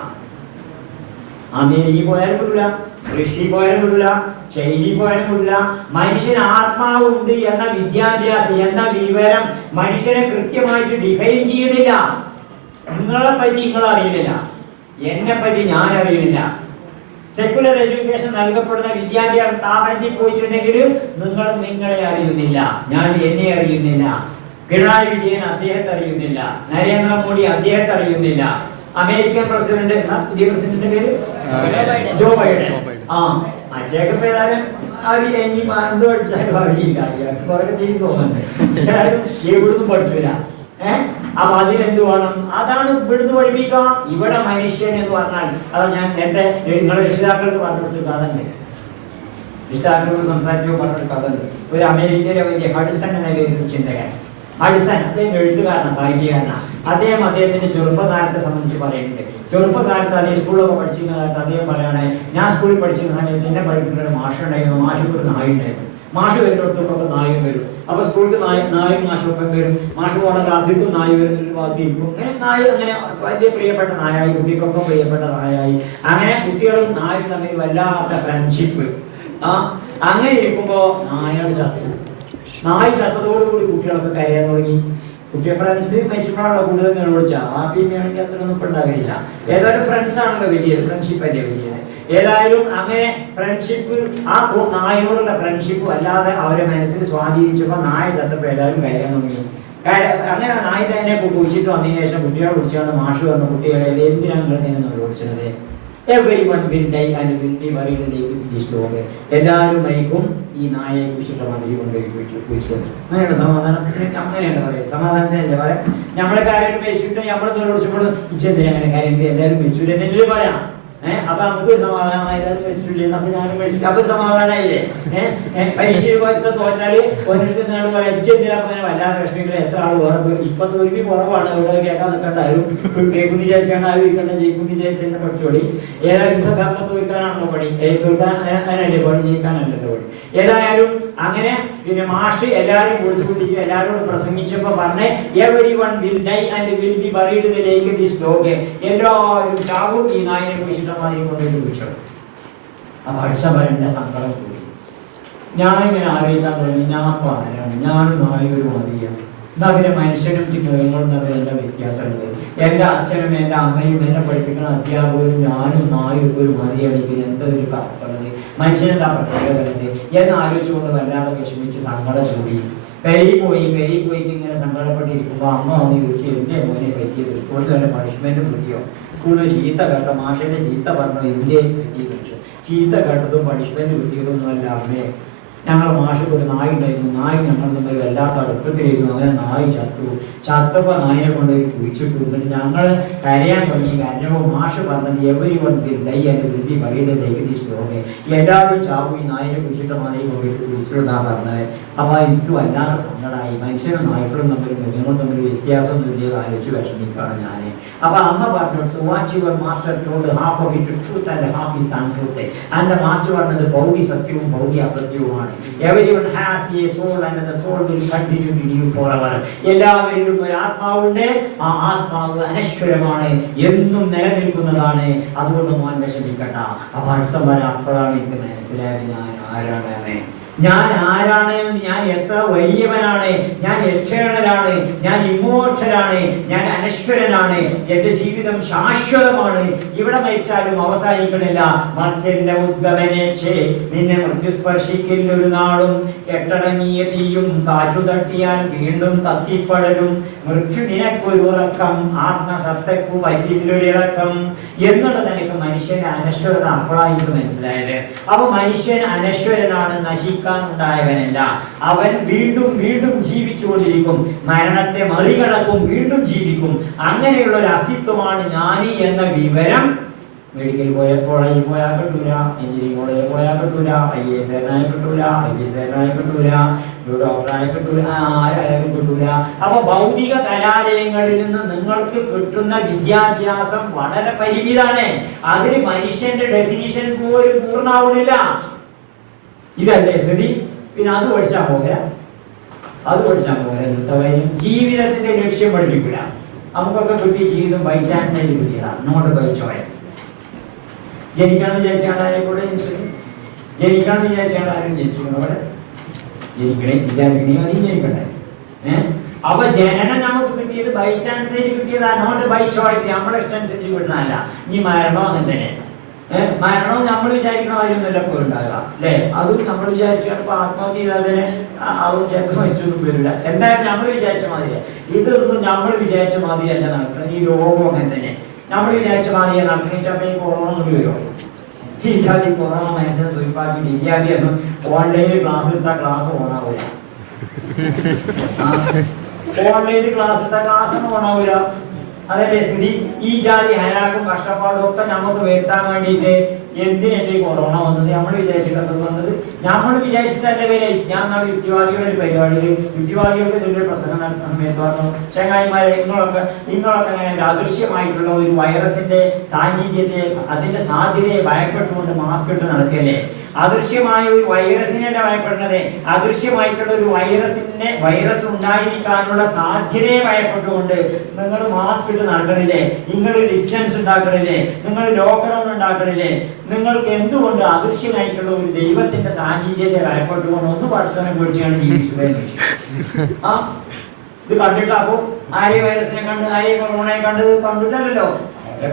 അമേരിക്കയിൽ പോയാലും കിട്ടില്ല, റഷ്യയിൽ പോയാലും കിട്ടില്ല, ചൈനയിൽ പോയാലും കിട്ടില്ല. മനുഷ്യന് ആത്മാവുണ്ട് എന്ന വിദ്യാഭ്യാസം എന്ന വിവരം മനുഷ്യനെ കൃത്യമായിട്ട് ഡിഫൈൻ ചെയ്യുന്നില്ല. നിങ്ങളെ പറ്റി നിങ്ങൾ അറിയുന്നില്ല, എന്നെ പറ്റി ഞാൻ അറിയുന്നില്ല. സെക്യുലർ എഡ്യൂക്കേഷൻ നൽകപ്പെടുന്ന വിദ്യാഭ്യാസ സ്ഥാപനത്തിൽ പോയിട്ടുണ്ടെങ്കിൽ നിങ്ങൾ നിങ്ങളെ അറിയുന്നില്ല, ഞാൻ എന്നെ അറിയുന്നില്ല, പിണറായി വിജയൻ അദ്ദേഹത്തെ അറിയുന്നില്ല, നരേന്ദ്രമോദി അദ്ദേഹത്തെ അറിയുന്നില്ല, അമേരിക്കൻ പ്രസിഡന്റ് പുതിയ പ്രസിഡന്റിന്റെ പേര് ജോ ബൈഡൻ. മറ്റേക്കും ഏതായാലും എന്ത് പഠിച്ചാലും അറിയില്ല, തിരിച്ചു തോന്നുന്നുണ്ട്, എവിടുന്നും പഠിച്ചില്ല. അപ്പൊ അതിനെന്ത് വേണം? അതാണ് ഇവിടുന്ന് പഠിപ്പിക്കുക. ഇവിടെ മനുഷ്യൻ എന്ന് പറഞ്ഞാൽ അത് ഞാൻ എന്റെ നിങ്ങളുടെ രക്ഷിതാക്കൾക്ക് പറഞ്ഞിട്ട് കഥണ്ട്, രക്ഷിതാക്കളോട് സംസാരിച്ചു പറഞ്ഞിട്ട് കഥണ്ട്. ഒരു അമേരിക്കയിലെ വലിയ ഹഡ്സൺ എന്ന പേരിൽ ചിന്തകൻ, ഹഡ്സൺ, അദ്ദേഹം എഴുത്തുകാരനാണ്, സാഹിത്യകാരനാണ്. അദ്ദേഹത്തിന്റെ ചെറുപ്പകാലത്തെ സംബന്ധിച്ച് പറയുന്നുണ്ട്. ചെറുപ്പകാലത്ത് അദ്ദേഹം സ്കൂളിലൊക്കെ പഠിച്ചിരുന്ന കാലത്ത് അദ്ദേഹം പറയാണ്, ഞാൻ സ്കൂളിൽ പഠിച്ചിരുന്ന സമയത്ത് എന്നെ പഠിപ്പിക്കുന്ന ഒരു മാഷ് ഉണ്ടായിരുന്നു. മാഷിക്ക് ഒരു നായ ഉണ്ടായിരുന്നു. മാഷ് വരുന്നിടത്തൊക്കെ നായും വരും. അപ്പൊ സ്കൂളിൽ നായും മാഷൊപ്പം വരും. മാഷ് പോണ ക്ലാസ്സിലും നായ വരുന്നൊരു ഭാഗത്തിരിക്കും. അങ്ങനെ നായ അങ്ങനെ വലിയ പ്രിയപ്പെട്ട നായായി, കുട്ടികൾക്കൊക്കെ പ്രിയപ്പെട്ട നായായി. അങ്ങനെ കുട്ടികളും നായും തമ്മിൽ വല്ലാത്ത ഫ്രണ്ട്ഷിപ്പ്. അങ്ങനെ ഇരിക്കുമ്പോ നായയുടെ ചത്തു. നായ ചത്തതോടുകൂടി കുട്ടികളൊക്കെ കരയാൻ തുടങ്ങി. കുട്ടിയെ ഫ്രണ്ട്സ് മരിച്ചപ്പോഴാണല്ലോ കൂടുതൽ നിലവിളിച്ചാൽ ആണെങ്കിൽ അത്രയൊന്നും ഇപ്പം ഉണ്ടാകില്ല. ഏതായാലും ഫ്രണ്ട്സ് ആണല്ലോ വലിയത്, ഫ്രണ്ട്ഷിപ്പല്ലേ വലിയത്. ഏതായാലും അങ്ങനെ ഫ്രണ്ട്ഷിപ്പ്, ആ നായയോടുള്ള ഫ്രണ്ട്ഷിപ്പ് അല്ലാതെ അവരെ മനസ്സിൽ സ്വാധീനിച്ചപ്പോൾ നായ ചത്തപ്പോൾ എല്ലാവരും കരയാൻ തുടങ്ങി. അങ്ങനെ നായ തന്നെ കുടിച്ചിട്ട് വന്നതിന് ശേഷം കുട്ടികളെ കുടിച്ചാണ് മാഷ് പറഞ്ഞ കുട്ടികളെ എന്തിനാണ് നിങ്ങൾ ഇങ്ങനെ വിളിച്ചത്? Everyone will die and will be buried in this dog. എല്ലാവരും മരിക്കും, ഈ നായയെ കുറിച്ചിട്ട് മാതിരി കൊണ്ടുപോയി കുഴിച്ചു. അങ്ങനെയാണ് സമാധാനം. അങ്ങനെയാണ് പറയുക, സമാധാനത്തിനല്ലേ പറയാം. നമ്മളെ കാര്യം മരിച്ചിട്ട് നമ്മൾ വിളിച്ചപ്പോൾ ഇച്ചെന്തിനാ അങ്ങനെ കാര്യം എല്ലാവരും മരിച്ചു എന്നല്ലേ പറയാം. അപ്പൊ നമുക്ക് സമാധാനമായി മരിച്ചില്ലേ, അപ്പൊ ഞാൻ മരിച്ചു, അപ്പൊ സമാധാനമായില്ലേ. പരീക്ഷയിൽ പോയിട്ട് തോറ്റാല് ഒരിടത്ത് പറയാം ഇച്ചെന്തിനാ വല്ലാതെ വിഷമികളെ എത്ര ആൾ വേറെ ഇപ്പൊ തോൽവി കുറവാണ്. ഇവിടെ കേൾക്കാൻ നിൽക്കണ്ടാരും കേൾക്കുന്ന വിചാരിച്ചാണ് ആരും ഇരിക്കണ്ട ജയിക്കുന്ന വിചാരിച്ച് തന്നെ പഠിച്ചോടി. ഏതായാലും യുദ്ധക്കാരനെ തോൽക്കാനാണല്ലോ പണി, തോൽക്കാൻ അതിനല്ലേ പണി, ജയിക്കാനല്ലല്ലോ പണി. ഏതായാലും അങ്ങനെ പിന്നെ മാഷ് എല്ലാവരും വിളിച്ചുകൊണ്ടിരിക്കുക, എല്ലാവരോടും പ്രസംഗിച്ചപ്പോ പറഞ്ഞേ everyone will die and will be buried in the lake this dog. എല്ലാവരും ചാവും, ഈ നായിനെ കുറിച്ചിട്ട് മാതിരി കൊണ്ടുപോയി കുഴിച്ചു. അപ്പൊ അക്ഷരന്റെ സങ്കടം കൂടി. ഞാനിങ്ങനെ ആലോചിക്കാൻ തുടങ്ങി, ഞാൻ ആരാണ്, ഞാനും നായൊരു മതിയാണ്. എന്നാ പിന്നെ മനുഷ്യനും മൃഗങ്ങളും തമ്മിൽ എന്താ വ്യത്യാസമുള്ളത്? എൻ്റെ അച്ഛനും എൻ്റെ അമ്മയും എന്നെ പഠിപ്പിക്കുന്ന അധ്യാപകരും ഞാനും നായും ഒരു മതിയാണെങ്കിൽ എന്താ ഒരു കപ്പുള്ളത്? മനുഷ്യനെന്താ പ്രത്യേകത എന്ന് ആലോചിച്ചുകൊണ്ട് വല്ലാതെ വിഷമിച്ച് സങ്കടം കൂടി. പെരി പോയി ഇങ്ങനെ സങ്കടപ്പെട്ടിരിക്കുമ്പോൾ അമ്മ വന്ന് ചോദിച്ചു, എന്തേ മോനെ പറ്റിയത്? സ്കൂളിൽ വല്ല പണിഷ്മെന്റ് കിട്ടിയോ? സ്കൂളിൽ ചീത്ത കേട്ടോ, മാഷേന്റെ ചീത്ത പറഞ്ഞോ, എന്തേ പറ്റിയത്? ചീത്ത കേട്ടതും പണിഷ്മെന്റ് കിട്ടിയതൊന്നും അല്ല അമ്മേ, ഞങ്ങൾ മാഷക്ക് ഒരു നായ ഉണ്ടായിരുന്നു, നായി ഞങ്ങൾ തമ്മിൽ വല്ലാത്ത അടുപ്പത്തിലായിരുന്നു. അങ്ങനെ നായി ചത്തപ്പോൾ നായിനെ കൊണ്ടുപോയി കുഴിച്ചിട്ടു. എന്നിട്ട് ഞങ്ങൾ കരയാൻ തുടങ്ങി. കാരണവും മാഷ് പറഞ്ഞത് everyone will die and will be buried in this dog. എല്ലാവരും ചാവും, ഈ നായിനെ കുഴിച്ചിട്ട മാതിരി കൊണ്ടുപോയിട്ട് കുഴിച്ചിട്ടാ പറഞ്ഞത്. അപ്പൊ എനിക്ക് വല്ലാത്ത സങ്കടമായി. മനുഷ്യനും നായ്ക്കളും തമ്മിൽ മൃഗങ്ങളും തമ്മിൽ വ്യത്യാസമൊന്നും ഇല്ല ആലോചിച്ച് വിഷമിക്കാണ് ഞാൻ. അപ്പൊ അമ്മ പറഞ്ഞു, what your master told half of it truth and half is untruth. എന്റെ മാസ്റ്റർ പറഞ്ഞത് പൗതി സത്യവും പൗതി അസത്യവുമാണ്. Everyone has a soul and the soul will continue to live forever. എല്ലാവരിലും ഒരു ആത്മാവുണ്ട്, ആ ആത്മാവ് അനശ്വരമാണ്, എന്നും നിലനിൽക്കുന്നതാണ്. അതുകൊണ്ട് മോൻ വിഷമിക്കട്ട. അപ്പൊ അപ്പോഴാണ് എനിക്ക് മനസ്സിലായത് ഞാൻ ആരാണ്, ഞാൻ ആരാണ്, ഞാൻ എത്ര വലിയവനാണ്, ഞാൻ എറ്റേണലാണ്, ഞാൻ ഇമ്മോർട്ടലാണ്, ഞാൻ അനശ്വരനാണ്, എന്റെ ജീവിതം ശാശ്വതമാണ്, ഇവിടെ മരിച്ചാലും അവസാനിക്കണില്ല. മർത്യന്റെ ഉദ്ഗമനേച്ചേ നിന്നെ മൃത്യുസ്പർശിക്കില്ല ഒരു നാളും, കെട്ടടങ്ങിയ തീയും കാറ്റു തട്ടിയാൽ വീണ്ടും കത്തിപ്പടരും, മൃത്യു നിനക്കൊരു ഉറക്കം, ആത്മസത്തക്കു പറ്റില്ലൊരിളക്കം എന്നുള്ളത് എനിക്ക് മനുഷ്യന്റെ അനശ്വരത അപ്പോഴായിട്ട് മനസ്സിലായത്. അപ്പൊ മനുഷ്യൻ അനശ്വരനാണ്, നശിക്കാനുണ്ടായവനല്ല. അവൻ വീണ്ടും വീണ്ടും ജീവിച്ചുകൊണ്ടിരിക്കും, മരണത്തെ മറികടക്കും, വീണ്ടും ജീവിക്കും. അങ്ങനെയുള്ള ഒരു അസ്തിത്വമാണ് ഞാൻ എന്ന വിവരം മെഡിക്കൽ കോളേജിൽ പോയാൽ കിട്ടൂല, എഞ്ചിനീയറിംഗ് കോളേജിൽ പോയാൽ കിട്ടൂല, IAS കിട്ടൂല, IPS കിട്ടൂല, ഡോക്ടറായ കിട്ടൂല, ആരായാലും കിട്ടൂല. അപ്പൊ ഭൗതിക കലാലയങ്ങളിൽ നിന്ന് നിങ്ങൾക്ക് കിട്ടുന്ന വിദ്യാഭ്യാസം വളരെ പരിമിതമാണ്. അതിന് മനുഷ്യന്റെ ഡെഫിനിഷൻ പോലും പൂർണ്ണമാവുന്നില്ല. ഇതല്ലേ സ്ഥിതി. പിന്നെ അത് പഠിച്ചാൽ പോരാ, ജീവിതത്തിന്റെ ലക്ഷ്യം പഠിപ്പിക്കില്ല. നമുക്കൊക്കെ കിട്ടിയ ജീവിതം ബൈ ചാൻസ് ആയിട്ട് കിട്ടിയതാണ്, നോട്ട് ബൈ ചോയ്സ്. ജനിക്കണം വിചാരിച്ചാണ് ആരെ കൂടെ ജനിച്ചത്, ജനിക്കണം വിചാരിച്ചാണ് ആരും ജനിച്ചിരുന്നു. അവിടെ ജനിക്കണേ വിചാരിക്കണേ അതിന് ജനിക്കണ്ടേ? അപ്പൊ ജനനം നമുക്ക് കിട്ടിയത് ബൈ ചാൻസ് ആയിട്ട് കിട്ടിയതാണ്, നോട്ട് ബൈ ചോയ്സ്. നമ്മളെ ഇഷ്ടം അനുസരിച്ച് കിട്ടുന്നതല്ല. ഇനി മരണോ അങ്ങനെ തന്നെ. മരണവും നമ്മൾ വിചാരിക്കണ കാര്യമൊന്നുമല്ല ഇപ്പോൾ ഉണ്ടാകുക അല്ലേ? അതും നമ്മൾ വിചാരിച്ചാൽ ഇപ്പൊ ആത്മഹത്യ ചെയ്താൽ തന്നെ അതും ചിലപ്പോൾ മരിച്ചൊന്നും വരില്ല. എന്തായാലും നമ്മൾ വിചാരിച്ച മാതിരിയാണ്. ഇതൊന്നും നമ്മൾ വിചാരിച്ച മാതിരിയല്ല നടക്കുന്നത്. ഈ രോഗം അങ്ങനെ തന്നെ നമ്മൾ വിചാരിച്ച മാതിരിയാണ് നടക്കുന്നത്. ചിലപ്പോൾ ഈ കൊറോണ കൊണ്ട് വരുമോ? ഈ കൊറോണ മനുഷ്യനെ സുഖിപ്പാക്കി വിദ്യാഭ്യാസം ഓൺലൈനിൽ ക്ലാസ് എടുത്താൽ ക്ലാസ് ഓണാവില്ല, ഓൺലൈനിൽ ക്ലാസ് എടുത്താൽ ക്ലാസ് ഓണാവില്ല. അതല്ലേ സ്ഥിതി. ഈ ജാതി ഹരാക്കും കഷ്ടപ്പാടും ഒക്കെ നമുക്ക് വരുത്താൻ വേണ്ടിയിട്ട് എന്തിനല്ലേ കൊറോണ വന്നത്? നമ്മൾ വിചാരിച്ചിട്ടത് വന്നത്, നമ്മൾ വിചാരിച്ചിട്ടല്ലേ വരെ. ഞാൻ നാളെ യുക്തിവാദികളുടെ ഒരു പരിപാടിയിൽ യുക്തിവാദികൾക്ക് ഇതിന്റെ പ്രസംഗം നടത്തുന്ന സമയത്ത് പറഞ്ഞു, ചങ്ങായിമാരെ നിങ്ങളൊക്കെ അദൃശ്യമായിട്ടുള്ള ഒരു വൈറസിന്റെ സാന്നിധ്യത്തെ, അതിന്റെ സാധ്യതയെ ഭയപ്പെട്ടുകൊണ്ട് മാസ്ക് ഇട്ട് നടത്തിയല്ലേ? അദൃശ്യമായ ഒരു വൈറസിനല്ല ഭയപ്പെടുന്നത്, അദൃശ്യമായിട്ടുള്ള ഒരു വൈറസ് ഉണ്ടായിരിക്കാനുള്ള സാധ്യതയെ ഭയപ്പെട്ടുകൊണ്ട് നിങ്ങൾ മാസ്ക് ഇട്ട് നടക്കണില്ലേ? നിങ്ങൾ ഡിസ്റ്റൻസ് ഉണ്ടാക്കണില്ലേ? നിങ്ങൾ ലോക്ക്ഡൌൺ ഉണ്ടാക്കണില്ലേ? നിങ്ങൾക്ക് എന്തുകൊണ്ട് അദൃശ്യമായിട്ടുള്ള ഒരു ദൈവത്തിന്റെ സാന്നിധ്യത്തെ ഭയപ്പെട്ടുകൊണ്ട് ഒന്ന് പഠിച്ചവനെ കുറിച്ചാണ് ജീവിച്ചത്? ഇത് കണ്ടിട്ട് അപ്പോ ആരെയും വൈറസിനെ കണ്ട് ആരെയും കൊറോണയെ കണ്ടിട്ടല്ലോ.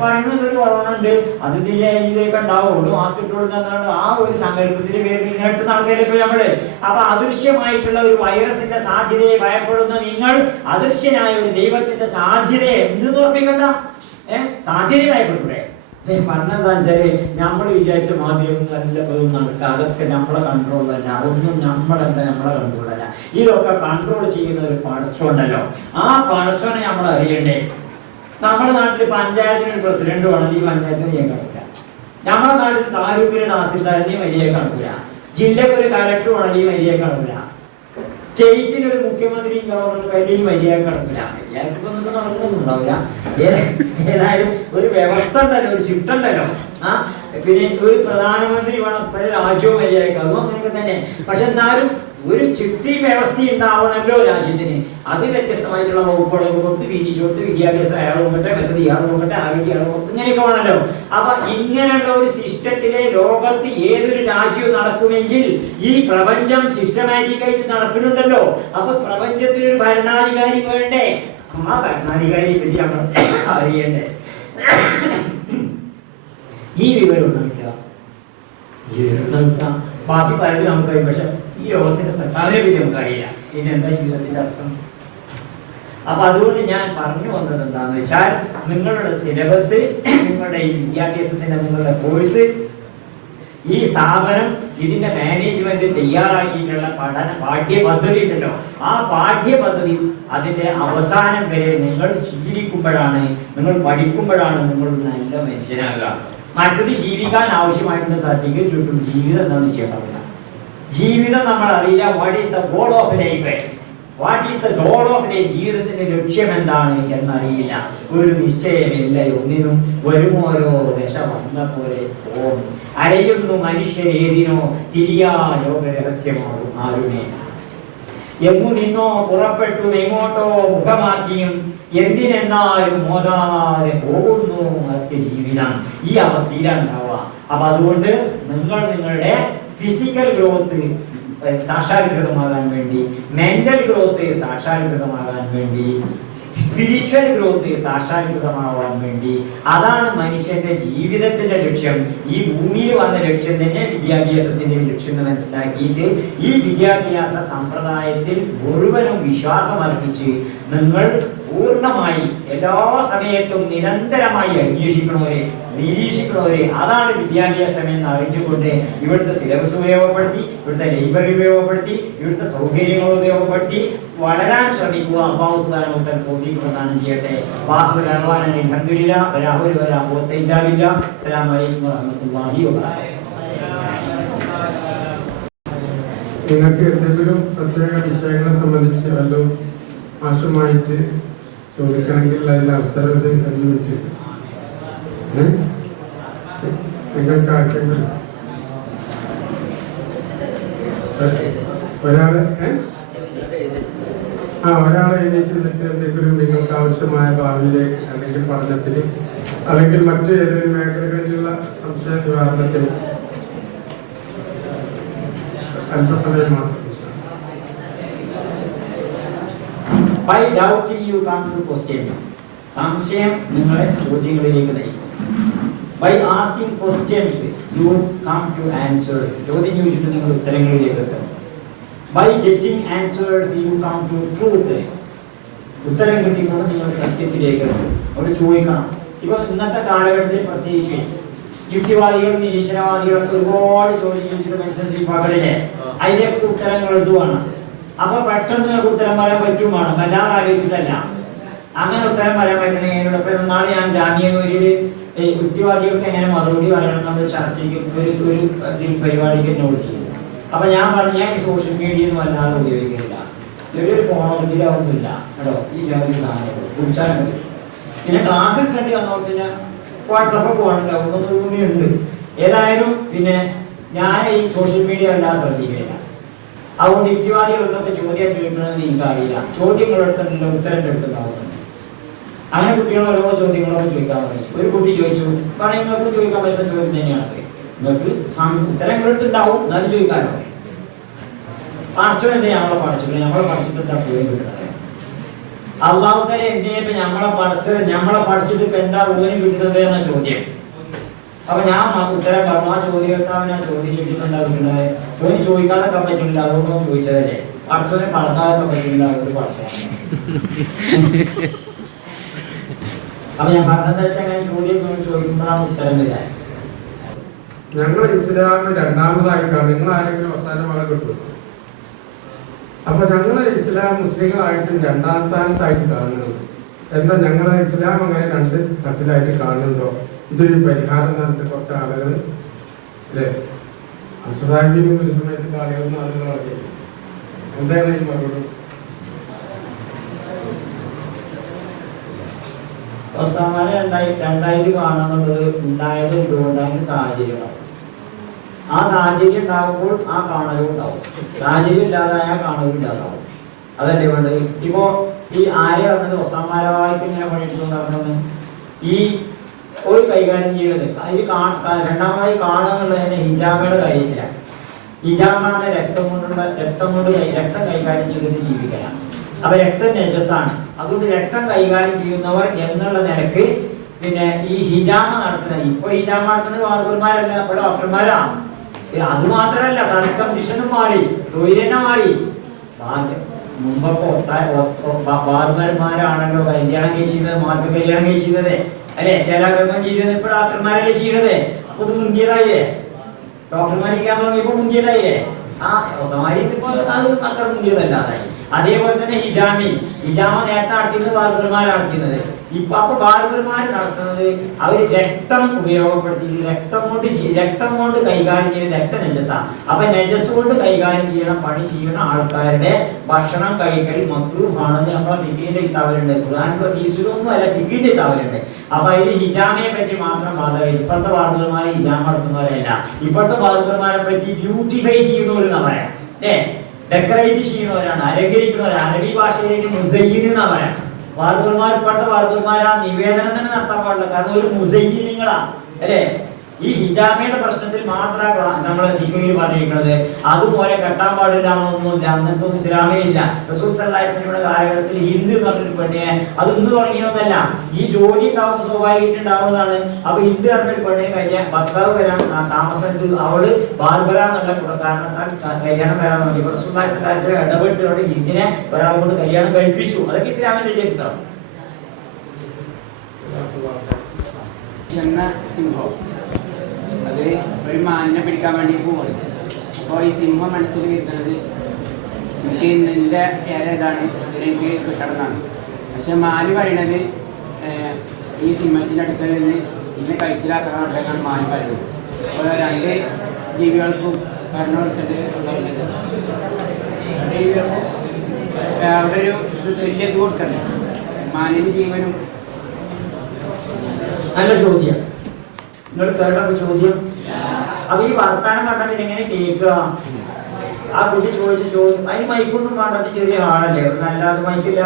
പറയുന്നത് ഒരു കൊറോണ ഉണ്ട്, അത് ഇതിലേക്ക് ഉണ്ടാവുള്ളൂ, മാസ്ക് ഇട്ട് കൊടുക്കാന്നാണ് ആ ഒരു സങ്കല്പത്തിന്റെ പേരിൽ ഇങ്ങോട്ട് നടക്കലിപ്പോ നമ്മള്. അപ്പൊ അദൃശ്യമായിട്ടുള്ള ഒരു വൈറസിന്റെ സാധ്യതയെ ഭയപ്പെടുന്ന നിങ്ങൾ അദൃശ്യനായ ഒരു ദൈവത്തിന്റെ സാധ്യതയെ എന്ത് ഉറപ്പിക്കണ്ട, സാധ്യതയെ ഭയപ്പെട്ടൂടെ? പറഞ്ഞെന്താ വെച്ചാല് നമ്മൾ വിചാരിച്ച മാതിരി ഒന്നും നല്ലതും നടക്കുക, അതൊക്കെ നമ്മളെ കൺട്രോളല്ല, ഒന്നും നമ്മളെ കൺട്രോളല്ല. ഇതൊക്കെ കൺട്രോൾ ചെയ്യുന്ന ഒരു പടച്ചോണ്ടല്ലോ, ആ പടച്ചോനെ നമ്മൾ അറിയണ്ടേ. നമ്മുടെ നാട്ടിൽ പഞ്ചായത്തിന് പ്രസിഡന്റ് വേണമെങ്കിൽ ഈ പഞ്ചായത്തിന് ചെയ്യാൻ കഴിയില്ല. നമ്മുടെ നാട്ടിൽ താലൂക്കിന് തഹസിൽദാരിനെയും വലിയ കണക്കില്ല, ജില്ലക്ക് ഒരു കലക്ടർ വേണമെങ്കിൽ വലിയ കണക്കില്ല, സ്റ്റേറ്റിന് ഒരു മുഖ്യമന്ത്രിയും ഗവർണറും വലിയ കണക്കില്ല. എല്ലാവർക്കും നടക്കുന്നൊന്നും ഉണ്ടാവില്ല. ഏതായാലും ഒരു വ്യവസ്ഥ ഉണ്ടല്ലോ, ഒരു ചിട്ടുണ്ടല്ലോ. പിന്നെ ഒരു പ്രധാനമന്ത്രി വേണം, പല രാജ്യവും വലിയേക്കും, അതും അങ്ങനെയൊക്കെ തന്നെ. പക്ഷെ എന്നാലും ഒരു ചിട്ടി വ്യവസ്ഥ ഉണ്ടാവണമല്ലോ രാജ്യത്തിന്. അത് വ്യത്യസ്തമായിട്ടുള്ള വകുപ്പുകളൊക്കെ കൊടുത്ത് വീതിച്ചു കൊടുത്ത് വിദ്യാഭ്യാസം അയാൾ നോക്കട്ടെ, മറ്റത് ഇയാൾ നോക്കട്ടെ, ആരോഗ്യ ഇയാൾ നോക്കട്ടെ, ഇങ്ങനെയൊക്കെ വേണമല്ലോ. അപ്പൊ ഇങ്ങനെയുള്ള ഒരു സിസ്റ്റത്തിലെ ലോകത്ത് ഏതൊരു രാജ്യവും നടക്കുമെങ്കിൽ ഈ പ്രപഞ്ചം സിസ്റ്റമാറ്റിക്കായിട്ട് നടക്കുന്നുണ്ടല്ലോ. അപ്പൊ പ്രപഞ്ചത്തിൽ ഒരു ഭരണാധികാരി വേണ്ടേ? ആ ഭരണാധികാരിയെ പറ്റി നമ്മൾ അറിയണ്ടേ? ഈ വിവരം കിട്ടുക, ബാക്കി പലരും നമുക്കറിയാം. പക്ഷെ ഈ ലോകത്തിന്റെ സർക്കാരിനെ പറ്റി നമുക്കറിയില്ല. പിന്നെ എന്താ ജീവിതത്തിന്റെ അർത്ഥം? അപ്പൊ അതുകൊണ്ട് ഞാൻ പറഞ്ഞു വന്നത് എന്താന്ന് വെച്ചാൽ, നിങ്ങളുടെ സിലബസ്, നിങ്ങളുടെ ഈ വിദ്യാഭ്യാസത്തിന്റെ നിങ്ങളുടെ കോഴ്സ്, ഈ സ്ഥാപനം, ഇതിന്റെ മാനേജ്മെന്റ് തയ്യാറാക്കിയിട്ടുള്ള പാഠ്യപദ്ധതി ഉണ്ടല്ലോ, ആ പാഠ്യപദ്ധതി അതിന്റെ അവസാനം വരെ നിങ്ങൾ ശീലിക്കുമ്പോഴാണ്, നിങ്ങൾ പഠിക്കുമ്പോഴാണ് നിങ്ങൾ നല്ല മനുഷ്യനാകുക. മറ്റൊരു ജീവിക്കാൻ ആവശ്യമായിട്ടുള്ള സർട്ടിഫിക്കറ്റ് കിട്ടും, ജീവിതം എന്താണെന്ന് ചെയ്യണമെന്നില്ല. ജീവിതം നമ്മൾ അറിയില്ല. What is the goal of life? What is the goal of life? ജീവിതത്തിന്റെ ലക്ഷ്യം എന്താണ് എന്നറിയില്ല. ഒരു നിശ്ചയമില്ല ഒന്നിനും. വരുമോരോ ദശ വന്ന പോലെ തോന്നും. അരയുന്നു മനുഷ്യരേതിനോ തിരിയാ ലോക രഹസ്യമാകും ആരുമേ. എങ്ങു നിന്നോ പുറപ്പെട്ടു എങ്ങോട്ടോ മുഖമാക്കിയും എന്തിനെന്നാലും മോതാതെ പോകുന്നു മറ്റ് ജീവിതം. ഈ അവസ്ഥയിലാണ് ഉണ്ടാവുക. അപ്പൊ അതുകൊണ്ട് നിങ്ങളുടെ ഫിസിക്കൽ ഗ്രോത്ത് സാക്ഷാത്കൃതമാകാൻ വേണ്ടി, മെന്റൽ ഗ്രോത്ത് സാക്ഷാത്കൃതമാകാൻ വേണ്ടി, സ്പിരിച്വൽ ഗ്രോത്ത് സാക്ഷാത്കൃതമാവാൻ വേണ്ടി, അതാണ് മനുഷ്യന്റെ ജീവിതത്തിന്റെ ലക്ഷ്യം. ഈ ഭൂമിയിൽ വന്ന ലക്ഷ്യം തന്നെ വിദ്യാഭ്യാസത്തിന്റെ ലക്ഷ്യം എന്ന് മനസ്സിലാക്കിയിട്ട് ഈ വിദ്യാഭ്യാസ സമ്പ്രദായത്തിൽ മുഴുവനും വിശ്വാസം അർപ്പിച്ച് നിങ്ങൾ പൂർണ്ണമായി എല്ലാ സമയത്തും നിരന്തരമായി അന്വേഷിക്കണവരെ, നിരീക്ഷിക്കണവരെ, അതാണ് വിദ്യാഭ്യാസം എന്ന് അറിഞ്ഞുകൊണ്ട് ഇവിടുത്തെ സിലബസ് ഉപയോഗപ്പെടുത്തി, ഇവിടുത്തെ ലൈബ്രറി ഉപയോഗപ്പെടുത്തി, ഇവിടുത്തെ സൗകര്യങ്ങൾ ഉപയോഗപ്പെടുത്തി വളരാൻ ശ്രമിക്കുക. അല്ലാഹു സുബ്ഹാനഹു വ തആല തൗഫീഖ് പ്രദാനം ചെയ്യട്ടെ. വാഹിറു ദഅ്വാനാ അൽഹംദുലില്ലാഹി വലാ ഹൗല വലാ ഖുവത ഇല്ലാ ബില്ലാഹ്. അസ്സലാമു അലൈക്കും വറഹ്മത്തുള്ളാഹി വബറകാതുഹു. നിങ്ങൾക്ക് എന്തെങ്കിലും പ്രത്യേക വിഷയങ്ങളെ സംബന്ധിച്ച് വല്ലതും മാഷുമായിട്ട് ചോദിക്കണമെങ്കിൽ അതിൻ്റെ അവസരം ഒരു 5 മിനിറ്റ് നിങ്ങൾക്ക് ആർക്കെങ്കിലും ഒരാളെ എഴുന്നേറ്റ് നിന്നിട്ട് എന്തെങ്കിലും നിങ്ങൾക്ക് ആവശ്യമായ ഭാവിയിലേക്ക് അല്ലെങ്കിൽ പഠനത്തിന് അല്ലെങ്കിൽ മറ്റു ഏതെങ്കിലും മേഖലകളിലുള്ള സംശയ നിവാരണത്തിന് അല്പസമയം മാത്രം. By doubting you come to questions. സംശയം നിങ്ങളെ ചോദ്യങ്ങളിലേക്ക് നയിക്കും. By asking questions you come to answers. ചോദ്യം ചോദിച്ചിട്ട് നിങ്ങൾ ഉത്തരങ്ങളിലേക്ക് എത്തും. By getting answers you come to truth. ഉത്തരം കിട്ടിയപ്പോൾ നിങ്ങൾ സത്യത്തിലേക്ക് എത്തും. അവിടെ ചോദിക്കണം. ഇപ്പൊ ഇന്നത്തെ കാലഘട്ടത്തിൽ പ്രത്യേകിച്ച് യുക്തിവാദികളും നിരീശ്വരവാദികളും ഒരുപാട് ചോദ്യം ചോദിച്ചിട്ട് മനുഷ്യരില്ലേ, അതിലേക്ക് ഉത്തരങ്ങൾ എഴുതുവാണ്. അപ്പൊ പെട്ടെന്ന് ഉത്തരം പറയാൻ പറ്റുമാണ്, വല്ലാതെ ആലോചിച്ചിട്ടല്ല. അങ്ങനെ ഉത്തരം പറയാൻ പറ്റണമെങ്കിൽ നാളെ ഞാൻ ജാമ്യയിൽ യുക്തിവാദികൾക്ക് എങ്ങനെ മറുപടി പറയണം എന്നുള്ള ചർച്ചയ്ക്ക് ഒരു പരിപാടിക്ക് എന്നോട് ചെയ്യും. അപ്പൊ ഞാൻ പറഞ്ഞു, ഞാൻ ഈ സോഷ്യൽ മീഡിയ ഒന്നും വല്ലാതെ ഉപയോഗിക്കുന്നില്ല, ചെറിയൊരു ഫോണൊന്നുമില്ല കേട്ടോ, ഈ ജാതി സാധനങ്ങൾ കുറിച്ചാലും മതി. പിന്നെ ക്ലാസ് എടുക്കേണ്ടി വന്നപ്പോൾ പിന്നെ വാട്സപ്പൊക്കെ പോകണുണ്ടാവും, ഉണ്ട്. ഏതായാലും പിന്നെ ഞാൻ ഈ സോഷ്യൽ മീഡിയ വല്ലാതെ ശ്രദ്ധിക്കുന്നില്ല. അതുകൊണ്ട് യുക്തിവാദികളൊക്കെ ചോദ്യം ചോദിക്കണമെന്ന് എനിക്കറിയില്ല. ചോദ്യങ്ങളെടുത്തിട്ടുള്ള ഉത്തരം എടുത്തുണ്ടാവുന്നുണ്ട്. അങ്ങനെ കുട്ടികൾ ഓരോ ചോദ്യങ്ങളൊക്കെ ചോദിക്കാൻ തുടങ്ങി. ഒരു കുട്ടി ചോദിച്ചു, വേണമെങ്കിൽ നിങ്ങൾക്ക് ചോദിക്കാൻ പറ്റുന്ന ചോദ്യം തന്നെയാണ്. നിങ്ങൾക്ക് ഉത്തരങ്ങളെടുത്തുണ്ടാവും, എന്നാലും ചോദിക്കാനോ. പഠിച്ചോ എന്തേ ഞങ്ങളെ പഠിച്ചിട്ടില്ല, ഞങ്ങളെ പഠിച്ചിട്ട് എന്താ പേര് കിട്ടണത്? അള്ളാഹു തആല എന്തിനാ ഇപ്പൊ നമ്മളെ പഠിച്ചിട്ട് ഇപ്പൊ എന്താ ഓന് കിട്ടുന്നത് എന്ന ചോദ്യം. അപ്പൊ ഞാൻ ഉത്തരം പറഞ്ഞു. ആ ചോദ്യകർത്താവ് ഞാൻ ചോദ്യം ചോദിച്ചിട്ട് എന്താ കിട്ടുന്നത്? ഓന് ചോദിക്കാതൊക്കെ പറ്റില്ല, അതുകൊണ്ടോ ചോദിച്ചതല്ലേ. പഠിച്ചോനെ പളക്കാതൊക്കെ പറ്റില്ല, അതുകൊണ്ട് പഠിച്ചതാണ്. അപ്പൊ ഞാൻ പറഞ്ഞതെന്ന് വെച്ചാൽ അങ്ങനെ ചോദ്യം ചോദിക്കുമ്പോഴാണ് ഉത്തരം വരാൻ. ഞങ്ങൾ ഇസ്ലാമിന് രണ്ടാമതായിട്ടാണ്, നിങ്ങൾ ആരെങ്കിലും അവസാനം ആളെ കിട്ടും. അപ്പൊ ഞങ്ങളെ ഇസ്ലാം മുസ്ലിങ്ങളായിട്ട് രണ്ടാം സ്ഥാനത്തായിട്ട് കാണുന്നത് എന്താ? ഞങ്ങളെ ഇസ്ലാം അങ്ങനെ രണ്ട് തട്ടിലായിട്ട് കാണുന്നുണ്ടോ? ഇതൊരു പരിഹാരം നടത്തി കുറച്ച് ആളുകൾ അല്ലേ സാഹിബിന് ഒരു സമയത്ത് കാണികളുന്ന ആളുകളൊക്കെ എന്താണ് ഈ മറുപടി? രണ്ടായിട്ട് കാണുന്നുള്ളത് ഉണ്ടായത് ഇതുകൊണ്ടാണ് സാഹചര്യം ഉണ്ടാവും. ആ സാഹചര്യം ഉണ്ടാകുമ്പോൾ ആ കാണലും ഉണ്ടാവും. സാഹചര്യം ഇല്ലാതായാൽ കാണലും ഇല്ലാതാവും. അതല്ലേ വേണ്ടത്? ഇപ്പോ ഈ ആര്യ പറഞ്ഞത് ഒസാമാരായിട്ട് ഇങ്ങനെ പണിയിട്ടുണ്ടാകുന്നത് ഈ ഒരു കൈകാര്യം ചെയ്യുന്നത് അതിൽ രണ്ടാമതായി കാണുക എന്നുള്ളതിന് ഹിജാമയുടെ കാര്യമില്ല. ഹിജാമാണ് രക്തം കൈകാര്യം ചെയ്തിട്ട് ജീവിക്കണം. അപ്പൊ രക്തം നജസാണ്. അതുകൊണ്ട് രക്തം കൈകാര്യം ചെയ്യുന്നവർ എന്നുള്ള നിലക്ക് പിന്നെ ഈ ഹിജാമ നടത്തുന്നത്, ഇപ്പൊ ഹിജാമ നടത്തുന്നത് വാർബർമാരല്ല, ഇവിടെ ഡോക്ടർമാരാണ്. അത് മാത്രമല്ല, സർക്കംസിഷനും മാറി, തൊഴിലെന്നെ മാറി. മുമ്പൊക്കെ വാർബർമാരാണല്ലോ കല്യാണം കഴിച്ചിരുന്നത്, മാർക്ക് കല്യാണം കഴിച്ചിരുന്നത് അല്ലെ, ചില കർമ്മം ചെയ്തത്. ഇപ്പൊ ഡോക്ടർമാരല്ലേ ചെയ്യുന്നത്. അപ്പൊ ഇത് മുന്തിയതായില്ലേ? ഡോക്ടർമാരിക്കാൻ തുടങ്ങിയപ്പോ മുന്തിയതായില്ലേ? ആ ഇപ്പൊ അത് അത്ര മുന്തിയതല്ലാതായി. അതേപോലെ തന്നെ ഹിജാമ നേരത്തെ നടത്തിയത് ബാർബർമാർ നടത്തുന്നത്. അപ്പൊ ബാർബർമാർ നടത്തുന്നത് അവർ രക്തം ഉപയോഗപ്പെടുത്തി രക്തം കൊണ്ട് കൈകാര്യം ചെയ്യുന്ന രക്തനജസ. അപ്പൊ നജസ് കൊണ്ട് കൈകാര്യം ചെയ്യണം പണി ചെയ്യുന്ന ആൾക്കാരുടെ ഭക്ഷണം കഴിക്കൽ മക്രൂഹാണെന്ന് നമ്മളെ ഫിഖിന്റെ കിതാബിലുണ്ട്. ഖുർആനിലെ ഹദീസിലൊന്നും അല്ല, ഫിഖിന്റെ കിതാബിലുണ്ട്. അപ്പൊ അതിൽ ഹിജാമയെ പറ്റി മാത്രം ബാധകം. ഇപ്പോഴത്തെ ബാർബർമാർ ഹിജാമ നടത്തുന്നവരല്ല. ഇപ്പോഴത്തെ ബാർബർമാരെ പറ്റി ബ്യൂട്ടിഫൈ ചെയ്യുന്നവരെന്നാ പറയാം, ഡെക്കറേറ്റ് ചെയ്യുന്നവരാണ്, അലങ്കരിക്കുന്നവരാണ്. അറബി ഭാഷയിലേക്ക് മുസയ്യിൻ എന്നാ പറയാം. ഇപ്പോഴത്തെ ബാർബർമാർ ആ നിവേദനം തന്നെ നടത്താൻ പാടില്ല, കാരണം ഒരു മുസയ്യിനുകളാ അല്ലേ. ഈ ഹിജാമയുടെ പ്രശ്നത്തിൽ മാത്രമാണ് നമ്മളെ ഫിഖിൽ പറഞ്ഞിരിക്കുന്നത്. അതുപോലെ കെട്ടാൻ പാടില്ല എന്നൊന്നുമില്ല, അങ്ങനത്തെ ഒന്നും ഇസ്ലാമേ ഇല്ല. റസൂൽ സല്ലല്ലാഹു അലൈഹി വസല്ലമയുടെ കാലഘട്ടത്തിൽ ഹിന്ദു എന്ന് പറഞ്ഞൊരു പെണ്ണിനെ, അത് ഇന്ന് തുടങ്ങിയൊന്നല്ല, ഈ ജോലി ഉണ്ടാവുന്ന സ്വാഭാവികമായിട്ട് ഉണ്ടാവുന്നതാണ്. അപ്പൊ ഹിന്ദു പറഞ്ഞൊരു പെണ്ണിനെ കഴിഞ്ഞാൽ ഭർത്താവ് വരാൻ താമസത്തിൽ അവള് ബാർബറ എന്നുള്ള കാരണത്താൽ കല്യാണം വരാൻ നോക്കി. റസൂൽ സല്ലല്ലാഹു അലൈഹി വസല്ലം ഇടപെട്ടോടെ ഹിന്ദിനെ ഒരാളെ കൊണ്ട് കല്യാണം കഴിപ്പിച്ചു. അതൊക്കെ ഇസ്ലാമിന്റെ ചരിത്രം. അത് ഒരു മാനിനെ പിടിക്കാൻ വേണ്ടി പോവാണ്. അപ്പോൾ ഈ സിംഹം മനസ്സിൽ വരുന്നത് എനിക്ക് നിന്റെ ഏതാണ് ഇതിനെനിക്ക് കിട്ടണമെന്നാണ്. പക്ഷെ മാന് പറയുന്നത് ഈ സിംഹത്തിൻ്റെ അടുക്കൽ നിന്ന് ഇന്നെ കഴിച്ചിലാക്കണമെന്നാണ് മാന് പറയുന്നത്. അപ്പോൾ രണ്ട് ജീവികൾക്കും പറഞ്ഞു കൊടുത്തിട്ട് അവിടെ ഒരു തുല്യത കൊടുക്കണ്ടേ മാനിന് ജീവനും. നല്ല ചോദ്യം നിങ്ങൾ കേട്ട ചോദ്യം. അപ്പൊ ഈ വർത്താനം പറഞ്ഞാൽ എങ്ങനെ കേൾക്കുക? ആ കുട്ടി ചോദിച്ച ചോദ്യം അതിന് മൈക്കൊന്നും വേണ്ടത്, ചെറിയ ആളല്ലേ, അല്ലാതെ മൈക്കില്ല.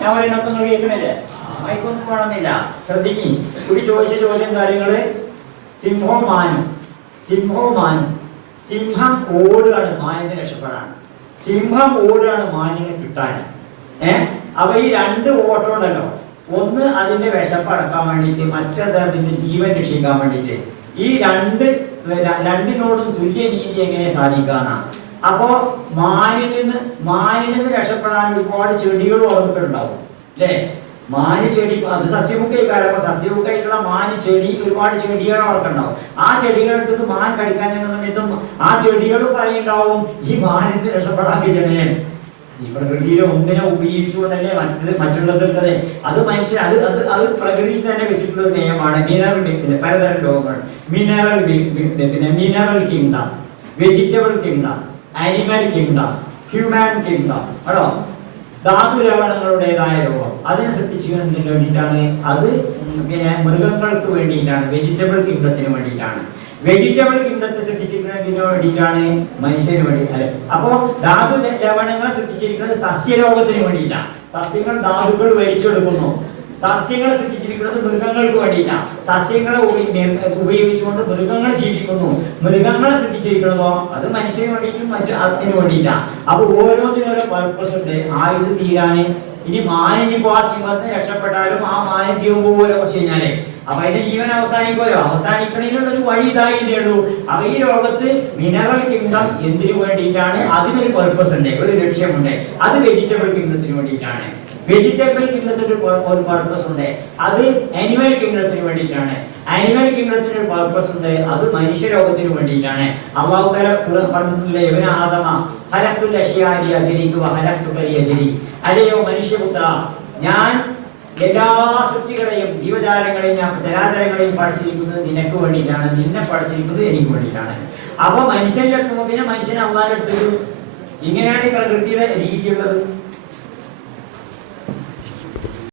ഞാൻ പറയുന്നൊക്കെ നിങ്ങൾ കേൾക്കണില്ലേ? മൈക്കൊന്നും വേണമെന്നില്ല. ശ്രദ്ധിക്കും. കുട്ടി ചോദിച്ച ചോദ്യം കാര്യങ്ങള് സിംഹവും മാനും. സിംഹം ഓടുകയാണ് മാനിനെ രക്ഷപ്പെടാൻ. സിംഹം ഓടുകയാണ് മാനിനെ കിട്ടാൻ. അപ്പൊ ഈ രണ്ട് ഓട്ടം ഉണ്ടല്ലോ, ഒന്ന് അതിന്റെ വിശപ്പ് അടക്കാൻ വേണ്ടിയിട്ട്, മറ്റേത് അതിന്റെ ജീവൻ രക്ഷിക്കാൻ വേണ്ടിയിട്ട്. ഈ രണ്ടിനോടും തുല്യ നീതി എങ്ങനെ സാധിക്കാന്നാണ്. അപ്പോ മാനിൽ നിന്ന് രക്ഷപ്പെടാൻ ഒരുപാട് ചെടികൾ വളർന്നിട്ടുണ്ടാവും അല്ലേ. മാന് ചെടി അത് സസ്യമുഖയിക്കാരം. അപ്പൊ സസ്യമുഖമായിട്ടുള്ള മാന് ചെടി ഒരുപാട് ചെടികൾ വളർത്തുണ്ടാവും. ആ ചെടികളെടുത്ത് മാൻ കഴിക്കാൻ സമയത്തും ആ ചെടികൾ പറയുണ്ടാവും ഈ മാനിന്ന് രക്ഷപ്പെടാൻ ജനേ. ഈ പ്രകൃതിയിലെ ഒന്നിനെ ഉപയോഗിച്ചുകൊണ്ടല്ലേ മറ്റുള്ളതുള്ളത്. അത് മനുഷ്യൻ അത് പ്രകൃതിയിൽ തന്നെ വെച്ചിട്ടുള്ള നിയമമാണ്. പലതരം ലോകങ്ങൾ, mineral kingdom, vegetable kingdom, animal kingdom, human kingdom ആണോ. ധാതുലവണങ്ങളുടേതായ ലോകം അതിനെ സൃഷ്ടിച്ചതിന് വേണ്ടിയിട്ടാണ്. അത് മൃഗങ്ങൾക്ക് വേണ്ടിയിട്ടാണ്, വെജിറ്റബിൾ കിങ്ഡത്തിന് വേണ്ടിയിട്ടാണ്. വെജിറ്റബിൾ കിങ്ഡത്തെ സൃഷ്ടിച്ചിരിക്കുന്നതിന് വേണ്ടിയിട്ടാണ്, മനുഷ്യന് വേണ്ടി. അപ്പോ ധാതു ലവണങ്ങളെ സൃഷ്ടിച്ചിരിക്കുന്നത് സസ്യലോകത്തിന് വേണ്ടിയിട്ടാണ്. സസ്യങ്ങൾ ധാതുക്കൾ വലിച്ചെടുക്കുന്നു, സസ്യങ്ങളെ സൃഷ്ടിച്ചിരിക്കുന്നത് മൃഗങ്ങൾക്ക് വേണ്ടിയിട്ടാണ്. സസ്യങ്ങളെ ഉപയോഗിച്ചുകൊണ്ട് മൃഗങ്ങൾ ജീവിക്കുന്നു. മൃഗങ്ങളെ സൃഷ്ടിച്ചിരിക്കുന്നതോ അത് മനുഷ്യന് വേണ്ടിയിട്ടും മറ്റു അതിന് വേണ്ടിയിട്ടാണ്. അപ്പൊ ഓരോന്നിനും ഓരോ പർപ്പസ് ഉണ്ട്. ആയുധ തീരാന് ഇനി മാനിനിപ്പോ ആ സിംഹത്തിന് രക്ഷപ്പെട്ടാലും ആ മാന് ജീവൻ പോകുമല്ലോ കുറച്ച് കഴിഞ്ഞാലേ. അപ്പൊ അതിന്റെ ജീവൻ അവസാനിക്കുമല്ലോ. അവസാനിക്കണതിനുള്ള ഒരു വഴി ഇതായതേ ഉള്ളൂ. അപ്പൊ ഈ ലോകത്ത് മിനറൽ കിങ്ഡം എന്തിനു വേണ്ടിയിട്ടാണ്? അതിനൊരു പർപ്പസ് ഉണ്ട്, ഒരു ലക്ഷ്യമുണ്ട്. അത് വെജിറ്റബിൾ കിങ്ഡത്തിന് വേണ്ടിയിട്ടാണ്. വെജിറ്റബിൾ കിങ്ഡത്തിന് ഒരു പർപ്പസ് ഉണ്ട്, അത് ആനിമൽ കിങ്ഡത്തിന് വേണ്ടിയിട്ടാണ്. ആനിമൽ കിങ്ഡത്തിന് ഒരു പർപ്പസ് ഉണ്ട്, അത് മനുഷ്യരോഗത്തിന് വേണ്ടിയിട്ടാണ്. അല്ലാഹു തആല പറഞ്ഞില്ലേ, ഇബ്ന ആദമ ഖലഖതുൽ അശ്യാഇ അജ്ലിക വ ഖലഖതുക ലിഅജ്ലി. അല്ലയോ മനുഷ്യപുത്ര, ഞാൻ എല്ലാ സൃഷ്ടികളെയും ജീവജാലങ്ങളെയും ഞാൻ ചരാചരങ്ങളെയും പഠിച്ചിരിക്കുന്നത് നിനക്ക് വേണ്ടിയിട്ടാണ്, നിന്നെ പഠിച്ചിരിക്കുന്നത് എനിക്ക് വേണ്ടിയിട്ടാണ്. അപ്പൊ മനുഷ്യന്റെ അടുത്ത് പിന്നെ മനുഷ്യനെ അള്ളാന്റെ അടുത്ത് ഇങ്ങനെയാണ് ഈ പ്രകൃതിയുടെ രീതിയുള്ളത്.